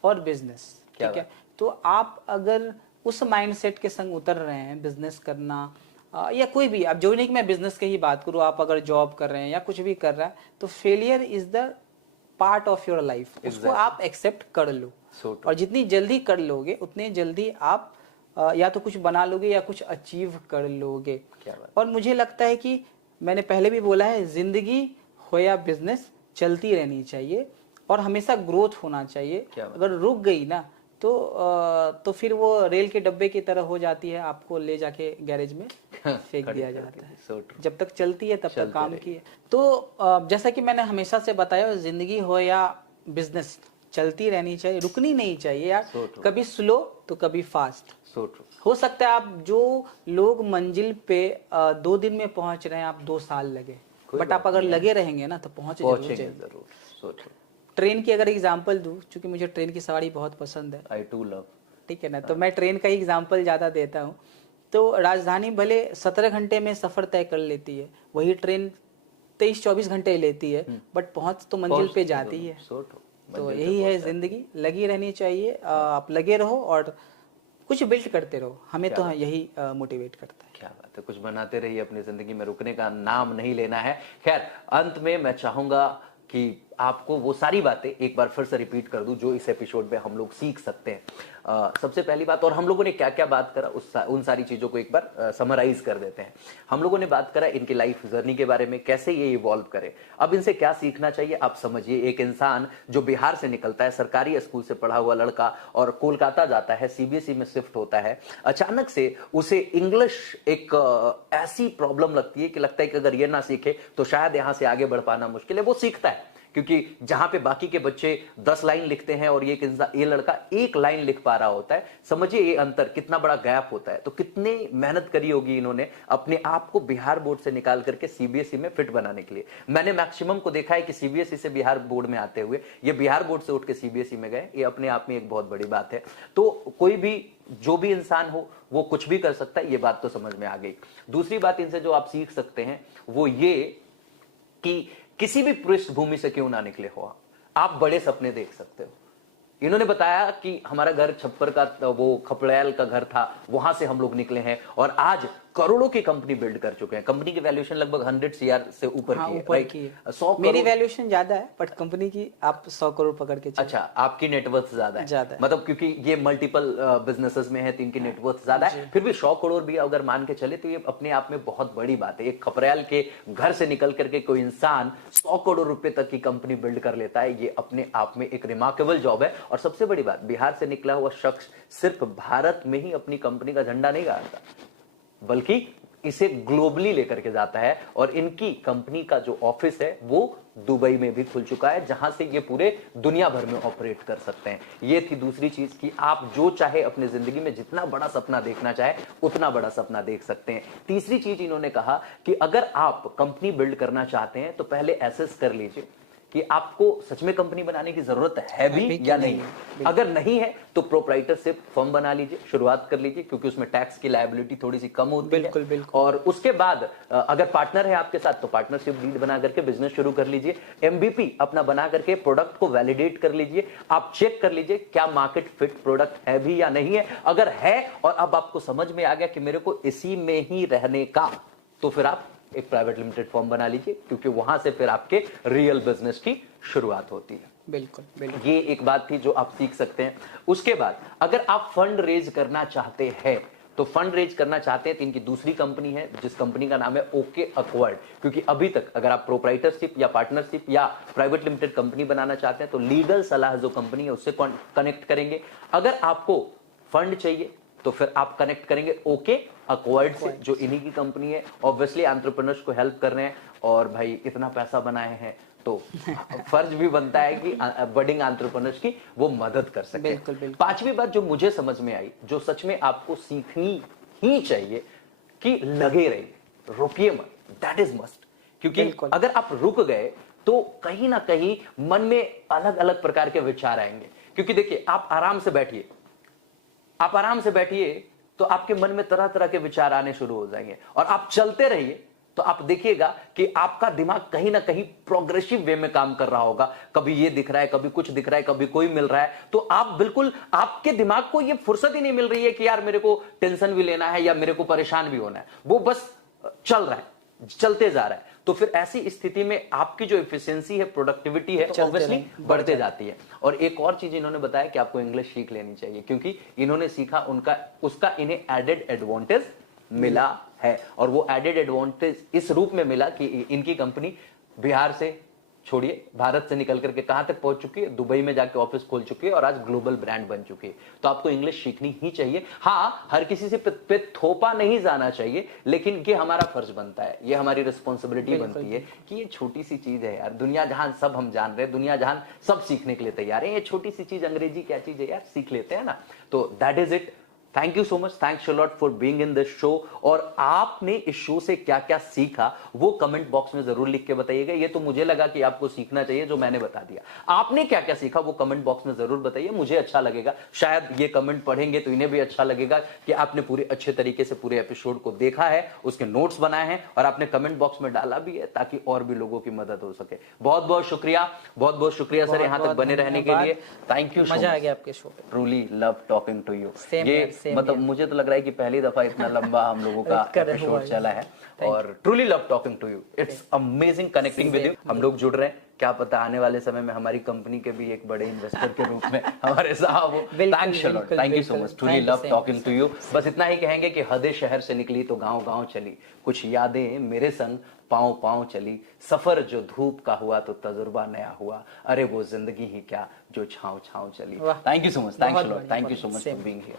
और बिजनेस, ठीक है। तो आप अगर उस माइंडसेट के संग उतर रहे हैं बिजनेस करना, या कोई भी, अब जो नहीं कि मैं बिजनेस की ही बात करूँ, आप अगर जॉब कर रहे हैं या कुछ भी कर रहा है, तो failure is the part of your life, उसको आप एक्सेप्ट कर लो। और जितनी जल्दी कर लोगे उतनी जल्दी आप या तो कुछ बना लोगे या कुछ अचीव कर लोगे। और मुझे लगता है कि मैंने पहले भी बोला है, जिंदगी हो या बिजनेस चलती रहनी चाहिए और हमेशा ग्रोथ होना चाहिए। अगर रुक गई ना तो फिर वो रेल के डब्बे की तरह हो जाती है, आपको ले जाके गैरेज में फेंक दिया जाता है। जब तक चलती है तब तक काम की है। तो जैसा कि मैंने हमेशा से बताया, जिंदगी हो या बिजनेस चलती रहनी चाहिए, रुकनी नहीं चाहिए यार। कभी स्लो तो कभी फास्ट। हो सकता है आप जो लोग मंजिल पे 2 दिन में पहुंच रहे हैं, आप 2 साल लगे, बट आप अगर लगे रहेंगे ना तो पहुंचेंगे जरूर। ट्रेन की अगर एग्जांपल दूं, क्योंकि मुझे ट्रेन की सवारी बहुत पसंद है, आई टू लव, ठीक है ना, तो मैं ट्रेन का ही एग्जांपल ज्यादा देता हूं। तो राजधानी भले 17 घंटे में सफर तय कर लेती है, वही ट्रेन 23-24 घंटे लेती है, बट पहुंच तो मंजिल पे जाती है। तो यही है जिंदगी, लगी रहनी चाहिए, आप लगे रहो और कुछ बिल्ड करते रहो। हमें तो यही मोटिवेट करता है। क्या बात है, कुछ बनाते रहिए अपनी जिंदगी में, रुकने का नाम नहीं लेना है। खैर, अंत में मैं चाहूंगा कि आपको वो सारी बातें एक बार फिर से रिपीट कर दूं जो इस एपिसोड में हम लोग सीख सकते हैं। सबसे पहली बात, और हम लोगों ने क्या क्या बात करा उन सारी चीजों को एक बार समराइज कर देते हैं। हम लोगों ने बात करा इनकी लाइफ जर्नी के बारे में, कैसे ये इवॉल्व करे, अब इनसे क्या सीखना चाहिए आप समझिए। एक इंसान जो बिहार से निकलता है, सरकारी स्कूल से पढ़ा हुआ लड़का, और कोलकाता जाता है, सीबीएसई में शिफ्ट होता है, अचानक से उसे इंग्लिश एक ऐसी प्रॉब्लम लगती है कि लगता है कि अगर ये ना सीखे तो शायद यहां से आगे बढ़ पाना मुश्किल है। वो सीखता है, क्योंकि जहां पे बाकी के बच्चे 10 लाइन लिखते हैं और ये लड़का 1 लाइन लिख पा रहा होता है। समझिए ये अंतर, कितना बड़ा गैप होता है। तो कितनी मेहनत करी होगी इन्होंने अपने आप को बिहार बोर्ड से निकाल करके सीबीएसई में फिट बनाने के लिए। मैंने मैक्सिमम को देखा है कि सीबीएसई से बिहार बोर्ड में आते हुए ये बिहार बोर्ड से उठ के सीबीएसई में गए। ये अपने आप में एक बहुत बड़ी बात है। तो कोई भी, जो भी इंसान हो, वो कुछ भी कर सकता है, ये बात तो समझ में आ गई। दूसरी बात इनसे जो आप सीख सकते हैं वो ये कि किसी भी पृष्ठभूमि से क्यों ना निकले हो, आप बड़े सपने देख सकते हो। इन्होंने बताया कि हमारा घर छप्पर का, वो खपड़ैल का घर था, वहां से हम लोग निकले हैं और आज करोड़ों की कंपनी बिल्ड कर चुके हैं। कंपनी की वैल्यूएशन लगभग 100 CR से ऊपर की है, राइट? 100 मेरी वैल्यूएशन ज्यादा है, बट कंपनी की आप 100 करोड़ पकड़ के चलिए। अच्छा, आपकी नेटवर्थ ज्यादा है, मतलब क्योंकि ये मल्टीपल बिजनेसेस में है तो इनकी नेटवर्थ ज्यादा है। फिर भी 100 करोड़ भी अगर मान के चले तो ये अपने आप में बहुत बड़ी बात है। एक खपरेल के घर से निकल करके कोई इंसान 100 करोड़ रुपए तक की कंपनी बिल्ड कर लेता है, ये अपने आप में एक रिमार्केबल जॉब है। और सबसे बड़ी बात, बिहार से निकला हुआ शख्स सिर्फ भारत में ही अपनी कंपनी का झंडा नहीं गाड़ता, बल्कि इसे ग्लोबली लेकर के जाता है और इनकी कंपनी का जो ऑफिस है वो दुबई में भी खुल चुका है, जहां से ये पूरे दुनिया भर में ऑपरेट कर सकते हैं। ये थी दूसरी चीज कि आप जो चाहे अपने जिंदगी में जितना बड़ा सपना देखना चाहे उतना बड़ा सपना देख सकते हैं। तीसरी चीज इन्होंने कहा कि अगर आप कंपनी बिल्ड करना चाहते हैं तो पहले एसेस कर लीजिए कि आपको सच में कंपनी बनाने की जरूरत है भी या नहीं। अगर नहीं है तो प्रोप्राइटरशिप फर्म बना लीजिए, शुरुआत कर लीजिए, क्योंकि उसमें टैक्स की लायबिलिटी थोड़ी सी कम होती है। बिल्कुल। और उसके बाद अगर पार्टनर है आपके साथ तो पार्टनरशिप डील बना करके बिजनेस शुरू कर लीजिए। एमबीपी अपना बना करके प्रोडक्ट को वैलिडेट कर लीजिए। आप चेक कर लीजिए क्या मार्केट फिट प्रोडक्ट है भी या नहीं है। अगर है और अब आपको समझ में आ गया कि मेरे को इसी में ही रहने का, तो फिर आप एक प्राइवेट लिमिटेड फॉर्म बना लीजिए, क्योंकि वहां से फिर आपके रियल बिजनेस की शुरुआत होती है। बिल्कुल। ये एक बात थी जो आप सीख सकते हैं। उसके बाद अगर आप फंड रेज करना चाहते हैं तो फंड रेज करना चाहते हैं तो इनकी दूसरी कंपनी है जिस कंपनी का नाम है ओके अक्वायर्ड, क्योंकि अभी तक अगर आप प्रोप्राइटरशिप या पार्टनरशिप या प्राइवेट लिमिटेड कंपनी बनाना चाहते हैं तो लीगल सलाह जो कंपनी है उससे कनेक्ट करेंगे। अगर आपको फंड चाहिए तो फिर आप कनेक्ट करेंगे ओके अक्वायर्ड से, जो इन्हीं की कंपनी है। ऑब्वियसली एंटरप्रेन्योर्स को हेल्प कर रहे हैं और भाई इतना पैसा बनाए हैं तो फर्ज भी बनता है कि बडिंग एंटरप्रेन्योर्स की वो मदद कर सके। बिल्कुल। पांचवी बात जो मुझे समझ में आई, जो सच में आपको सीखनी ही चाहिए, कि लगे रहिए, रुकिए मत, दैट इज मस्ट। क्योंकि अगर आप रुक गए तो कहीं ना कहीं मन में अलग अलग प्रकार के विचार आएंगे। क्योंकि देखिए आप आराम से बैठिए तो आपके मन में तरह तरह के विचार आने शुरू हो जाएंगे, और आप चलते रहिए तो आप देखिएगा कि आपका दिमाग कहीं ना कहीं प्रोग्रेसिव वे में काम कर रहा होगा। कभी ये दिख रहा है, कभी कुछ दिख रहा है, कभी कोई मिल रहा है, तो आप बिल्कुल, आपके दिमाग को ये फुर्सत ही नहीं मिल रही है कि यार मेरे को टेंशन भी लेना है या मेरे को परेशान भी होना है। वो बस चल रहा है, चलते जा रहा है। तो फिर ऐसी स्थिति में आपकी जो एफिशिएंसी है, प्रोडक्टिविटी है, ऑब्वियसली बढ़ते जाती है। और एक और चीज इन्होंने बताया कि आपको इंग्लिश सीख लेनी चाहिए, क्योंकि इन्होंने सीखा उसका इन्हें एडेड एडवांटेज मिला है। और वो एडेड एडवांटेज इस रूप में मिला कि इनकी कंपनी बिहार से छोड़िए, भारत से निकल करके कहां तक पहुंच चुकी है, दुबई में जाके ऑफिस खोल चुकी है और आज ग्लोबल ब्रांड बन चुकी है। तो आपको इंग्लिश सीखनी ही चाहिए। हाँ, हर किसी से पे थोपा नहीं जाना चाहिए, लेकिन ये हमारा फर्ज बनता है, ये हमारी रिस्पॉन्सिबिलिटी बनती है कि ये छोटी सी चीज है यार, दुनिया जहां सब हम जान रहे हैं, दुनिया जहां सब सीखने के लिए तैयार है, ये छोटी सी चीज अंग्रेजी क्या चीज है यार, सीख लेते हैं ना। तो that is it. Thank you so much, thanks a lot for being in this show. और आपने इस शो से क्या क्या सीखा वो कमेंट बॉक्स में जरूर लिख के बताइएगा। ये तो मुझे लगा कि आपको सीखना चाहिए जो मैंने बता दिया। आपने क्या क्या सीखा वो कमेंट बॉक्स में जरूर बताइए, मुझे अच्छा लगेगा। शायद ये कमेंट पढ़ेंगे तो इन्हें भी अच्छा लगेगा कि आपने पूरे अच्छे तरीके से पूरे एपिसोड को देखा है, उसके नोट्स बनाए हैं और आपने कमेंट बॉक्स में डाला भी है, ताकि और भी लोगों की मदद हो सके। बहुत बहुत शुक्रिया, बहुत बहुत शुक्रिया सर यहां तक बने रहने के लिए। थैंक यू, मजा आ गया आपके शो पे। Truly love talking to you. ये मतलब मुझे तो लग रहा है कि पहली दफा इतना लंबा हम लोगों का एपिसोड चला है, और truly love talking to you. It's amazing connecting with you. हम लोग जुड़ रहे हैं, क्या पता आने वाले समय में हमारी कंपनी के भी एक बड़े इन्वेस्टर के रूप में हमारे साहब हो। Thanks a lot, thank you so much, truly love talking to you. बस इतना ही कहेंगे कि हदे शहर से निकली तो गांव गांव चली, कुछ यादें मेरे संग पांव पांव चली, सफर जो धूप का हुआ तो तजुर्बा नया हुआ, अरे वो जिंदगी ही क्या जो छांव छांव चली। Thank you so much, thanks a lot, thank you so much for being here.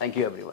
Thank you everyone.